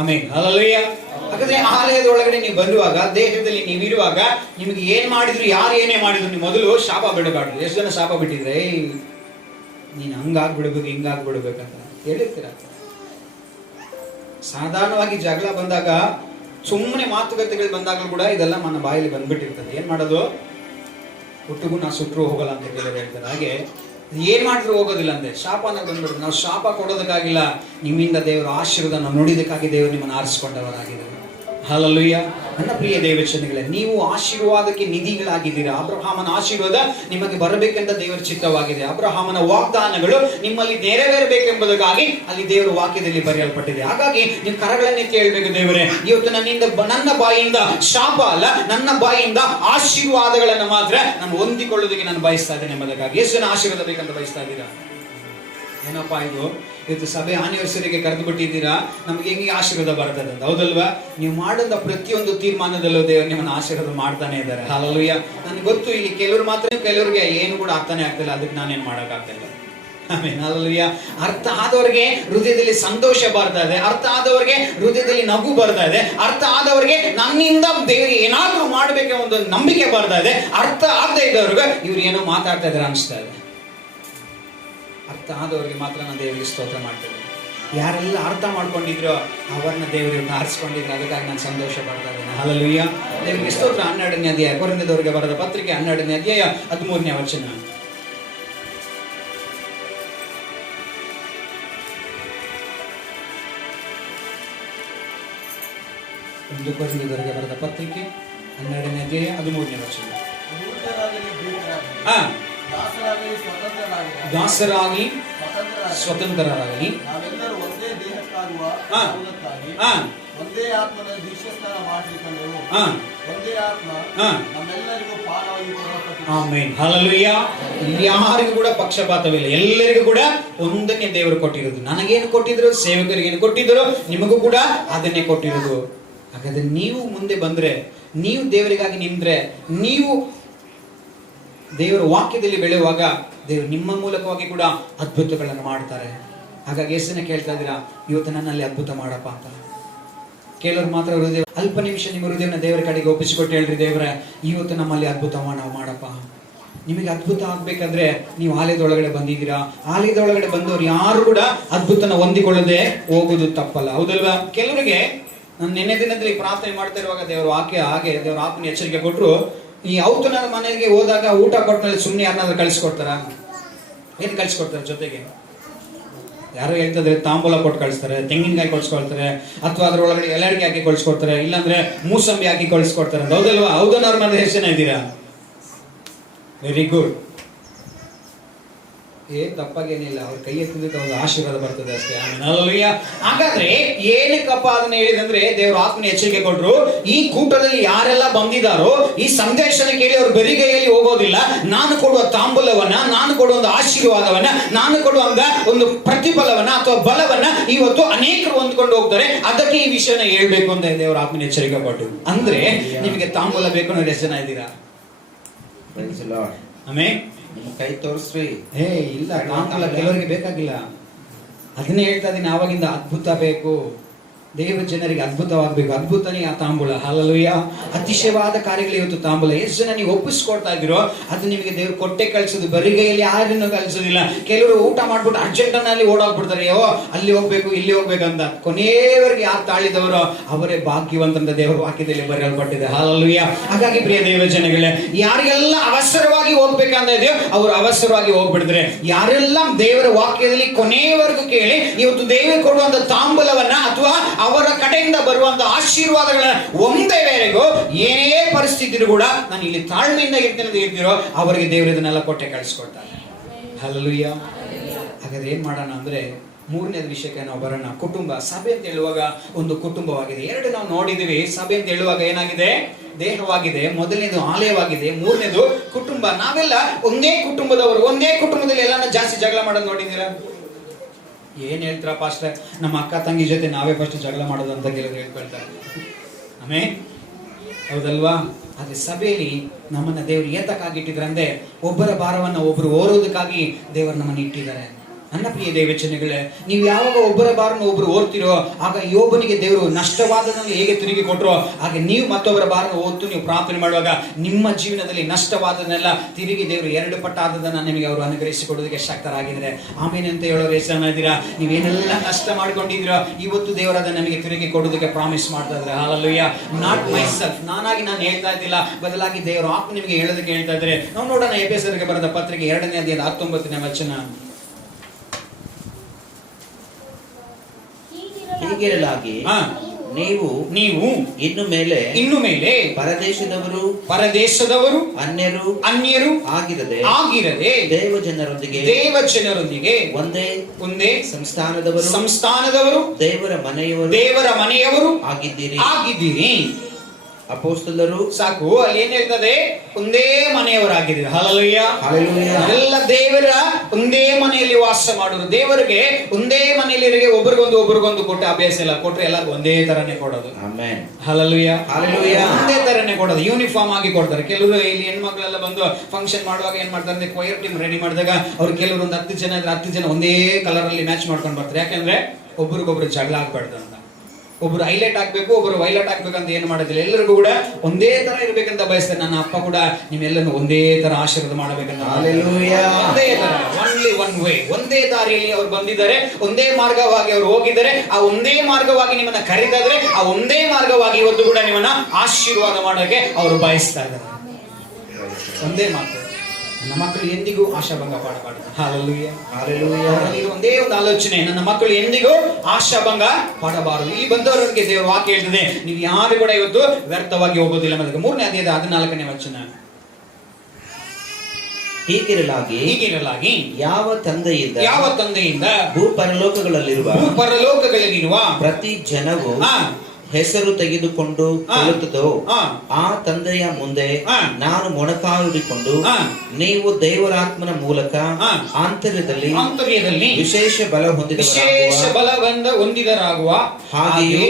ಆಮೆನ್. ಹಲ್ಲೆಲೂಯಾ. ಹಾಗಾದ್ರೆ ಆಲಯದ ಒಳಗಡೆ ನೀವು ಬರುವಾಗ, ದೇಹದಲ್ಲಿ ನೀವಿರುವಾಗ ನಿಮಗೆ ಏನ್ ಮಾಡಿದ್ರು, ಯಾರು ಏನೇ ಮಾಡಿದ್ರು, ನೀವು ಮೊದಲು ಶಾಪ ಬಿಡಬಾರ್ದು. ಎಷ್ಟು ಜನ ಶಾಪ ಬಿಟ್ಟಿದ್ರೆ, ನೀನು ಹಂಗಾಗ್ಬಿಡ್ಬೇಕು ಹಿಂಗಾಗ್ಬಿಡ್ಬೇಕಂತ ಹೇಳಿರ್ತೀರ. ಸಾಧಾರಣವಾಗಿ ಜಗಳ ಬಂದಾಗ, ಸುಮ್ಮನೆ ಮಾತುಕತೆಗಳು ಬಂದಾಗಲೂ ಕೂಡ ಇದೆಲ್ಲ ನನ್ನ ಬಾಯಲ್ಲಿ ಬಂದ್ಬಿಟ್ಟಿರ್ತದೆ. ಏನ್ ಮಾಡೋದು? ಹುಟ್ಟುಗೂ ನಾ ಸುಟ್ಟರು ಹೋಗಲ್ಲ ಅಂತ ಕೆಲವರು ಹೇಳ್ತಾರೆ. ಹಾಗೆ ಏನ್ ಮಾಡಿದ್ರು ಹೋಗೋದಿಲ್ಲ ಅಂತೆ, ಶಾಪ ಅನ್ನೋದು ಬಂದ್ಬಿಡುತ್ತೆ. ನಾವು ಶಾಪ ಕೊಡೋದಕ್ಕಾಗಿಲ್ಲ, ನಿಮ್ಮಿಂದ ದೇವರ ಆಶೀರ್ವಾದ ನಾವು ನೋಡಿದಕ್ಕಾಗಿ ದೇವರು ನಿಮ್ಮನ್ನು ಆರಿಸಿಕೊಂಡವರಾಗಿದ್ದಾರೆ. ಹಲ್ಲೆಲೂಯಾ. ನನ್ನ ಪ್ರಿಯ ದೇವಚನಗಳೇ, ನೀವು ಆಶೀರ್ವಾದಕ್ಕೆ ನಿಧಿಗಳಾಗಿದ್ದೀರಾ. ಅಬ್ರಹಾಮನ ಆಶೀರ್ವಾದ ನಿಮಗೆ ಬರಬೇಕೆಂದ ದೇವರ ಚಿತ್ತವಾಗಿದೆ. ಅಬ್ರಹಾಮನ ವಾಗ್ದಾನಗಳು ನಿಮ್ಮಲ್ಲಿ ನೆರವೇರಬೇಕೆಂಬುದಕ್ಕಾಗಿ ಅಲ್ಲಿ ದೇವರ ವಾಕ್ಯದಲ್ಲಿ ಬರೆಯಲ್ಪಟ್ಟಿದೆ. ಹಾಗಾಗಿ ನೀವು ಕರಗಳನ್ನೆತ್ತಿ ಹೇಳ್ಬೇಕು, ದೇವರೇ ಇವತ್ತು ನನ್ನ ಬಾಯಿಯಿಂದ ಶಾಪ ಅಲ್ಲ, ನನ್ನ ಬಾಯಿಯಿಂದ ಆಶೀರ್ವಾದಗಳನ್ನು ಮಾತ್ರ ನಾನು ಹೊಂದಿಕೊಳ್ಳೋದಕ್ಕೆ ನಾನು ಬಯಸ್ತಾ ಇದ್ದೇನೆ ಎಂಬುದಕ್ಕಾಗಿ. ಎಷ್ಟು ಜನ ಆಶೀರ್ವಾದ ಬೇಕಂತ ಬಯಸ್ತಾ ಇದ್ದೀರಾ? ಏನಪ್ಪಾ ಇದು, ಇವತ್ತು ಸಭೆ ಆನಿವರ್ಸರಿಗೆ ಕರೆದು ಬಿಟ್ಟಿದ್ದೀರಾ, ನಮ್ಗೆ ಹೆಂಗೆ ಆಶೀರ್ವಾದ ಬರ್ತದೆ ಅಂತ. ಹೌದಲ್ವಾ? ನೀವು ಮಾಡಿದ ಪ್ರತಿಯೊಂದು ತೀರ್ಮಾನದಲ್ಲೂ ದೇವರು ನಿಮ್ಮನ್ನು ಆಶೀರ್ವಾದ ಮಾಡ್ತಾನೆ ಇದ್ದಾರೆ. ಹಲ್ಲೆಲೂಯಾ. ನನಗೆ ಗೊತ್ತು, ಇಲ್ಲಿ ಕೆಲವರು ಮಾತ್ರ, ಕೆಲವರಿಗೆ ಏನು ಕೂಡ ಅರ್ಥನೇ ಆಗ್ತಿಲ್ಲ, ಅದಕ್ಕೆ ನಾನೇನು ಮಾಡೋಕ್ಕಾಗ್ತಿಲ್ಲ. ಆಮೇಲೆ ಹಲ್ಲೆಲೂಯಾ. ಅರ್ಥ ಆದವರಿಗೆ ಹೃದಯದಲ್ಲಿ ಸಂತೋಷ ಬರ್ತಾ ಇದೆ, ಅರ್ಥ ಆದವರಿಗೆ ಹೃದಯದಲ್ಲಿ ನಗು ಬರ್ತಾ ಇದೆ, ಅರ್ಥ ಆದವರಿಗೆ ನನ್ನಿಂದ ದೇವರು ಏನಾದ್ರೂ ಮಾಡಬೇಕೆ ಒಂದು ನಂಬಿಕೆ ಬರ್ತಾ ಇದೆ. ಅರ್ಥ ಆಗದೆ ಇದ್ದವ್ರಿಗೆ ಇವ್ರು ಏನೋ ಮಾತಾಡ್ತಾ ಇದ್ದಾರೆ ಅನಿಸ್ತಾ ಇದೆ. ಅರ್ಥ ಆದವರಿಗೆ ಮಾತ್ರ ನಾನು ದೇವರಿಗೆ ಸ್ತೋತ್ರ ಮಾಡ್ತೇನೆ. ಯಾರೆಲ್ಲ ಅರ್ಥ ಮಾಡ್ಕೊಂಡಿದ್ರೋ ಅವರನ್ನ ದೇವರನ್ನ ಆರಿಸ್ಕೊಂಡಿದ್ರು, ಅದಕ್ಕಾಗಿ ನಾನು ಸಂತೋಷ ಪಡ್ತಾ ಇದ್ದೇನೆ. ಹಲ್ಲೆಲೂಯಾ. ದೇವರಿಗೆ ಸ್ತೋತ್ರ. 12ನೇ ಅಧ್ಯಾಯ, ಕೊರಿಂಥದವರಿಗೆ ಬರೆದ ಪತ್ರಿಕೆ 12ನೇ ಅಧ್ಯಾಯ 13ನೇ ವಚನ. ಕೊರಿಂಥದವರಿಗೆ ಬರೆದ ಪತ್ರಿಕೆ 12ನೇ ಅಧ್ಯಾಯ 13ನೇ ವಚನ. ದಾಸರಾಗಿ ಸ್ವತಂತ್ರರಾಗಲಿ, ನಾವೆಲ್ಲರೂ ಒಂದೇ ದೇಹಕ್ಕಾಗುವ ಒಂದೇ ಆತ್ಮನ ದೀಕ್ಷಾಸ್ನಾನ ಮಾಡಿಕೊಂಡೆವು. ಒಂದೇ ಆತ್ಮ ನಮ್ಮೆಲ್ಲರಿಗೂ ಪಾಲವಾಗಿ ಕೊಡಲ್ಪಟ್ಟಿದೆ. ಆಮೆನ್. ಹಲ್ಲೆಲೂಯಾ. ಯಾರಿಗೂ ಕೂಡ ಪಕ್ಷಪಾತವಿಲ್ಲ, ಎಲ್ಲರಿಗೂ ಕೂಡ ಒಂದನ್ನೇ ದೇವರು ಕೊಟ್ಟಿರೋದು. ನನಗೇನು ಕೊಟ್ಟಿದ್ರು, ಸೇವಕರಿಗೆ ಏನು ಕೊಟ್ಟಿದ್ರು, ನಿಮಗೂ ಕೂಡ ಅದನ್ನೇ ಕೊಟ್ಟಿರೋದು. ಹಾಗಾದ್ರೆ ನೀವು ಮುಂದೆ ಬಂದ್ರೆ, ನೀವು ದೇವರಿಗಾಗಿ ನಿಂದ್ರೆ, ನೀವು ದೇವರ ವಾಕ್ಯದಲ್ಲಿ ಬೆಳೆಯುವಾಗ ದೇವರು ನಿಮ್ಮ ಮೂಲಕವಾಗಿ ಕೂಡ ಅದ್ಭುತಗಳನ್ನು ಮಾಡ್ತಾರೆ. ಹಾಗಾಗಿ ಎಷ್ಟು ಜನ ಕೇಳ್ತಾ ಇದ್ದೀರಾ, ಇವತ್ತು ನನ್ನಲ್ಲಿ ಅದ್ಭುತ ಮಾಡಪ್ಪ ಅಂತ. ಕೆಲವರು ಮಾತ್ರ ಹೃದಯ, ಅಲ್ಪ ನಿಮಿಷ ನಿಮ್ಮ ಹೃದಯನ ದೇವರ ಕಡೆಗೆ ಒಪ್ಪಿಸಿಕೊಟ್ಟು ಹೇಳ್ರಿ, ದೇವರೇ ಇವತ್ತು ನಮ್ಮಲ್ಲಿ ಅದ್ಭುತ ನಾವು ಮಾಡಪ್ಪ. ನಿಮಗೆ ಅದ್ಭುತ ಆಗ್ಬೇಕಂದ್ರೆ ನೀವು ಆಲಯದೊಳಗಡೆ ಬಂದಿದ್ದೀರಾ. ಆಲಯದೊಳಗಡೆ ಬಂದವರು ಯಾರು ಕೂಡ ಅದ್ಭುತನ ಹೊಂದಿಕೊಳ್ಳದೆ ಹೋಗುದು ತಪ್ಪಲ್ಲ. ಹೌದಲ್ವಾ? ಕೆಲವರಿಗೆ ನಾನು ನಿನ್ನೆ ದಿನದಲ್ಲಿ ಪ್ರಾರ್ಥನೆ ಮಾಡ್ತಾ ಇರುವಾಗ ದೇವರ ವಾಕ್ಯ ಹಾಗೆ ದೇವರ ಆತ್ಮನ ಎಚ್ಚರಿಕೆ ಕೊಟ್ಟರು. ಈ ಔತಣ ಮನೆಗೆ ಹೋದಾಗ ಊಟ ಕೊಟ್ಟನಲ್ಲಿ ಸುಮ್ಮನೆ ಯಾರನ್ನಾದ್ರೂ ಕಳಿಸ್ಕೊಡ್ತಾರ? ಏನ್ ಕಳಿಸ್ಕೊಡ್ತಾರೆ? ಜೊತೆಗೆ ಯಾರೋ ಹೇಳ್ತಿದ್ರೆ ತಾಂಬೂಲ ಕೊಟ್ಟು ಕಳಿಸ್ತಾರೆ, ತೆಂಗಿನಕಾಯಿ ಕೊಡ್ಸ್ಕೊಳ್ತಾರೆ, ಅಥವಾ ಅದ್ರೊಳಗಡೆ ಎಲಡಿಕೆ ಹಾಕಿ ಕಳಿಸ್ಕೊಡ್ತಾರೆ, ಇಲ್ಲಾಂದ್ರೆ ಮೂಸಂಬಿ ಹಾಕಿ ಕಳಿಸ್ಕೊಡ್ತಾರೆ. ಹೌದಲ್ವಾ? ಹೌದನ್ನ ಅವ್ರ ಮನೆ ಎಷ್ಟು ಜನ ಇದ್ದೀರಾ? Very good. ಏನ್ ತಪ್ಪಾಗೇನಿಲ್ಲ, ಅವ್ರ ಕೈ ಎತ್ತಿದ್ದಕ್ಕೆ ಅವ್ರ ಆಶೀರ್ವಾದ ಬರ್ತದೆ ಅಷ್ಟೇ. ಹಲ್ಲೆಲೂಯಾ. ಹಾಗಾದ್ರೆ ಏನಕ್ಕಪ್ಪ ಅದನ್ನ ಹೇಳಿದಂದ್ರೆ, ದೇವರ ಆತ್ಮನ ಎಚ್ಚರಿಕೆ ಕೊಟ್ರು, ಈ ಕೂಟದಲ್ಲಿ ಯಾರೆಲ್ಲ ಬಂದಿದ್ದಾರೋ ಈ ಸಂದೇಶನ ಕೇಳಿ ಅವ್ರು ಬರಿಗೈಯಲ್ಲಿ ಹೋಗೋದಿಲ್ಲ. ನಾನು ಕೊಡುವ ತಾಂಬೂಲವನ್ನ, ನಾನು ಕೊಡುವ ಒಂದು ಆಶೀರ್ವಾದವನ್ನ, ನಾನು ಕೊಡುವಂತ ಒಂದು ಪ್ರತಿಫಲವನ್ನ ಅಥವಾ ಬಲವನ್ನ ಇವತ್ತು ಅನೇಕರು ಹೊಂದ್ಕೊಂಡು ಹೋಗ್ತಾರೆ. ಅದಕ್ಕೆ ಈ ವಿಷಯನ ಹೇಳ್ಬೇಕು ಅಂತ ದೇವರ ಆತ್ಮನ ಎಚ್ಚರಿಕೆ ಕೊಟ್ಟರು. ಅಂದ್ರೆ ನಿಮಗೆ ತಾಂಬೂಲ ಬೇಕು ಅನ್ನೋರು ಎಷ್ಟು ಜನ ಇದ್ದೀರಾ? ಆಮೇಲೆ ಕೈ ತೋರಿಸ್ರಿ. ಇಲ್ಲ, ತಾಂಬೂಲ ಕೆಲವರಿಗೆ ಬೇಕಾಗಿಲ್ಲ. ಅದನ್ನೇ ಹೇಳ್ತಾ ಇದೀನಿ, ಆವಾಗಿಂದ ಅದ್ಭುತ ಬೇಕು, ದೇವರ ಜನರಿಗೆ ಅದ್ಭುತವಾಗಬೇಕು. ಅದ್ಭುತನೇ ಆ ತಾಂಬೂಲ. ಹಲ್ಲೆಲೂಯಾ. ಅತಿಶಯವಾದ ಕಾರ್ಯಗಳು ಇವತ್ತು ತಾಂಬೂಲ. ಎಷ್ಟು ಜನ ನೀವು ಒಪ್ಪಿಸ್ಕೊಡ್ತಾ ಇದ್ದೀರೋ ಅದು ನಿಮಗೆ ದೇವರು ಕೊಟ್ಟೆ ಕಳಿಸೋದು, ಬರಿಗೈಯಲ್ಲಿ ಯಾರನ್ನು ಕಳಿಸೋದಿಲ್ಲ. ಕೆಲವರು ಊಟ ಮಾಡ್ಬಿಟ್ಟು ಅರ್ಜೆಂಟನಲ್ಲಿ ಓಡಾಡ್ಬಿಡ್ತಾರೆ, ಅಲ್ಲಿ ಹೋಗ್ಬೇಕು ಇಲ್ಲಿ ಹೋಗ್ಬೇಕಂತ. ಕೊನೆಯವರೆಗೆ ಯಾರು ತಾಳಿದವರೋ ಅವರೇ ಭಾಗ್ಯವಂತ ದೇವರ ವಾಕ್ಯದಲ್ಲಿ ಬರೆಯಲ್ಪಟ್ಟಿದೆ. ಹಲ್ಲೆಲೂಯಾ. ಹಾಗಾಗಿ ಪ್ರಿಯ ದೇವ ಜನಗಳೇ, ಯಾರಿಗೆಲ್ಲ ಅವಸರವಾಗಿ ಹೋಗ್ಬೇಕಂತ ಇದೆಯೋ ಅವರು ಅವಸರವಾಗಿ ಹೋಗ್ಬಿಡ್ತಾರೆ. ಯಾರೆಲ್ಲ ದೇವರ ವಾಕ್ಯದಲ್ಲಿ ಕೊನೆಯವರೆಗೂ ಕೇಳಿ ಇವತ್ತು ದೇವರು ಕೊಡುವಂತ ತಾಂಬೂಲವನ್ನ ಅಥವಾ ಅವರ ಕಡೆಯಿಂದ ಬರುವಂತ ಆಶೀರ್ವಾದಗಳನ್ನ ಒಂದೇವರೆಗೂ ಏನೇ ಪರಿಸ್ಥಿತಿ ಕೂಡ ನಾನು ಇಲ್ಲಿ ತಾಳ್ಮೆಯಿಂದ ಇರ್ತೀರೋ ಅವರಿಗೆ ದೇವರು ಇದನ್ನೆಲ್ಲ ಕೊಟ್ಟೆ ಕಳಿಸ್ಕೊಡ್ತಾರೆ. ಹಲ್ಲೆಲೂಯಾ. ಹಾಗಾದ್ರೆ ಏನ್ ಮಾಡೋಣ ಅಂದ್ರೆ, ಮೂರನೇದ ವಿಷಯಕ್ಕೆ ನಾವು ಬರೋಣ. ಕುಟುಂಬ. ಸಭೆ ಅಂತ ಹೇಳುವಾಗ ಒಂದು ಕುಟುಂಬವಾಗಿದೆ. ಎರಡು ನಾವು ನೋಡಿದೀವಿ. ಸಭೆ ಅಂತ ಹೇಳುವಾಗ ಏನಾಗಿದೆ? ದೇಹವಾಗಿದೆ. ಮೊದಲನೇದು ಆಲಯವಾಗಿದೆ, ಮೂರನೇದು ಕುಟುಂಬ. ನಾವೆಲ್ಲ ಒಂದೇ ಕುಟುಂಬದವರು. ಒಂದೇ ಕುಟುಂಬದಲ್ಲಿ ಎಲ್ಲಾನ ಜಾಸ್ತಿ ಜಗಳ ಮಾಡೋದು ನೋಡಿದ್ದೀರಾ? ಏನ್ ಹೇಳ್ತಾರ ಪಾಸ್ಟರ್, ನಮ್ಮ ಅಕ್ಕ ತಂಗಿ ಜೊತೆ ನಾವೇ ಫಸ್ಟ್ ಜಗಳ ಮಾಡೋದು ಅಂತ ಕೆಲವರು ಹೇಳ್ಕೊಳ್ತಾರೆ. ಆಮೇಲೆ ಹೌದಲ್ವಾ? ಅದೇ ಸಭೆಯಲ್ಲಿ ನಮ್ಮನ್ನ ದೇವರು ಏತಕ್ಕಾಗಿ ಇಟ್ಟಿದ್ರಂದ್ರೆ, ಒಬ್ಬರ ಭಾರವನ್ನ ಒಬ್ಬರು ಓರೋದಕ್ಕಾಗಿ ದೇವರು ನಮ್ಮನ್ನ ಇಟ್ಟಿದ್ದಾರೆ. ನನ್ನ ಪ್ರಿಯ ದೇವಚನೆಗಳೇ, ನೀವು ಯಾವಾಗ ಒಬ್ಬರ ಭಾರನ್ನು ಒಬ್ಬರು ಓದ್ತಿರೋ ಆಗ ಯೋಬನಿಗೆ ದೇವರು ನಷ್ಟವಾದದನ್ನು ಹೇಗೆ ತಿರುಗಿ ಕೊಟ್ಟರೋ ಹಾಗೆ ನೀವು ಮತ್ತೊಬ್ಬರ ಭಾರನ ಓದ್ತು ನೀವು ಪ್ರಾರ್ಥನೆ ಮಾಡುವಾಗ ನಿಮ್ಮ ಜೀವನದಲ್ಲಿ ನಷ್ಟವಾದದನ್ನೆಲ್ಲ ತಿರುಗಿ ದೇವರು 2 ಪಟ್ಟಾದದನ್ನು ನಿಮಗೆ ಅವರು ಅನುಗ್ರಹಿಸಿಕೊಡೋದಕ್ಕೆ ಶಕ್ತರಾಗಿದ್ದಾರೆ. ಆಮೇಲೆ ಅಂತ ಹೇಳೋರು ಎಷ್ಟು ಜನ ಇದ್ದೀರಾ? ನೀವೇನೆಲ್ಲ ನಷ್ಟ ಮಾಡ್ಕೊಂಡಿದ್ದೀರೋ ಇವತ್ತು ದೇವರಾದ ನಮಗೆ ತಿರುಗಿ ಕೊಡೋದಕ್ಕೆ ಪ್ರಾಮಿಸ್ ಮಾಡ್ತಾ ಇದ್ದಾರೆ. ಹಲ್ಲೆಲೂಯಾ. ನಾಟ್ ಮೈ ಸೆಲ್ಫ್, ನಾನಾಗಿ ನಾನು ಹೇಳ್ತಾ ಇದ್ದಿಲ್ಲ, ಬದಲಾಗಿ ದೇವರು ಆತ್ಮ ನಿಮಗೆ ಹೇಳೋದಕ್ಕೆ ಹೇಳ್ತಾ ಇದ್ದಾರೆ. ನಾವು ನೋಡೋಣ ಎಫೆಸರಿಗೆ ಬರೆದ ಪತ್ರಿಕೆ 2ನೇ ಅಧ್ಯಾಯದ 19ನೇ ವಚನ. ಹೀಗಿರಲಾಗಿ ನೀವು ಇನ್ನು ಮೇಲೆ ಪರದೇಶದವರು ಅನ್ಯರು ಆಗಿರದೆ ದೇವಜನರೊಂದಿಗೆ ಒಂದೇ ಸಂಸ್ಥಾನದವರು ದೇವರ ಮನೆಯವರು ಆಗಿದ್ದೀರಿ. ಅಪೊಸ್ತಲರು ಸಾಕು, ಅಲ್ಲಿ ಏನ್ ಹೇಳ್ತದೆ? ಒಂದೇ ಮನೆಯವರಾಗಿದ್ದೀರಿ. ಹಲ್ಲೆಲೂಯಾ. ಎಲ್ಲ ದೇವರ ಒಂದೇ ಮನೆಯಲ್ಲಿ ವಾಸ ಮಾಡೋರು. ದೇವರಿಗೆ ಒಂದೇ ಮನೆಯಲ್ಲಿ ಒಬ್ರಿಗೊಂದು ಕೊಟ್ಟು ಅಭ್ಯಾಸ ಇಲ್ಲ. ಕೊಟ್ರೆ ಎಲ್ಲರಿಗೂ ಒಂದೇ ತರನೇ ಕೊಡೋದು. ಆಮೆನ್. ಹಲ್ಲೆಲೂಯಾ. ಒಂದೇ ತರನೇ ಕೊಡೋದು, ಯೂನಿಫಾರ್ಮ್ ಆಗಿ ಕೊಡ್ತಾರೆ. ಕೆಲವರು ಇಲ್ಲಿ ಹೆಣ್ಮಕ್ಳೆಲ್ಲ ಬಂದು ಫಂಕ್ಷನ್ ಮಾಡುವಾಗ ಏನ್ ಮಾಡ್ತಾರೆ, ಕೊಯರ್ ಟೀಮ್ ರೆಡಿ ಮಾಡಿದಾಗ ಅವ್ರು ಕೆಲವರು ಒಂದು 10 ಜನ ಇದ್ರೆ 10 ಜನ ಒಂದೇ ಕಲರ್ ಅಲ್ಲಿ ಮ್ಯಾಚ್ ಮಾಡ್ಕೊಂಡು ಬರ್ತಾರೆ. ಯಾಕಂದ್ರೆ ಒಬ್ರಿಗೊಬ್ರು ಜಗಳ ಆಗ್ಬಾರ್ದು ಅಂತ. ಒಬ್ರು ಹೈಲೈಟ್ ಆಗ್ಬೇಕು, ಒಬ್ರು ವೈಲೈಟ್ ಆಗ್ಬೇಕಂತ ಏನು ಮಾಡೋದಿಲ್ಲ. ಎಲ್ಲರಿಗೂ ಕೂಡ ಒಂದೇ ತರ ಇರ್ಬೇಕಂತ ಬಯಸ್ತಾರೆ. ನನ್ನ ಅಪ್ಪ ಕೂಡ ನಿಮ್ಮೆಲ್ಲರೂ ಒಂದೇ ತರ ಆಶೀರ್ವಾದ ಮಾಡಬೇಕಂತ. ಒಂದೇ ತರ, ಓನ್ಲಿ ಒನ್ ವೇ, ಒಂದೇ ದಾರಿಯಲ್ಲಿ ಅವ್ರು ಬಂದಿದ್ದಾರೆ, ಒಂದೇ ಮಾರ್ಗವಾಗಿ ಅವರು ಹೋಗಿದ್ದಾರೆ. ಆ ಒಂದೇ ಮಾರ್ಗವಾಗಿ ನಿಮ್ಮನ್ನ ಕರೆದಾದ್ರೆ ಆ ಒಂದೇ ಮಾರ್ಗವಾಗಿ ಇವತ್ತು ಕೂಡ ನಿಮ್ಮನ್ನ ಆಶೀರ್ವಾದ ಮಾಡೋಕೆ ಅವರು ಬಯಸ್ತಾ ಇದ್ದಾರೆ. ಒಂದೇ ಮಾತು. ನನ್ನ ಮಕ್ಕಳು ಎಂದಿಗೂ ಆಶಾಭಂಗ ಪಡಬಾರದು. ಹಲ್ಲೆಲೂಯಾ. ಅವರಲ್ಲಿ ಒಂದೇ ಒಂದು ಆಲೋಚನೆ, ನನ್ನ ಮಕ್ಕಳು ಎಂದಿಗೂ ಆಶಾಭಂಗ ಪಡಬಾರದು. ಇಲ್ಲಿ ಬಂದವರಿಗೆ ದೇವರು ವಾಕ್ಯ ಹೇಳ್ತದೆ, ನೀವು ಯಾರು ಕೂಡ ಇವತ್ತು ವ್ಯರ್ಥವಾಗಿ ಹೋಗೋದಿಲ್ಲ. 3ನೇ ಅಧ್ಯಾಯದ 14ನೇ ವಚನ. ಹೀಗಿರಲಾಗಿ ಯಾವ ತಂದೆಯಿಂದ ಭೂಪರಲೋಕಗಳಲ್ಲಿರುವ ಪ್ರತಿ ಜನವು ಹೆಸರು ತೆಗೆದುಕೊಂಡು ಕೊಳ್ಳುತ್ತದೋ ಆ ತಂದೆಯ ಮುಂದೆ ನಾನು ಮೊಣಕಾಲೂರಿಕೊಂಡು ನೀವು ದೇವರಾತ್ಮನ ಮೂಲಕ ಆಂತರ್ಯದಲ್ಲಿ ವಿಶೇಷ ಬಲ ಹೊಂದಿದರಾಗುವ ಹಾಗೆಯೇ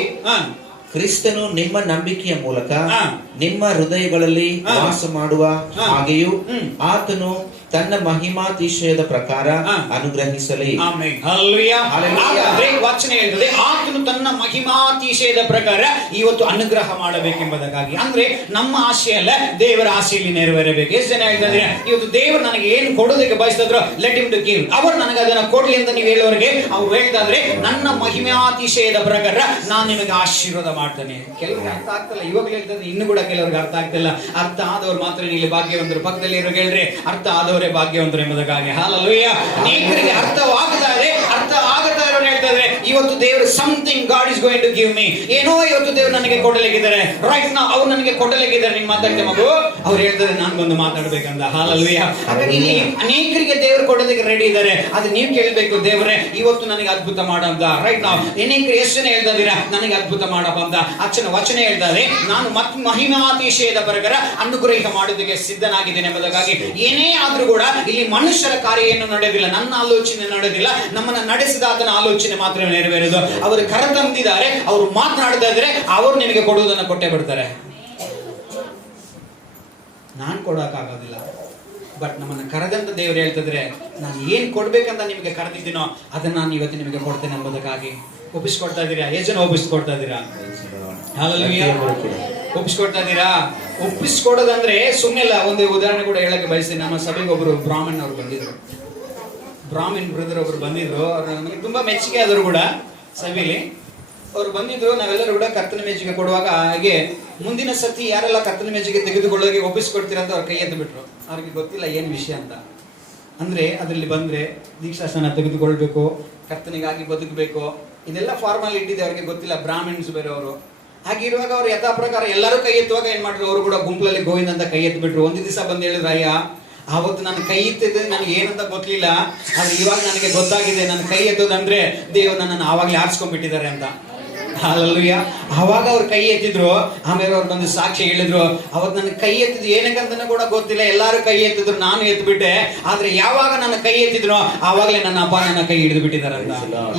ಕ್ರಿಸ್ತನು ನಿಮ್ಮ ನಂಬಿಕೆಯ ಮೂಲಕ ನಿಮ್ಮ ಹೃದಯಗಳಲ್ಲಿ ವಾಸ ಮಾಡುವ ಹಾಗೆಯೂ ಆತನು ತನ್ನ ಮಹಿಮಾತಿಶಯದ ಪ್ರಕಾರ ಅನುಗ್ರಹಿಸಲಿ. ವಚನ ಹೇಳ್ತದೆ, ಆತನು ತನ್ನ ಮಹಿಮಾತಿಶಯದ ಪ್ರಕಾರ ಇವತ್ತು ಅನುಗ್ರಹ ಮಾಡಬೇಕೆಂಬುದಕ್ಕಾಗಿ. ಅಂದ್ರೆ ನಮ್ಮ ಆಶೆ ಅಲ್ಲ, ದೇವರ ಆಶೆಯಲ್ಲಿ ನೆರವೇರಬೇಕು. ಎಷ್ಟು ಜನ ಹೇಳ್ತಾರೆ, ಇವತ್ತು ದೇವರು ನನಗೆ ಏನು ಕೊಡೋದಕ್ಕೆ ಬಯಸಿದ್ರು, ಲೆಟ್ ಹಿಮ್ ಟು ಗಿವ್, ಅವರು ನನಗೆ ಅದನ್ನ ಕೊಡ್ಲಿ ಅಂತ ನೀವು ಹೇಳೋರಿಗೆ ಅವ್ರು ಹೇಳ್ತಾ ಇದ್ರೆ, ನನ್ನ ಮಹಿಮಾತಿಶಯದ ಪ್ರಕಾರ ನಾನು ನಿಮಗೆ ಆಶೀರ್ವಾದ ಮಾಡ್ತೇನೆ. ಕೆಲವ್ರಿಗೆ ಅರ್ಥ ಆಗ್ತಲ್ಲ, ಇವಾಗ ಹೇಳ್ತಾರೆ, ಇನ್ನು ಕೂಡ ಕೆಲವ್ರಿಗೆ ಅರ್ಥ ಆಗ್ತಿಲ್ಲ. ಅರ್ಥ ಆದವ್ರು ಮಾತ್ರ ಇಲ್ಲಿ ಭಾಗ್ಯವಂತರು. ಪಕ್ಕದಲ್ಲಿ ಇರೋ ಹೇಳ್ರಿ, ಅರ್ಥ ಆದವರೇ ಭಾಗ್ಯವಂತರು ಎಂಬುದಕ್ಕಾಗಿ. ಹಲ್ಲೆಲೂಯಾ. ಅನೇಕರಿಗೆ ಅರ್ಥವಾಗ್ತಾ ಇದೆ, ಅರ್ಥ ಆಗತಾ ಇರೋರು ಹೇಳ್ತಾ ಇದ್ದಾರೆ, ಇವತ್ತು ದೇವರು something God is going to give me, ಏನೋ ಇವತ್ತು ದೇವರು ನನಗೆ ಕೊಡಲಿಕ್ಕಿದ್ದಾರೆ. ರೈಟ್ ನೌ ಅವ್ರು ನನಗೆ ಕೊಡಲಿಕ್ಕಿದ್ದಾರೆ. ನೀನ್ ಮಾತಾಡ್ತೆ ಮಗು, ಅವ್ರು ಹೇಳ್ತಾರೆ ನಾನು ಬಂದು ಮಾತಾಡ್ಬೇಕಂತ. ಹಲ್ಲೆಲೂಯಾ. ಹಾಗಾಗಿ ಇಲ್ಲಿ ಅನೇಕರಿಗೆ ದೇವರು ಕೊಡೋದಕ್ಕೆ ರೆಡಿ ಇದ್ದಾರೆ. ಅದು ನೀವು ಕೇಳಬೇಕು, ದೇವರೇ ಇವತ್ತು ನನಗೆ ಅದ್ಭುತ ಮಾಡಂತ. ರೈಟ್ ನೌ ಅನೇಕರು ಎಷ್ಟು ಜನ ಹೇಳ್ತಾ ಇದ್ದೀರಾ, ನನಗೆ ಅದ್ಭುತ ಮಾಡಪ್ಪ ಅಂತ. ಅಚ್ಚನ ವಚನ ಹೇಳ್ತಾರೆ, ನಾನು ಮಹಿಮಾತಿಶಯದ ಪ್ರಕಾರ ಅನುಗ್ರಹ ಮಾಡೋದಕ್ಕೆ ಸಿದ್ಧನಾಗಿದ್ದೇನೆ ಎಂಬುದಕ್ಕಾಗಿ. ಏನೇ ಆದ್ರೂ ಕೂಡ ಇಲ್ಲಿ ಮನುಷ್ಯರ ಕಾರ್ಯ ಏನು ನಡೆಯೋದಿಲ್ಲ, ನನ್ನ ಆಲೋಚನೆ ನಡೆಯೋದಿಲ್ಲ, ನಮ್ಮನ್ನ ನಡೆಸಿದ ಆತನ ಆಲೋಚನೆ ಮಾತ್ರ ನೆರವೇರೋದು. ಅವರು ಕರೆತಂದಿದ್ದಾರೆ, ಅವರು ಮಾತನಾಡ್ತಾ ಇದ್ರೆ ಅವರು ನಿಮಗೆ ಕೊಡುವುದನ್ನು ಕೊಟ್ಟೆ ಬಿಡ್ತಾರೆ. ನಾನ್ ಕೊಡೋಕ್ಕಾಗೋದಿಲ್ಲ, ಬಟ್ ನಮ್ಮನ್ನ ಕರೆದಂತ ದೇವರು ಹೇಳ್ತಿದ್ರೆ, ನಾನು ಏನ್ ಕೊಡ್ಬೇಕಂತ ನಿಮಗೆ ಕರೆದಿದ್ದೀನೋ ಅದನ್ನ ನಾನು ಇವತ್ತು ನಿಮಗೆ ಕೊಡ್ತೇನೆ ಎಂಬುದಕ್ಕಾಗಿ. ಒಪ್ಪಿಸ್ಕೊಡ್ತಾ ಇದ್ದೀರಾ? ಎಷ್ಟು ಜನ ಒಪ್ಪಿಸ್ಕೊಡ್ತಾ ಇದ್ದೀರಾ? ಒಪ್ಪಿಸ್ಕೊಡ್ತಾ ಇದ್ದೀರಾ? ಒಪ್ಪಿಸ್ಕೊಡೋದಂದ್ರೆ ಸುಮ್ಮನೆ ಒಂದು ಉದಾಹರಣೆ ಕೂಡ ಹೇಳಕ್ಕೆ ಬಯಸ್ತೀನಿ. ನಮ್ಮ ಸಭೆಗೆ ಒಬ್ರು ಬ್ರಾಹ್ಮಣ್ ಅವ್ರು ಬಂದಿದ್ರು, ಬ್ರಾಹ್ಮಣ್ ಬ್ರದರ್ ಒಬ್ರು ಬಂದಿದ್ರು. ಅವ್ರು ನಮಗೆ ತುಂಬಾ ಮೆಚ್ಚುಗೆ ಆದ್ರು ಕೂಡ ಸಭೆಯಲ್ಲಿ. ಅವ್ರು ಬಂದಿದ್ರು, ನಾವೆಲ್ಲರೂ ಕೂಡ ಕರ್ತನ ಮೇಜಿಗೆ ಕೊಡುವಾಗ ಹಾಗೆ ಮುಂದಿನ ಸತಿ ಯಾರೆಲ್ಲ ಕರ್ತನ ಮೇಜಿಗೆ ತೆಗೆದುಕೊಳ್ಳೋಕೆ ಒಪ್ಪಿಸ್ಕೊಡ್ತೀರಾ ಅಂತ ಅವ್ರ ಕೈ ಎದ್ದು ಬಿಟ್ರು. ಅವ್ರಿಗೆ ಗೊತ್ತಿಲ್ಲ ಏನ್ ವಿಷಯ ಅಂತ. ಅಂದ್ರೆ ಅದರಲ್ಲಿ ಬಂದ್ರೆ ದೀಕ್ಷಾಸನ ತೆಗೆದುಕೊಳ್ಬೇಕು, ಕರ್ತನಿಗಾಗಿ ಬದುಕಬೇಕು, ಇದೆಲ್ಲ ಫಾರ್ಮಾಲಿಟಿ ಇದೆ. ಅವ್ರಿಗೆ ಗೊತ್ತಿಲ್ಲ, ಬ್ರಾಹ್ಮಣ್ಸ್ ಬೇರೆ ಅವರು. ಹಾಗಿರುವಾಗ ಅವ್ರು ಯಥಾ ಪ್ರಕಾರ ಎಲ್ಲರೂ ಕೈ ಎತ್ತುವಾಗ ಏನ್ ಮಾಡಿದ್ರು, ಅವರು ಕೂಡ ಗುಂಪಲ್ಲಿ ಗೋವಿಂದ ಅಂತ ಕೈ ಎತ್ತು ಬಿಟ್ರು. ಒಂದು ದಿವಸ ಬಂದು ಹೇಳಿದ್ರು, ಅಯ್ಯ ಆವತ್ತು ನಾನು ಕೈ ಎತ್ತಿದ್ದೆ ನನಗೆ ಏನಂತ ಗೊತ್ತಿಲ್ಲ, ಆದ್ರೆ ಇವಾಗ ನನಗೆ ಗೊತ್ತಾಗಿದೆ, ನನ್ನ ಕೈ ಎತ್ತೋದಂದ್ರೆ ದೇವರು ನನ್ನನ್ನು ಆವಾಗಲೇ ಆರಿಸ್ಕೊಂಡ್ಬಿಟ್ಟಿದ್ದಾರೆ ಅಂತ. ಹಾಲೆಲೂಯಾ. ಅವಾಗ ಅವ್ರು ಕೈ ಎತ್ತಿದ್ರು. ಆಮೇಲೆ ಅವ್ರು ಬಂದು ಸಾಕ್ಷಿ ಹೇಳಿದ್ರು, ಅವತ್ತು ನನ್ನ ಕೈ ಎತ್ತಿದ್ರು ಏನಕ್ಕಂತಾನೆ ಕೂಡ ಗೊತ್ತಿಲ್ಲ, ಎಲ್ಲಾರು ಕೈ ಎತ್ತಿದ್ರು, ನಾನು ಎತ್ಬಿಟ್ಟೆ. ಆದ್ರೆ ಯಾವಾಗ ನನ್ನ ಕೈ ಎತ್ತಿದ್ರು ಆವಾಗಲೇ ನನ್ನ ಅಪ್ಪ ನನ್ನ ಕೈ ಹಿಡಿದು ಬಿಟ್ಟಿದಾರಂತ.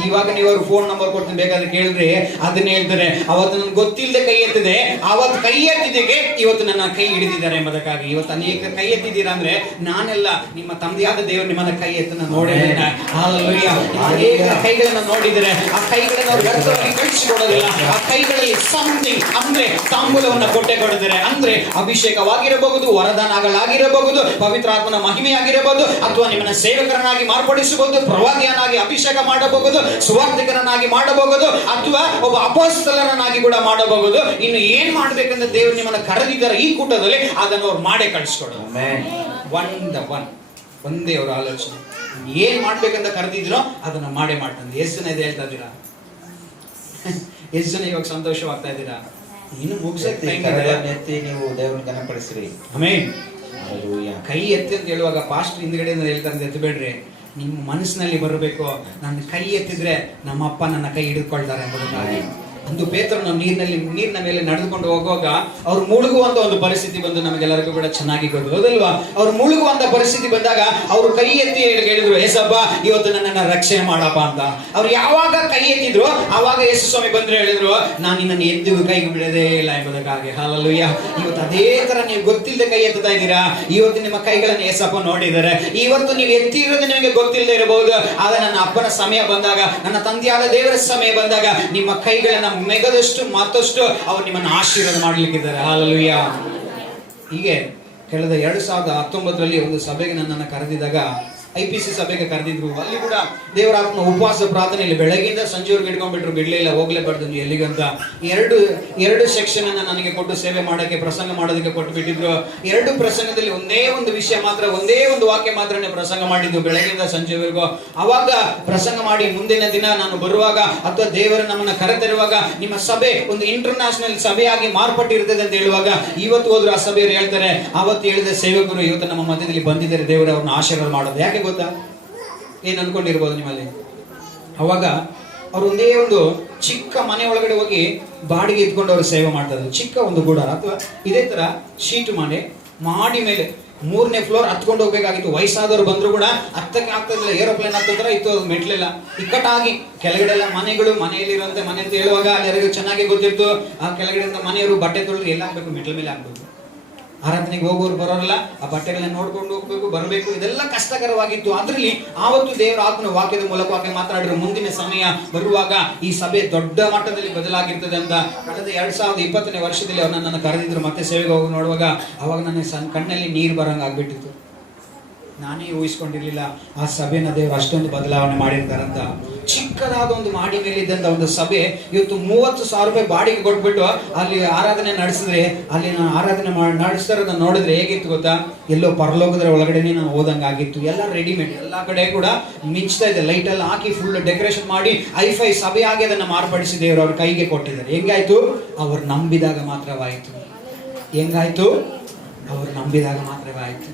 ಇವಾಗ ನೀವು ಅವ್ರ ಫೋನ್ ನಂಬರ್ ಕೊಡ್ತೀನಿ, ಬೇಕಾದ್ರೆ ಕೇಳ್ರಿ, ಅದನ್ನ ಹೇಳ್ತಾರೆ. ಅವತ್ತು ನನ್ಗೆ ಗೊತ್ತಿಲ್ಲದೆ ಕೈ ಎತ್ತಿದೆ, ಅವತ್ತು ಕೈ ಎತ್ತಿದ್ದಕ್ಕೆ ಇವತ್ತು ನನ್ನ ಕೈ ಹಿಡಿದಿದ್ದಾರೆ ಎಂಬುದಕ್ಕಾಗಿ. ಇವತ್ತು ಅನೇಕ ಕೈ ಎತ್ತಿದ್ದೀರಾ ಅಂದ್ರೆ ನಾನೆಲ್ಲ ನಿಮ್ಮ ತಂದೆಯಾದ ದೇವರು ನಿಮ್ಮನ್ನ ಕೈ ಎತ್ತನ್ನ ನೋಡಿದ್ದೇನೆ. ಹಾಲೆಲೂಯಾ. ಅನೇಕ ಕೈಗಳನ್ನ ನೋಡಿದರೆ ಆ ಕೈಗಳನ್ನ ಅವ್ರು ವ್ಯರ್ಥವಾಗಿ ಕಳಿಸಿಕೊಡೋದಿಲ್ಲ. ಆ ಕೈಗಳಲ್ಲಿ ಸಮಥಿಂಗ್ ಅಂದ್ರೆ ತಾಂಬೂಲವನ್ನ ಕೊಟ್ಟೆ ಕೊಡಿದರೆ, ಅಂದ್ರೆ ಅಭಿಷೇಕವಾಗಿರಬಹುದು, ವರದಾನಗಳಾಗಿರಬಹುದು, ಪವಿತ್ರಾತ್ಮನ ಮಹಿಮೆಯಾಗಿರಬಹುದು, ಅಥವಾ ನಿಮ್ಮನ್ನ ಸೇವಕರನ್ನಾಗಿ ಮಾರ್ಪಡಿಸಬಹುದು, ಪ್ರವಾದಿಯನ್ನಾಗಿ ಅಭಿಷೇಕ ಮಾಡಬಹುದು, ಸುವಾರ್ತಿಕರನ್ನಾಗಿ ಮಾಡಬಹುದು, ಅಥವಾ ಒಬ್ಬ ಅಪೊಸ್ತಲರನ್ನಾಗಿ ಕೂಡ ಮಾಡಬಹುದು. ಇನ್ನು ಏನ್ ಮಾಡ್ಬೇಕಂದ್ರೆ ದೇವರು ನಿಮ್ಮನ್ನ ಕರೆದಿದ್ದಾರೆ ಈ ಕೂಟದಲ್ಲಿ, ಅದನ್ನು ಅವ್ರು ಮಾಡೇ ಕಳಿಸ್ಕೊಡೋದು. ಒಂದೇ ಅವರ ಆಲೋಚನೆ, ಏನ್ ಮಾಡ್ಬೇಕಂತ ಕರೆದಿದ್ರೋ ಅದನ್ನ ಮಾಡೇ ಮಾಡ್ತಾನೆ. ಎಷ್ಟು ಜನ ಇದೆ ಹೇಳ್ತಾ ಇದ್ದೀರಾ? ಎಷ್ಟು ಜನ ಇವಾಗ ಸಂತೋಷವಾಗ್ತಾ ಇದ್ದೀರಾ? ಇನ್ನು ಮುಗಿಸಕ್ಕೆ ಎತ್ತಿ ನೀವು ದೇವರನ್ನ ಘನಪಡಿಸ್ರಿ. ಆಮೆನ್. ಕೈ ಎತ್ತಿ ಅಂತ ಹೇಳುವಾಗ ಪಾಸ್ಟರ್ ಹಿಂದ್ಗಡೆ ಹೇಳ್ತಾರೆ, ಎತ್ತಬೇಡ್ರಿ, ನಿಮ್ಮ ಮನಸ್ಸಿನಲ್ಲಿ ಬರಬೇಕು. ನನ್ನ ಕೈ ಎತ್ತಿದ್ರೆ ನಮ್ಮ ಅಪ್ಪ ನನ್ನ ಕೈ ಹಿಡಿದುಕೊಳ್ತಾರೆ ಎಂಬುದಕ್ಕಾಗಿ. ಒಂದು ಪೇತ್ರನು ನೀರಿನ ಮೇಲೆ ನಡೆದುಕೊಂಡು ಹೋಗುವಾಗ ಅವ್ರು ಮುಳುಗುವಂತ ಒಂದು ಪರಿಸ್ಥಿತಿ ಬಂದು ನಮಗೆಲ್ಲರಿಗೂ ಕೂಡ ಚೆನ್ನಾಗಿ ಗೊತ್ತು, ಹೌದಲ್ವಾ? ಅವ್ರು ಮುಳುಗುವಂತ ಪರಿಸ್ಥಿತಿ ಬಂದಾಗ ಅವರು ಕೈ ಎತ್ತಿ ಹೇಳಿದ್ರು, ಏಸಪ್ಪ ಇವತ್ತು ನನ್ನನ್ನ ರಕ್ಷಣೆ ಮಾಡಪ್ಪ ಅಂತ. ಅವ್ರು ಯಾವಾಗ ಕೈ ಎತ್ತಿದ್ರು ಆವಾಗ ಯೇಸು ಸ್ವಾಮಿ ಬಂದ್ರೆ ಹೇಳಿದ್ರು, ನಾನು ನಿನ್ನನ್ನು ಎಂದಿಗೂ ಕೈಗೆ ಬಿಡದೇ ಇಲ್ಲ ಎಂಬುದಕ್ಕಾಗಿ. ಹಾಲೆಲೂಯಾ. ಇವತ್ತು ಅದೇ ತರ ನೀವು ಗೊತ್ತಿಲ್ಲದೆ ಕೈ ಎತ್ತುತ್ತಾ ಇದ್ದೀರಾ. ಇವತ್ತು ನಿಮ್ಮ ಕೈಗಳನ್ನು ಏಸಪ್ಪ ನೋಡಿದ್ದಾರೆ. ಇವತ್ತು ನೀವು ಎತ್ತಿರೋದು ನಿಮಗೆ ಗೊತ್ತಿಲ್ಲದೆ ಇರಬಹುದು, ಆದ್ರೆ ನನ್ನ ಅಪ್ಪನ ಸಮಯ ಬಂದಾಗ, ನನ್ನ ತಂದೆಯಾದ ದೇವರ ಸಮಯ ಬಂದಾಗ ನಿಮ್ಮ ಕೈಗಳನ್ನ ಮೆಗದಷ್ಟು ಮತ್ತಷ್ಟು ಅವ್ರು ನಿಮ್ಮನ್ನು ಆಶೀರ್ವಾದ ಮಾಡ್ಲಿಕ್ಕಿದ್ದಾರೆ. ಹಾಲೆಲೂಯಾ. ಹೀಗೆ ಕಳೆದ 2019ರಲ್ಲಿ ಒಂದು ಸಭೆಗೆ ನನ್ನನ್ನು ಕರೆದಿದ್ದಾಗ, IPC ಸಭೆಗೆ ಕರೆದಿದ್ರು. ಅಲ್ಲಿ ಕೂಡ ದೇವರಾತ್ಮ ಉಪವಾಸ ಪ್ರಾರ್ಥನೆಯಲ್ಲಿ ಬೆಳಗ್ಗೆಯಿಂದ ಸಂಜೆವರೆಗೆ ಇಟ್ಕೊಂಡ್ಬಿಟ್ರು, ಬಿಡ್ಲಿಲ್ಲ, ಹೋಗ್ಲೇಬಾರ್ದು ನೀವು ಎಲ್ಲಿಗಂತ. ಎರಡು ಸೆಕ್ಷನ್ ಅನ್ನ ನನಗೆ ಕೊಟ್ಟು ಸೇವೆ ಮಾಡೋಕ್ಕೆ, ಪ್ರಸಂಗ ಮಾಡೋದಕ್ಕೆ ಕೊಟ್ಟು ಬಿಟ್ಟಿದ್ರು. 2 ಪ್ರಸಂಗದಲ್ಲಿ ಒಂದೇ ಒಂದು ವಿಷಯ ಮಾತ್ರ, ಒಂದೇ ಒಂದು ವಾಕ್ಯ ಮಾತ್ರ ಪ್ರಸಂಗ ಮಾಡಿದ್ದು ಬೆಳಗ್ಗೆಯಿಂದ ಸಂಜೆವರೆಗೂ. ಅವಾಗ ಪ್ರಸಂಗ ಮಾಡಿ ಮುಂದಿನ ದಿನ ನಾನು ಬರುವಾಗ ಅಥವಾ ದೇವರು ನಮ್ಮನ್ನ ಕರೆತರುವಾಗ ನಿಮ್ಮ ಸಭೆ ಒಂದು ಇಂಟರ್ನ್ಯಾಷನಲ್ ಸಭೆಯಾಗಿ ಮಾರ್ಪಟ್ಟಿರ್ತದೆ ಅಂತ ಹೇಳುವಾಗ, ಇವತ್ತು ಹೋದ್ರು ಆ ಸಭೆಯವರು ಹೇಳ್ತಾರೆ, ಅವತ್ತು ಹೇಳಿದ ಸೇವಕರು ಇವತ್ತು ನಮ್ಮ ಮಧ್ಯದಲ್ಲಿ ಬಂದಿದ್ದಾರೆ, ದೇವರು ಅವ್ರನ್ನ ಆಶೀರ್ವಾದ ಮಾಡೋದು. ಯಾಕೆ ಗೊತ್ತಾ? ಏನ್ ಅನ್ಕೊಂಡಿರ್ಬೋದು ನಿಮ್ಮಲ್ಲಿ? ಅವಾಗ ಅವ್ರು ಒಂದೇ ಒಂದು ಚಿಕ್ಕ ಮನೆ ಒಳಗಡೆ ಹೋಗಿ ಬಾಡಿಗೆ ಇದ್ಕೊಂಡು ಅವರು ಸೇವೆ ಮಾಡ್ತಾ ಇದ್ರು. ಚಿಕ್ಕ ಒಂದು ಗೂಡಾರ ಅಥವಾ ಇದೇ ತರ ಶೀಟು ಮಾಡಿ ಮೇಲೆ 3ನೇ ಫ್ಲೋರ್ ಹತ್ಕೊಂಡು ಹೋಗ್ಬೇಕಾಗಿತ್ತು. ವಯಸ್ಸಾದವರು ಬಂದ್ರು ಕೂಡ ಹತ್ತಕ್ಕೆ ಆಗ್ತದಿಲ್ಲ, ಏರೋಪ್ಲೇನ್ ಹತ್ತಿದ್ರ ಇತ್ತು, ಅದು ಮೆಟ್ಲಿಲ್ಲ, ಇಕ್ಕಟ್ಟಾಗಿ ಕೆಳಗಡೆ ಎಲ್ಲ ಮನೆಗಳು, ಮನೆಯಲ್ಲಿರುವಂತೆ ಮನೆ ಅಂತ ಹೇಳುವಾಗ ಎಲ್ಲರಿಗೂ ಚೆನ್ನಾಗಿ ಗೊತ್ತಿತ್ತು. ಆ ಕೆಳಗಡೆಯಿಂದ ಮನೆಯವರು ಬಟ್ಟೆ ತೊಳೆದು ಎಲ್ಲ ಹಾಕ್ಬೇಕು, ಮೆಟ್ಲ ಮೇಲೆ ಹಾಕ್ಬೇಕು. ಆರಾಧನೆಗೆ ಹೋಗೋರು ಬರೋರಲ್ಲ, ಆ ಬಟ್ಟೆಗಳನ್ನ ನೋಡ್ಕೊಂಡು ಹೋಗ್ಬೇಕು, ಬರಬೇಕು, ಇದೆಲ್ಲ ಕಷ್ಟಕರವಾಗಿತ್ತು. ಅದರಲ್ಲಿ ಆವತ್ತು ದೇವರ ಆತ್ಮನ ವಾಕ್ಯದ ಮೂಲಕವಾಗಿ ಮಾತನಾಡಿರೋ ಮುಂದಿನ ಸಮಯ ಬರುವಾಗ ಈ ಸಭೆ ದೊಡ್ಡ ಮಟ್ಟದಲ್ಲಿ ಬದಲಾಗಿರ್ತದೆ ಅಂತ. ಕಳೆದ 2020ನೇ ವರ್ಷದಲ್ಲಿ ಅವ್ರು ನನ್ನನ್ನು ಕರೆದಿದ್ರು ಮತ್ತೆ ಸೇವೆಗೆ ಹೋಗಿ ನೋಡುವಾಗ, ಅವಾಗ ನನ್ನ ಕಣ್ಣಲ್ಲಿ ನೀರು ಬರಂಗ ಆಗ್ಬಿಟ್ಟಿತ್ತು. ನಾನೇ ಊಹಿಸ್ಕೊಂಡಿರ್ಲಿಲ್ಲ ಆ ಸಭೆನ ದೇವರು ಅಷ್ಟೊಂದು ಬದಲಾವಣೆ ಮಾಡಿರ್ತಾರಂತ. ಚಿಕ್ಕದಾದ ಒಂದು ಮಾಡಿ ಮೇಲಿದ್ದಂತ ಒಂದು ಸಭೆ ಇವತ್ತು 30,000 ರೂಪಾಯಿ ಬಾಡಿಗೆ ಕೊಟ್ಬಿಟ್ಟು ಅಲ್ಲಿ ಆರಾಧನೆ ನಡೆಸಿದ್ರೆ, ಅಲ್ಲಿ ನಾನು ಆರಾಧನೆ ನಡೆಸ್ತಾರ ನೋಡಿದ್ರೆ ಹೇಗಿತ್ತು ಗೊತ್ತಾ? ಎಲ್ಲೋ ಪರಲೋಕದ ಒಳಗಡೆನೆ ನಾನು ಹೋದಂಗ ಆಗಿತ್ತು. ಎಲ್ಲ ರೆಡಿಮೇಡ್, ಎಲ್ಲಾ ಕಡೆ ಕೂಡ ಮಿಂಚ್ತಾ ಇದೆ, ಲೈಟ್ ಎಲ್ಲ ಹಾಕಿ ಫುಲ್ ಡೆಕೋರೇಷನ್ ಮಾಡಿ ಐಫೈ ಸಭೆಯಾಗಿ ಅದನ್ನ ಮಾರ್ಪಡಿಸಿ ದೇವರು ಅವ್ರ ಕೈಗೆ ಕೊಟ್ಟಿದ್ದಾರೆ. ಹೆಂಗಾಯ್ತು? ಅವ್ರು ನಂಬಿದಾಗ ಮಾತ್ರವಾಯಿತು. ಹೆಂಗಾಯ್ತು? ಅವ್ರು ನಂಬಿದಾಗ ಮಾತ್ರವೇ ಆಯ್ತು.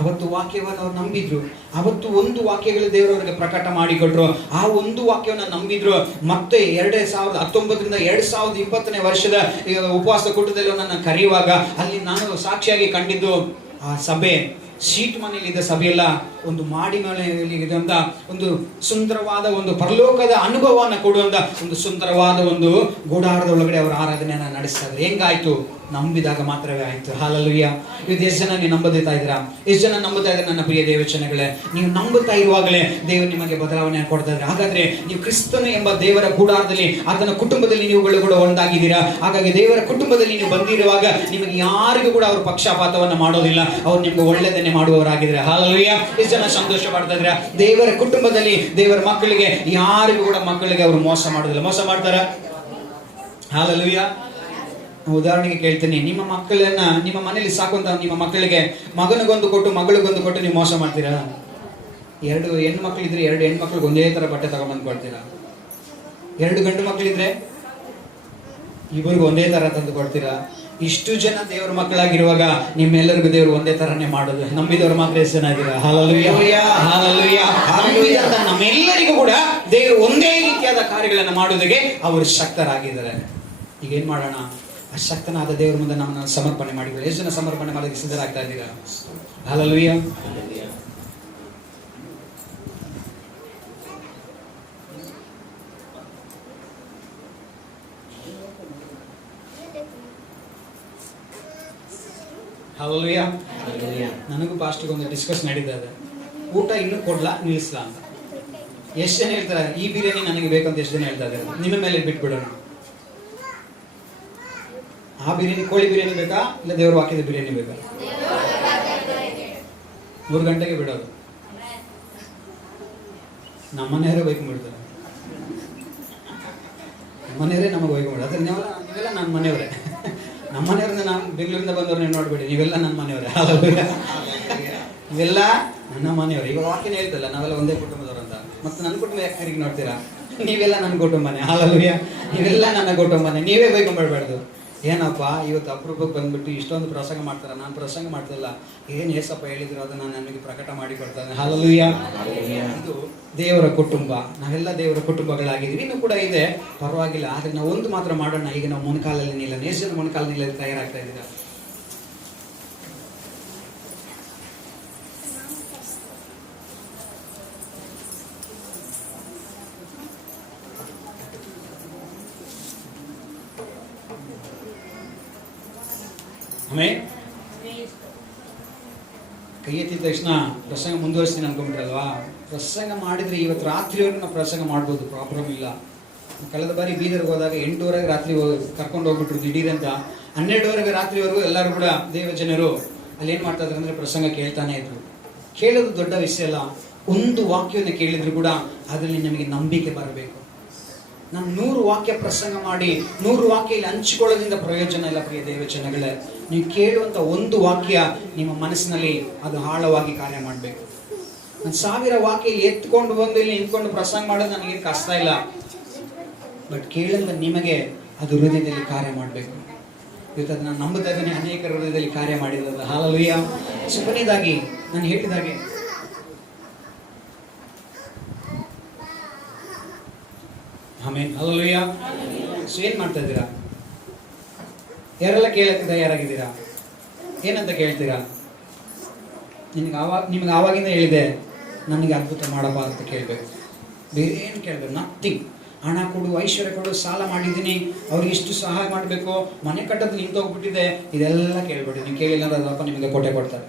ಅವತ್ತು ವಾಕ್ಯವನ್ನು ಅವ್ರು ನಂಬಿದ್ರು. ಅವತ್ತು ಒಂದು ವಾಕ್ಯಗಳು ದೇವರವರಿಗೆ ಪ್ರಕಟ ಮಾಡಿಕೊಟ್ರು. ಆ ಒಂದು ವಾಕ್ಯವನ್ನು ನಂಬಿದ್ರು. ಮತ್ತೆ 2019ರಿಂದ 2020ನೇ ವರ್ಷದ ಉಪವಾಸ ಕೂಟದಲ್ಲಿ ನನ್ನ ಕರೆಯುವಾಗ ಅಲ್ಲಿ ನಾನು ಸಾಕ್ಷಿಯಾಗಿ ಕಂಡಿದ್ದು, ಆ ಸಭೆ ಶೀಟ್ ಮನೆಯಲ್ಲಿದ್ದ ಸಭೆಯಲ್ಲ, ಒಂದು ಮಾಡಿ ಮನೆಯಲ್ಲಿದ್ದಂತ ಒಂದು ಸುಂದರವಾದ ಒಂದು ಪರಲೋಕದ ಅನುಭವವನ್ನು ಕೊಡುವಂತ ಒಂದು ಸುಂದರವಾದ ಒಂದು ಗುಡಾರದ ಒಳಗಡೆ ಅವರ ಆರಾಧನೆಯನ್ನ ನಡೆಸ್ತಾರೆ. ಹೆಂಗಾಯ್ತು? ನಂಬಿದಾಗ ಮಾತ್ರವೇ ಆಯ್ತು. ಹಾಲೆಲೂಯಾ. ಇವತ್ತು ಎಷ್ಟು ಜನ ನೀವು ನಂಬುತ್ತಾ ಇದ್ದೀರಾ? ಎಷ್ಟು ಜನ ನಂಬುತ್ತಾ ಇದ್ದಾರೆ? ನನ್ನ ಪ್ರಿಯ ದೇವಚನಗಳೇ, ನೀವು ನಂಬುತ್ತಾ ಇರುವಾಗಲೇ ದೇವರು ನಿಮಗೆ ಬದಲಾವಣೆ ಕೊಡ್ತಾ ಇದ್ದಾರೆ. ಹಾಗಾದ್ರೆ ನೀವು ಕ್ರಿಸ್ತನು ಎಂಬ ದೇವರ ಗುಡಾರದಲ್ಲಿ, ಆತನ ಕುಟುಂಬದಲ್ಲಿ ನೀವುಗಳು ಕೂಡ ಒಂದಾಗಿದ್ದೀರಾ. ಹಾಗಾಗಿ ದೇವರ ಕುಟುಂಬದಲ್ಲಿ ನೀವು ಬಂದಿರುವಾಗ ನಿಮಗೆ ಯಾರಿಗೂ ಕೂಡ ಅವರು ಪಕ್ಷಪಾತವನ್ನ ಮಾಡೋದಿಲ್ಲ, ಅವ್ರು ನಿಮ್ಗೆ ಒಳ್ಳೆದನ್ನೇ ಮಾಡುವವರಾಗಿದ್ದಾರೆ. ಹಾಲೆಲೂಯಾ. ಎಷ್ಟು ಜನ ಸಂತೋಷ ಪಡ್ತಾ ಇದ್ದೀರಾ? ದೇವರ ಕುಟುಂಬದಲ್ಲಿ ದೇವರ ಮಕ್ಕಳಿಗೆ ಯಾರಿಗೂ ಕೂಡ ಮಕ್ಕಳಿಗೆ ಅವರು ಮೋಸ ಮಾಡೋದಿಲ್ಲ. ಮೋಸ ಮಾಡ್ತಾರ? ಹಾಲೆಲೂಯಾ. ಉದಾಹರಣೆಗೆ ಕೇಳ್ತೀನಿ, ನಿಮ್ಮ ಮಕ್ಕಳನ್ನ ನಿಮ್ಮ ಮನೆಯಲ್ಲಿ ಸಾಕುವಂತ ನಿಮ್ಮ ಮಕ್ಕಳಿಗೆ ಮಗನಿಗೊಂದು ಕೊಟ್ಟು ಮಗಳಿಗೊಂದು ಕೊಟ್ಟು ನೀವು ಮೋಸ ಮಾಡ್ತೀರಾ? 2 ಹೆಣ್ಣು ಮಕ್ಕಳಿದ್ರೆ 2 ಹೆಣ್ಣು ಮಕ್ಳಿಗೆ ಒಂದೇ ತರ ಬಟ್ಟೆ ತಗೊಂಡ್ಬಂದು ಕೊಡ್ತೀರಾ? 2 ಗಂಡು ಮಕ್ಕಳಿದ್ರೆ ಇಬ್ಬರಿಗೂ ಒಂದೇ ತರ ತಂದು ಕೊಡ್ತೀರಾ? ಇಷ್ಟು ಜನ ದೇವರ ಮಕ್ಕಳಾಗಿರುವಾಗ ನಿಮ್ಮೆಲ್ಲರಿಗೂ ದೇವರು ಒಂದೇ ತರನೇ ಮಾಡೋದು. ನಂಬಿದವರು ಮಾತ್ರ ಎಷ್ಟು ಜನ ಇದ್ದೀರಾ? Hallelujah, hallelujah, hallelujah. ನಮ್ಮೆಲ್ಲರಿಗೂ ಕೂಡ ದೇವರು ಒಂದೇ ರೀತಿಯಾದ ಕಾರ್ಯಗಳನ್ನು ಮಾಡುವುದಕ್ಕೆ ಅವರು ಶಕ್ತರಾಗಿದ್ದಾರೆ. ಈಗ ಏನ್ ಮಾಡೋಣ? ಆ ಶಕ್ತನಾದ ದೇವರ ಮುಂದೆ ನಮ್ಮನ್ನು ಸಮರ್ಪಣೆ ಮಾಡಿಕೊಳ್ಳಿ. ಎಷ್ಟು ಜನ ಸಮರ್ಪಣೆ ಮಾಡೋದಕ್ಕೆ ಸಿದ್ಧರಾಗ್ತಾ ಇದ್ದೀರಾ? ಹಲ್ಲೆಲೂಯಾ. ಹಲ್ಲೆಲೂಯಾ. ನನಗೂ ಪಾಸ್ಟ್ಗೆ ಒಂದು ಡಿಸ್ಕಸ್ ನಡೀತಾ ಇದೆ. ಊಟ ಇನ್ನೂ ಕೊಡ್ಲಾ ನಿಲ್ಲಿಸ್ಲಾ ಅಂತ. ಎಷ್ಟು ಜನ ಹೇಳ್ತಾರೆ ಈ ಬಿರಿಯಾನಿ ನನಗೆ ಬೇಕಂತ? ಎಷ್ಟು ಜನ ಹೇಳ್ತಾ ಇದ್ದಾರೆ? ನಿಮ್ಮ ಮೇಲೆ ಬಿಟ್ಬಿಡೋಣ. ಆ ಬಿರಿಯಾನಿ, ಕೋಳಿ ಬಿರಿಯಾನಿ ಬೇಕಾ ಇಲ್ಲ ದೇವರು ಹಾಕಿದ ಬಿರಿಯಾನಿ ಬೇಕಾ? 3 ಗಂಟೆಗೆ ಬಿಡೋದು. ನಮ್ಮನೆಯವರೇ ಬೈಕೊಂಡ್ಬಿಡ್ತಾರೆ. ನಮ್ಮನೆಯವರೇ ನಮಗೆ ಬೈಕೊಂಡ್ಬಿಡ. ಅದ್ರ ನೀವೆಲ್ಲ ನನ್ನ ಮನೆಯವರೇ. ನಮ್ಮ ಮನೆಯವ್ರನ್ನ ನಾನು ಬೆಂಗಳೂರಿಂದ ಬಂದವ್ರನ್ನ ನೋಡ್ಬೇಡಿ, ನೀವೆಲ್ಲ ನನ್ನ ಮನೆಯವರೇ. ಇವೆಲ್ಲ ನನ್ನ ಮನೆಯವರು. ಈಗ ವಾಕ್ಯನ ಹೇಳ್ತಲ್ಲ, ನಾವೆಲ್ಲ ಒಂದೇ ಕುಟುಂಬದವ್ರು ಅಂತ. ಮತ್ತೆ ನನ್ನ ಕುಟುಂಬ ಯಾಕೆ ತಿರುಗಿ ನೋಡ್ತೀರಾ? ನೀವೆಲ್ಲ ನನ್ನ ಕುಟುಂಬನೇ. ಹಲ್ಲೆಲೂಯಾ. ನೀವೆಲ್ಲ ನನ್ನ ಕುಟುಂಬನೇ. ನೀವೇ ಬೈಕೊಂಡ್ಬಿಡ್ಬಾರ್ದು. ಏನಪ್ಪ ಇವತ್ತು ಅಪರೂಪಕ್ಕೆ ಬಂದ್ಬಿಟ್ಟು ಇಷ್ಟೊಂದು ಪ್ರಸಂಗ ಮಾಡ್ತಾರ, ನಾನು ಪ್ರಸಂಗ ಮಾಡ್ತಿಲ್ಲ, ಏನ್ ಏಸಪ್ಪ ಹೇಳಿದ್ರು ಅದನ್ನ ನನಗೆ ಪ್ರಕಟ ಮಾಡಿ ಕೊಡ್ತಾನೆ. ಹಲ್ಲೆಲೂಯಾ. ಇದು ದೇವರ ಕುಟುಂಬ. ನಾವೆಲ್ಲ ದೇವರ ಕುಟುಂಬಗಳಾಗಿದ್ದೀವಿ. ಇನ್ನೂ ಕೂಡ ಇದೆ, ಪರವಾಗಿಲ್ಲ. ಆದ್ರೆ ನಾವು ಒಂದು ಮಾತ್ರ ಮಾಡೋಣ. ಈಗ ನಾವು ಮೊಣಕಾಲಲ್ಲಿ ನಿಲ್ಲ, ನೇಸದ ಮೊಣಕಾಲ ನಿಲ್ಲಲು ತಯಾರಾಗ್ತಾ ಇದ್ದೀರಾ? ಆಮೇಲೆ ಕೈ ಎತ್ತಿದ ತಕ್ಷಣ ಪ್ರಸಂಗ ಮುಂದುವರಿಸ್ತೀನಿ ಅನ್ಕೊಂಡ್ಬಿಟ್ರಲ್ವಾ? ಪ್ರಸಂಗ ಮಾಡಿದ್ರೆ ಇವತ್ತು ರಾತ್ರಿವರೆಗೂ ನಾವು ಪ್ರಸಂಗ ಮಾಡ್ಬೋದು, ಪ್ರಾಬ್ಲಮ್ ಇಲ್ಲ. ಕಳೆದ ಬಾರಿ ಬೀದರ್ಗೆ ಹೋದಾಗ 8:00 ರಾತ್ರಿ ಕರ್ಕೊಂಡು ಹೋಗ್ಬಿಟ್ರು ದಿಢೀರಂತ. 12:00 ರಾತ್ರಿವರೆಗೂ ಎಲ್ಲರೂ ಕೂಡ ದೇವ ಜನರು ಅಲ್ಲಿ ಏನ್ ಮಾಡ್ತಾ ಇದ್ರು ಅಂದ್ರೆ ಪ್ರಸಂಗ ಕೇಳ್ತಾನೆ ಇದ್ರು. ಕೇಳೋದು ದೊಡ್ಡ ವಿಷಯ ಅಲ್ಲ. ಒಂದು ವಾಕ್ಯವನ್ನು ಕೇಳಿದ್ರು ಕೂಡ ಅದರಲ್ಲಿ ನಮಗೆ ನಂಬಿಕೆ ಬರಬೇಕು. ನಾನು 100 ವಾಕ್ಯ ಪ್ರಸಂಗ ಮಾಡಿ 100 ವಾಕ್ಯ ಇಲ್ಲಿ ಹಂಚಿಕೊಳ್ಳೋದ್ರಿಂದ ಪ್ರಯೋಜನ ಇಲ್ಲ ಪ್ರಿಯ ದೇವ ಜನಗಳೇ. ನೀವು ಕೇಳುವಂತ ಒಂದು ವಾಕ್ಯ ನಿಮ್ಮ ಮನಸ್ಸಿನಲ್ಲಿ ಅದು ಆಳವಾಗಿ ಕಾರ್ಯ ಮಾಡಬೇಕು. ನಾನು 1000 ವಾಕ್ಯ ಎತ್ಕೊಂಡು ಬಂದು ಇಲ್ಲಿ ನಿಂತ್ಕೊಂಡು ಪ್ರಸಂಗ ಮಾಡೋದು ನನಗೇನು ಕಷ್ಟ ಇಲ್ಲ. ಬಟ್ ಕೇಳಿದ ನಿಮಗೆ ಅದು ಹೃದಯದಲ್ಲಿ ಕಾರ್ಯ ಮಾಡಬೇಕು. ಇವತ್ತು ಅದನ್ನ ನಂಬುದಾಗನೇ ಅನೇಕರ ಹೃದಯದಲ್ಲಿ ಕಾರ್ಯ ಮಾಡಿರೋದು. ಹಲ್ಲೆಲೂಯಾ. ಕೊನೆಯದಾಗಿ ನಾನು ಹೇಳಿದಾಗೆ ಆಮೇಲೆ ಹಲ್ಲೆಲೂಯಾ. ಸೊ ಏನ್ ಮಾಡ್ತಾ ಇದ್ದೀರಾ? ಯಾರೆಲ್ಲ ಕೇಳಕ್ಕೆ ತಯಾರಾಗಿದ್ದೀರಾ? ಏನಂತ ಕೇಳ್ತೀರಾ? ನಿಮ್ಗೆ ಆವಾಗಿಂದ ಹೇಳಿದೆ ನನಗೆ ಅದ್ಭುತ ಮಾಡಪ್ಪ ಅಂತ ಕೇಳಬೇಕು. ಬೇರೆ ಏನು ಕೇಳಬೇಕು? ನಥಿಂಗ್. ಹಣ ಕೊಡು, ಐಶ್ವರ್ಯ ಕೊಡು, ಸಾಲ ಮಾಡಿದ್ದೀನಿ, ಅವ್ರಿಗೆ ಇಷ್ಟು ಸಹಾಯ ಮಾಡಬೇಕು, ಮನೆ ಕಟ್ಟೋದು ನಿಂತೋಗ್ಬಿಟ್ಟಿದೆ, ಇದೆಲ್ಲ ಕೇಳ್ಬೇಡಿ. ನೀವು ಕೇಳಿಲ್ಲ ಅದಪ್ಪ ನಿಮಗೆ ಕೊಟ್ಟೆ ಕೊಡ್ತಾರೆ.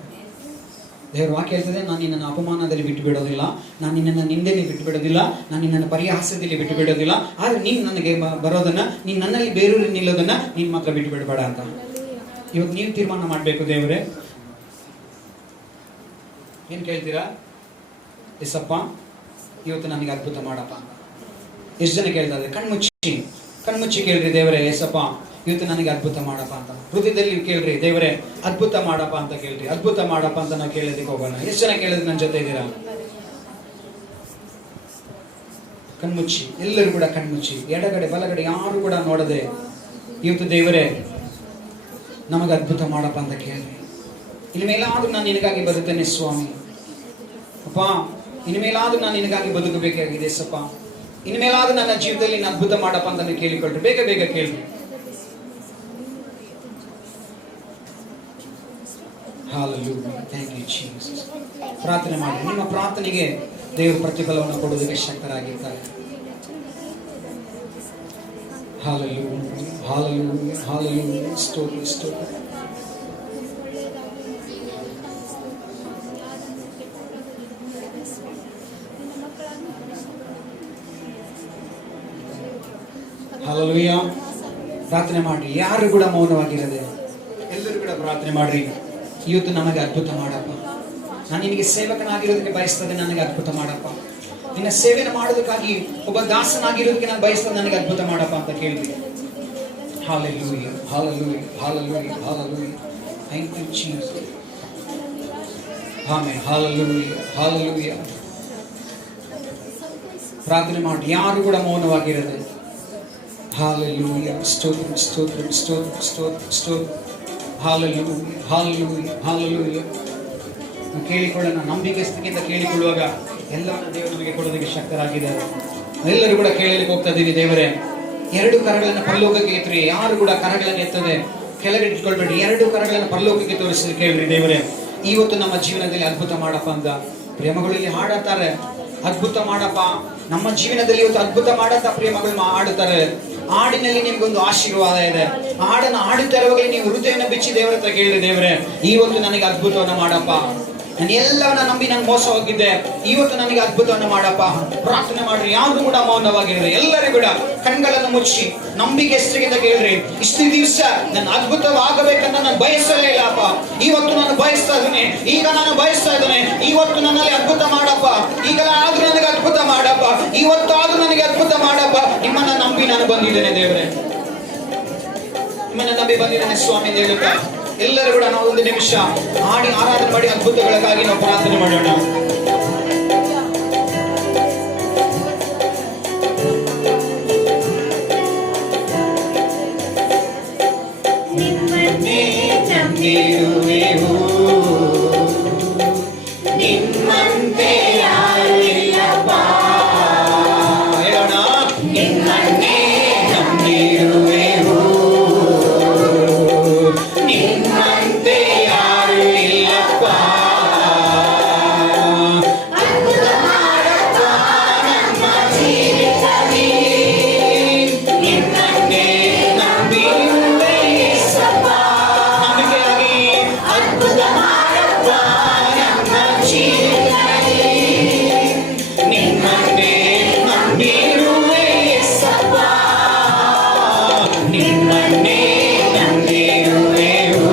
ದೇವ್ರ ವಾಕ್ಯ ಹೇಳ್ತದೆ, ನಾನು ನಿನ್ನನ್ನು ಅಪಮಾನದಲ್ಲಿ ಬಿಟ್ಟು ಬಿಡೋದಿಲ್ಲ, ನಾನು ನಿನ್ನನ್ನು ನಿಂದೆಯಲ್ಲಿ ಬಿಟ್ಟು ಬಿಡೋದಿಲ್ಲ, ನಾನು ನಿನ್ನನ್ನು ಪರಿಹಾಸದಲ್ಲಿ ಬಿಟ್ಟು ಬಿಡೋದಿಲ್ಲ. ಆದರೆ ನೀನು ನನಗೆ ಬರೋದನ್ನ, ನೀನು ನನ್ನಲ್ಲಿ ಬೇರೂರಿ ನಿಲ್ಲೋದನ್ನ ನೀನು ಮಾತ್ರ ಬಿಟ್ಟು ಬಿಡಬೇಡ ಅಂತ ಇವತ್ತು ನೀವು ತೀರ್ಮಾನ ಮಾಡಬೇಕು. ದೇವರೇ ಏನು ಕೇಳ್ತೀರಾ? ಎಸಪ್ಪ ಇವತ್ತು ನನಗೆ ಅದ್ಭುತ ಮಾಡಪ್ಪ ಅಂತ. ಎಷ್ಟು ಜನ ಕೇಳ್ತಾ ಇದ್ದಾರೆ? ಕಣ್ಮುಚ್ಚಿ ಕೇಳ್ರಿ, ದೇವರೇ ಎಸಪ್ಪ ಇವತ್ತು ನನಗೆ ಅದ್ಭುತ ಮಾಡಪ್ಪ ಅಂತ. ಹೃದಯದಲ್ಲಿ ಕೇಳ್ರಿ, ದೇವರೇ ಅದ್ಭುತ ಮಾಡಪ್ಪ ಅಂತ ಕೇಳ್ರಿ. ಅದ್ಭುತ ಮಾಡಪ್ಪ ಅಂತ ನಾವು ಕೇಳೋದಕ್ಕೆ ಹೋಗೋಣ. ಎಷ್ಟು ಜನ ಕೇಳಿದ್ರೆ ನನ್ನ ಜೊತೆ ಇದ್ದೀರಾ? ಕಣ್ಮುಚ್ಚಿ, ಎಲ್ಲರೂ ಕೂಡ ಕಣ್ಮುಚ್ಚಿ, ಎಡಗಡೆ ಬಲಗಡೆ ಯಾರು ಕೂಡ ನೋಡದೆ ಇವತ್ತು ದೇವರೇ ನಮಗೆ ಅದ್ಭುತ ಮಾಡಪ್ಪ ಅಂತ ಕೇಳ್ರಿ. ಇನ್ಮೇಲಾದ್ರೂ ನಾನು ನಿನಗಾಗಿ ಬದುಕೇನೆ ಸ್ವಾಮಿ. ಅಪ್ಪ ಇನ್ಮೇಲಾದ್ರೂ ನಾನು ನಿನಗಾಗಿ ಬದುಕಬೇಕಾಗಿದೆ ಸಪ್ಪ. ಇನ್ಮೇಲಾದ್ರೂ ನನ್ನ ಜೀವನದಲ್ಲಿ ನಾನು ಅದ್ಭುತ ಮಾಡಪ್ಪ ಅಂತ ಕೇಳಿಕೊಳ್ರಿ. ಬೇಗ ಬೇಗ ಕೇಳ್ರಿ. Hallelujah. Thank you, Jesus. ಪ್ರಾರ್ಥನೆ ಮಾಡಿ. ನಿಮ್ಮ ಪ್ರಾರ್ಥನೆಗೆ ದೇವರು ಪ್ರತಿಫಲವನ್ನು ಕೊಡುವುದಕ್ಕೆ ಶಕ್ತರಾಗಿರ್ತಾರೆ. Hallelujah. Hallelujah. Hallelujah. ಸ್ತೋತ್ರ ಸ್ತೋತ್ರ. Hallelujah. ಪ್ರಾರ್ಥನೆ ಮಾಡಿ. ಯಾರು ಕೂಡ ಮೌನವಾಗಿರದೆ ಎಲ್ಲರೂ ಕೂಡ ಪ್ರಾರ್ಥನೆ ಮಾಡ್ರಿ. ಇವತ್ತು ನಮಗೆ ಅದ್ಭುತ ಮಾಡಪ್ಪ. ನಾನು ನಿನಗೆ ಸೇವಕನಾಗಿರೋದಕ್ಕೆ ಬಯಸ್ತದೆ, ನನಗೆ ಅದ್ಭುತ ಮಾಡಪ್ಪ. ನಿನ್ನ ಸೇವೆಯನ್ನು ಮಾಡೋದಕ್ಕಾಗಿ ಒಬ್ಬ ದಾಸನಾಗಿರೋದಕ್ಕೆ ನಾನು ಬಯಸ್ತದೆ, ನನಗೆ ಅದ್ಭುತ ಮಾಡಪ್ಪ ಅಂತ ಕೇಳ್ರಿ. Hallelujah. Hallelujah. Hallelujah. Hallelujah. Thank you, Jesus. Amen. Hallelujah. Hallelujah. ಪ್ರಾರ್ಥನೆ ಮಾಡಿ. ಯಾರು ಕೂಡ ಮೌನವಾಗಿರದೆ Hallelujah. ಸ್ತೋತ್ರ ಸ್ತೋತ್ರ ಸ್ತೋತ್ರ ಸ್ತೋತ್ರ ಸ್ತೋತ್ರ. Hallelujah. Hallelujah. Hallelujah. ನಾವು ಕೇಳಿಕೊಳ್ಳೋಣ, ನಂಬಿಕೆಯಿಂದ ಕೇಳಿಕೊಳ್ಳುವಾಗ ಎಲ್ಲವನ್ನ ದೇವರು ನಮಗೆ ಕೊಡೋದಕ್ಕೆ ಶಕ್ತರಾಗಿದ್ದಾರೆ. ಎಲ್ಲರೂ ಕೂಡ ಕೇಳಲಿಕ್ಕೆ ಹೋಗ್ತಾ ಇದ್ದೀವಿ. ದೇವರೇ, 2 ಕರಗಳನ್ನು ಪರಲೋಕಕ್ಕೆ ಎತ್ತಿರಿ. ಯಾರು ಕೂಡ ಕರಗಳನ್ನು ಎತ್ತದೆ ಕೆಳಗೆ ಇಟ್ಕೊಳ್ಬೇಡಿ. 2 ಕರಗಳನ್ನು ಪರಲೋಕಕ್ಕೆ ತೋರಿಸಿ ಕೇಳ್ರಿ. ದೇವರೇ, ಇವತ್ತು ನಮ್ಮ ಜೀವನದಲ್ಲಿ ಅದ್ಭುತ ಮಾಡಪ್ಪ ಅಂತ ಪ್ರೇಮಗಳು ಇಲ್ಲಿ ಹಾಡುತ್ತಾರೆ. ಅದ್ಭುತ ಮಾಡಪ್ಪ ನಮ್ಮ ಜೀವನದಲ್ಲಿ ಇವತ್ತು ಅದ್ಭುತ ಮಾಡಂತ ಪ್ರೇಮಗಳು ಹಾಡುತ್ತಾರೆ. ಹಾಡಿನಲ್ಲಿ ನಿಮ್ಗೊಂದು ಆಶೀರ್ವಾದ ಇದೆ. ಹಾಡನ್ನು ಹಾಡುತ್ತಾ ಇರುವಾಗ ನೀವು ಹೃದಯನ ಬಿಚ್ಚಿ ದೇವರ ಹತ್ರ ಕೇಳಿ, ದೇವರೇ ಇವತ್ತು ನನಗೆ ಅದ್ಭುತವನ್ನ ಮಾಡಪ್ಪ. ನಾನು ಎಲ್ಲವನ್ನ ನಂಬಿ ನಾನು ಮೋಸ ಹೋಗಿದ್ದೆ, ಇವತ್ತು ನನಗೆ ಅದ್ಭುತವನ್ನು ಮಾಡಪ್ಪ. ಪ್ರಾರ್ಥನೆ ಮಾಡ್ರಿ. ಯಾರು ಕೂಡ ಮೌನವಾಗಿರ್ರಿ. ಎಲ್ಲರೂ ಕೂಡ ಕಣ್ಗಳನ್ನು ಮುಚ್ಚಿ ನಂಬಿಕೆಯಿಂದ ಕೇಳ್ರಿ. ಇಷ್ಟು ದಿವಸ ನನ್ನ ಅದ್ಭುತವಾಗಬೇಕಂತ ನಾನು ಬಯಸಲೇ ಇಲ್ಲಪ್ಪ. ಇವತ್ತು ನಾನು ಬಯಸ್ತಾ ಇದ್ದೇನೆ. ಈಗ ನಾನು ಬಯಸ್ತಾ ಇದ್ದೇನೆ. ಇವತ್ತು ನನ್ನಲ್ಲಿ ಅದ್ಭುತ ಮಾಡಪ್ಪ. ಈಗಲಾದ್ರೂ ನನಗೆ ಅದ್ಭುತ ಮಾಡಪ್ಪ. ಇವತ್ತು ಆದ್ರೂ ನನಗೆ ಅದ್ಭುತ ಮಾಡಪ್ಪ. ನಿಮ್ಮನ್ನ ನಂಬಿ ನಾನು ಬಂದಿದ್ದೇನೆ ದೇವರೇ, ನಿಮ್ಮನ್ನ ನಂಬಿ ಬಂದಿದ್ದೇನೆ ಸ್ವಾಮಿ ಅಂತ ಹೇಳುತ್ತಾ ಎಲ್ಲರೂ ಕೂಡ ನಾವು ಒಂದು ನಿಮಿಷ ಹಾಡಿ ಆರಾಧನೆ ಮಾಡಿ ಅದ್ಭುತಗಳಿಗಾಗಿ ನಾವು ಪ್ರಾರ್ಥನೆ ಮಾಡೋಣ. ನಿಮ್ಮನ್ನೇ ನಂಬಿರುವೆವು, ನಿಮ್ಮಂತೆ ಯಾರು ಇಲ್ಲಪ್ಪ. ಹೇಳೋಣ, ನಿಮ್ಮನ್ನೇ ನಂಬಿರುವೆವು, ನಿಮ್ಮಂತೆ ಯಾರು ಇಲ್ಲಪ್ಪ. ಅದ್ಭುತ ಮಾಡಪ್ಪ ನಮ್ಮ ಜೀವಿತದಲ್ಲಿ. ನಿಮ್ಮನ್ನೇ ನಂಬಿರುವೆ ಯೇಸಪ್ಪ. ನಂಬಿಕೆಯಾಗಿ ಅದ್ಭುತ ಮಾಡಪ್ಪ ನಮ್ಮ ಜೀವಿತದಲ್ಲಿ. ನಿಮ್ಮನ್ನೇ ನಂಬಿರುವೆ ಯೇಸಪ್ಪ. ನಿಮ್ಮನ್ನೇ ನಂಬಿರುವೆವು,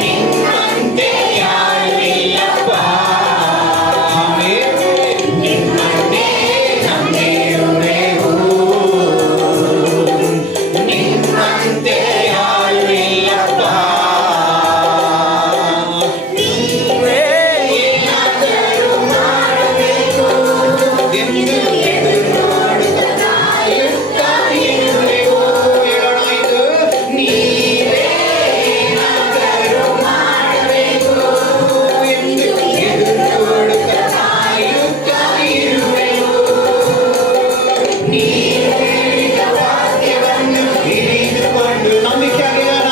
ನಿಮ್ಮಂತೆ ಯಾರು ಇಲ್ಲಪ್ಪ. ನಿಮ್ಮನ್ನೇ ನಂಬಿರುವೆವು, ನಿಮ್ಮಂತೆ ಯಾರು ಇಲ್ಲಪ್ಪ. ನೀವೇ ಏನಾದರೂ ಮಾಡಬೇಕು ಎಂದು ಎದುರು ನೋಡುತ್ತಾ ಕಾಯುತ್ತಾ ಇರುವೆವು. ಹೇಳೋಣ ಇದು, ನೀವೇ ಏನಾದರೂ ಮಾಡಬೇಕು ಎಂದು ಎದುರು ನೋಡುತ್ತಾ ಕಾಯುತ್ತಾ ಇರುವೆವು. ನೀವು ಹೇಳಿದ ವಾಕ್ಯವನ್ನು ಹಿಡಿದುಕೊಂಡು ನಂಬಿಕೆಯಾಗಿರೋಣ.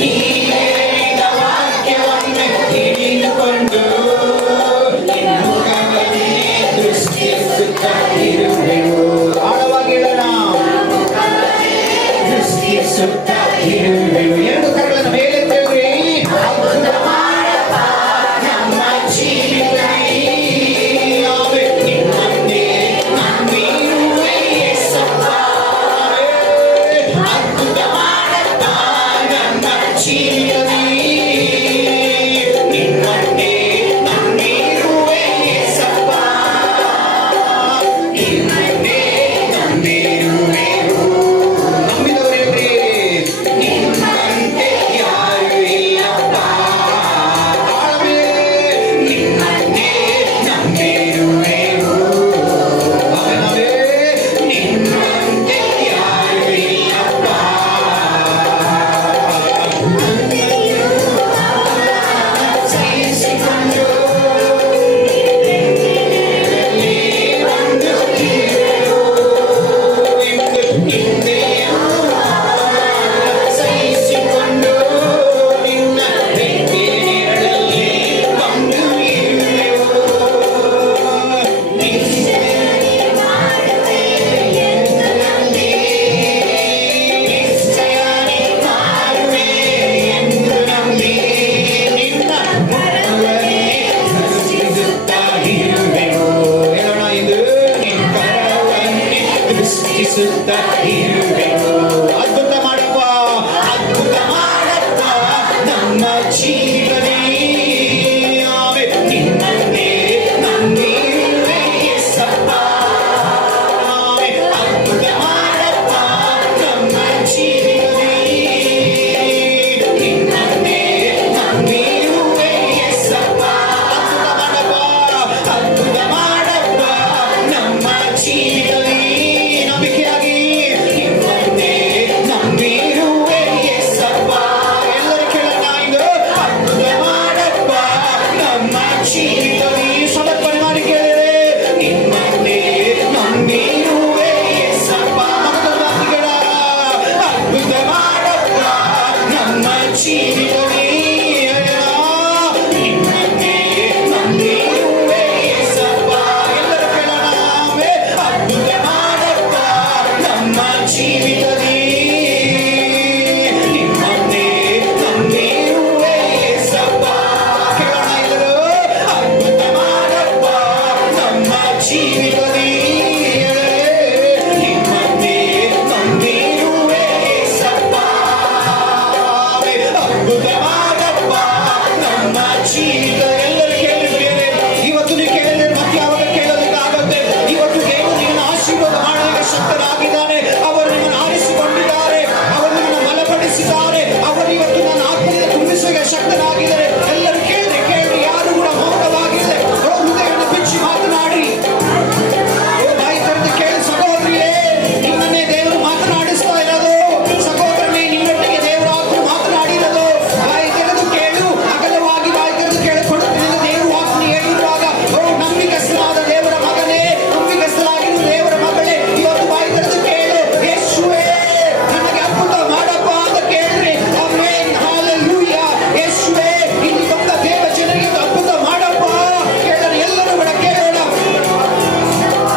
ನೀವು ಹೇಳಿದ ವಾಕ್ಯವನ್ನು ಹಿಡಿದುಕೊಂಡು ಮುಖವನ್ನೇ ದೃಷ್ಟಿಸುತ್ತಾ ಇರುವೆವು. ಆಳವಾಗಿ ಹೇಳೋಣ, ದೃಷ್ಟಿಸುತ್ತಾ ಇರುವೆವು. 2 ಕರಗಳನ್ನು ಮೇಲೆ ತೆಗೆದ್ರಿ. ಅದ್ಭುತ ಮಾಡಪ್ಪ ನಮ್ಮ ಜೀವಿತದಲ್ಲಿ. ನಿಮ್ಮನ್ನೇ ನಂಬಿರುವೆ ಯೇಸಪ್ಪ. ಅದ್ಭುತ ಮಾಡಪ್ಪ ನಮ್ಮ ಜೀವಿತದಲ್ಲಿ. ನಿಮ್ಮನ್ನೇ ನಂಬಿರುವೆ ಯೇಸಪ್ಪ. ನಿಮ್ಮನ್ನೇ ನಂಬಿರುವೆವು. ನಂಬಿದವರೇ, ನಿಮ್ಮನ್ನೇ ಮಗನಾಗಿದ್ದಾರೆ. ಎಲ್ಲರೂ ಕೇಳ್ರಿ ಕೇಳ್ರಿ, ಯಾರು ಕೂಡ ಮೌನವಾಗಿಲ್ಲ. ಹೃದಯವನ್ನು ಬಿಚ್ಚಿ ಮಾತನಾಡಿ, ಬಾಯಿ ತೆರೆದು ಕೇಳಿ. ಸಹೋದರಿಯೇ, ನಿಮ್ಮನ್ನೇ ದೇವರು ಮಾತನಾಡಿಸ್ತಾ ಇರೋದು. ಸಹೋದರನೇ, ನಿನ್ನೊಟ್ಟಿಗೆ ದೇವರು ಆತ್ಮ ಮಾತನಾಡಿರೋದು. ಬಾಯಿ ತೆರೆದು ಕೇಳು, ಅಗಲವಾಗಿ ಬಾಯಿ ತೆರೆದು ಕೇಳಿಕೊಂಡು ದೇವರು ವಾಕ್ಯ ಹೇಳಿರುವಾಗ, ನಂಬಿಕಸ್ಥನಾದ ದೇವರ ಮಗನೇ, ನಂಬಿಕಸ್ಥನಾಗಿರುವ ದೇವರ ಮಗಳೇ, ಇವತ್ತು ಬಾಯಿ ತೆರೆದು ಕೇಳು. ಯೇಸುವೇ, ನನಗೆ ಅದ್ಭುತ ಮಾಡಪ್ಪ ಅಂತ ಕೇಳ್ರಿ. Amen, hallelujah. ಯೇಸುವೇ, ಇಲ್ಲಿ ಬಂದ ದೇವ ಜನರಿಗೆ ಅದ್ಭುತ ಮಾಡಪ್ಪ ಕೇಳೋಣ. ಎಲ್ಲರೂ ಕೂಡ ಕೇಳೋಣ.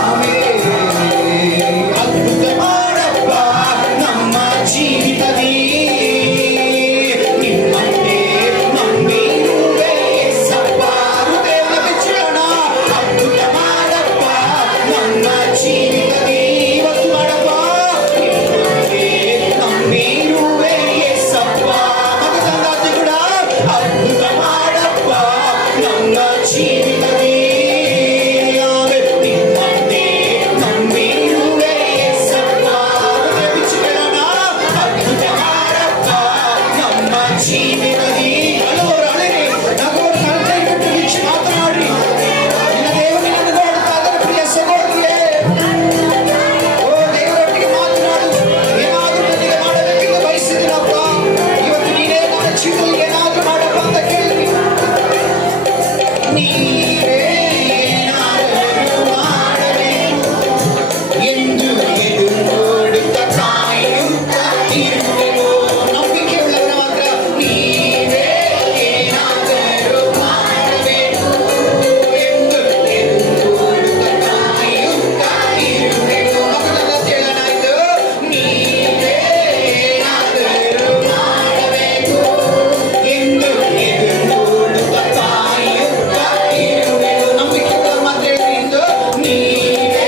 ಆಮೆನ್. ಅದ್ಭುತ ಮಾಡಪ್ಪ ನಮ್ಮ ಜೀವಿತದಲ್ಲಿ, ನಿಮ್ಮನ್ನೇ ನಂಬಿರುವೆ ಯೇಸಪ್ಪ. ಹೃದಯವನ್ನು ಬಿಚ್ಚೋಣ. ಅದ್ಭುತ ಮಾಡಪ್ಪ ನಮ್ಮ ಜೀವಿತದಲ್ಲಿ, ಇವತ್ತು ಮಾಡಪ್ಪ. ನಿಮ್ಮನ್ನೇ ನಂಬಿರುವೆ ಯೇಸಪ್ಪ. ಮಗನಾದ ಕೂಡ ಅದ್ಭುತ ಮಾಡಪ್ಪ ನಮ್ಮ ಜೀವಿತದಲ್ಲಿ. ನಿಮ್ಮನ್ನೇ ನಂಬಿರುವೆ ಯೇಸಪ್ಪ. ಹೃದಯ ಬಿಚ್ಚಿ ಕೇಳೋಣ. ಅದ್ಭುತ ಮಾಡಪ್ಪ ನಮ್ಮ ಜೀವಿತದಲ್ಲಿ. ಹಲವರು ಅಳೆರಿ, ನಗೋರು ಕೈ ಬಿಟ್ಟು ಬಿಚ್ಚಿ ಮಾತನಾಡಿ. ನಿನ್ನ ದೇವರು ನಿನ್ನನ್ನು ನೋಡ್ತಾ ಇದ್ದಾರೆ ಪ್ರಿಯ ಸಹೋದರಿಯೇ. ಓ ದೇವರೊಟ್ಟಿಗೆ ಮಾತನಾಡು. ಏನಾದರೂ ನನಗೆ ಮಾಡಬೇಕೆಂದು ಬಯಸಿದ್ದೀನಪ್ಪ. ಇವತ್ತು ನೀನೇ ನನ್ನ ಜೀವನದಲ್ಲಿ ಏನಾದರೂ ಮಾಡಪ್ಪ ಅಂತ ಕೇಳಿ. ನೀವೇ ಏನಾದರೂ ಮಾಡಬೇಕು ಎಂದು ಎದುರು ನೋಡುತ್ತಾ ಕಾಯುತ್ತಾ ಇರುವೆನು. ನಂಬಿಕೆ ಉಳ್ಳವರ ಮಾತ್ರ. ನೀವೇ ಏನಾದರೂ ಮಾಡಬೇಕು ಎಂದು ಎದುರು ನೋಡುತ್ತಾ ಕಾಯುತ್ತಾ ಇರುವೆನು. ಮಗನಾದ ಹೇಳನಾಯ್ತು. ನೀವೇ ಏನಾದರೂ ಮಾಡಬೇಕು ಎಂದು ಎದುರು ನೋಡುತ್ತಾ ಕಾಯುತ್ತಾ ಇರುವೆನು. ನಂಬಿಕೆ ಉಳ್ಳವರ ಮಾತ್ರ ಹೇಳ್ರಿ ಇಂದು. ನೀವೇ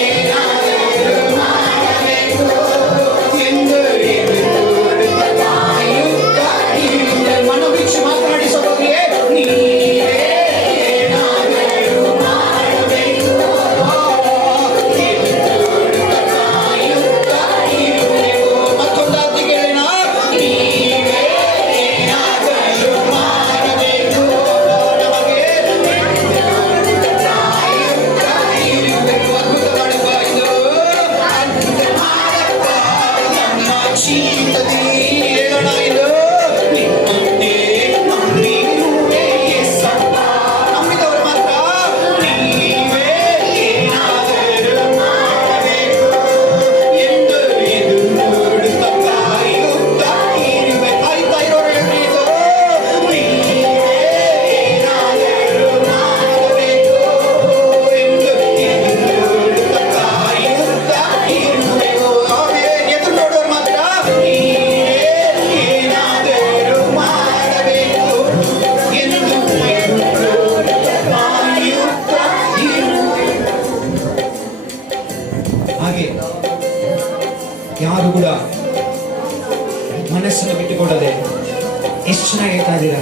ಏನಾದರೂ ಮಾಡಬೇಕು ಎಂದು ಎದುರು ನೋಡುತ್ತಾ ಕಾಯುತ್ತಾ ಇರುವೆನು. ಮನೋಭಿಕ್ಷೆ ಮಾತನಾಡಿ ಸಹೋದರಿಯೇ. ನೀವೇ ಏನಾದರೂ ಮಾಡಬೇಕು ಎದುರು ನೋಡುತ್ತಾ ಕಾಯುತ್ತಾ ಇರುವೆನು. ಮತ್ತೊಂದಾಗಿ ಕೇಳೋಣ. ನೀವೇ ಏನಾದರೂ ಮಾಡಬೇಕು ನಮಗೆ ಎದುರು ನೋಡುತ್ತಾ ಕಾಯುತ್ತಾ ಇರುವೆನು. ಅದ್ಭುತ ಮಾಡಪ್ಪ ಇದು. ಅದ್ಭುತ ಮಾಡಪ್ಪ ನಮ್ಮ ಜೀವಿತದಲ್ಲಿ. ಹೇಳೋಣ ಇದು. ನಿಮ್ಮನ್ನೇ ನಂಬಿರುವೆ ಯೇಸಪ್ಪ. ನಂಬಿದವರು ಮಾತ್ರ. ನೀವೇ ಏನಾದರೂ ಮಾಡಬೇಕು ಎಂದು ಎದುರು ನೋಡುತ್ತಾ ಕಾಯುತ್ತಾ ಇರುವೆ. ಕಾಯುತ್ತಾ ಇರೋರು ಹೇಳ್ರಿ ಇದು. ನೀವೇ ಏನಾದರೂ ಮಾಡಬೇಕು ಎಂದು ಎದುರು ನೋಡುತ್ತಾ ಕಾಯುತ್ತಾ ಇರುವೆನು. ಆಮೆನ್. ಎದುರು ನೋಡೋರು ಮಾತ್ರ. ನೀವೇ ಏನಾದರೂ ಮಾಡಬೇಕು ಎಂದು ಎದುರು ನೋಡುತ್ತಾ ಕಾಯುತ್ತಾ ಇರುವೆನು. ಹಾಗೆ ಯಾರು ಕೂಡ ಮನಸ್ಸನ್ನು ಬಿಟ್ಟುಕೊಡದೆ ಎಷ್ಟು ಚೆನ್ನಾಗಿ ಹೇಳ್ತಾ ಇದ್ದೀರಾ.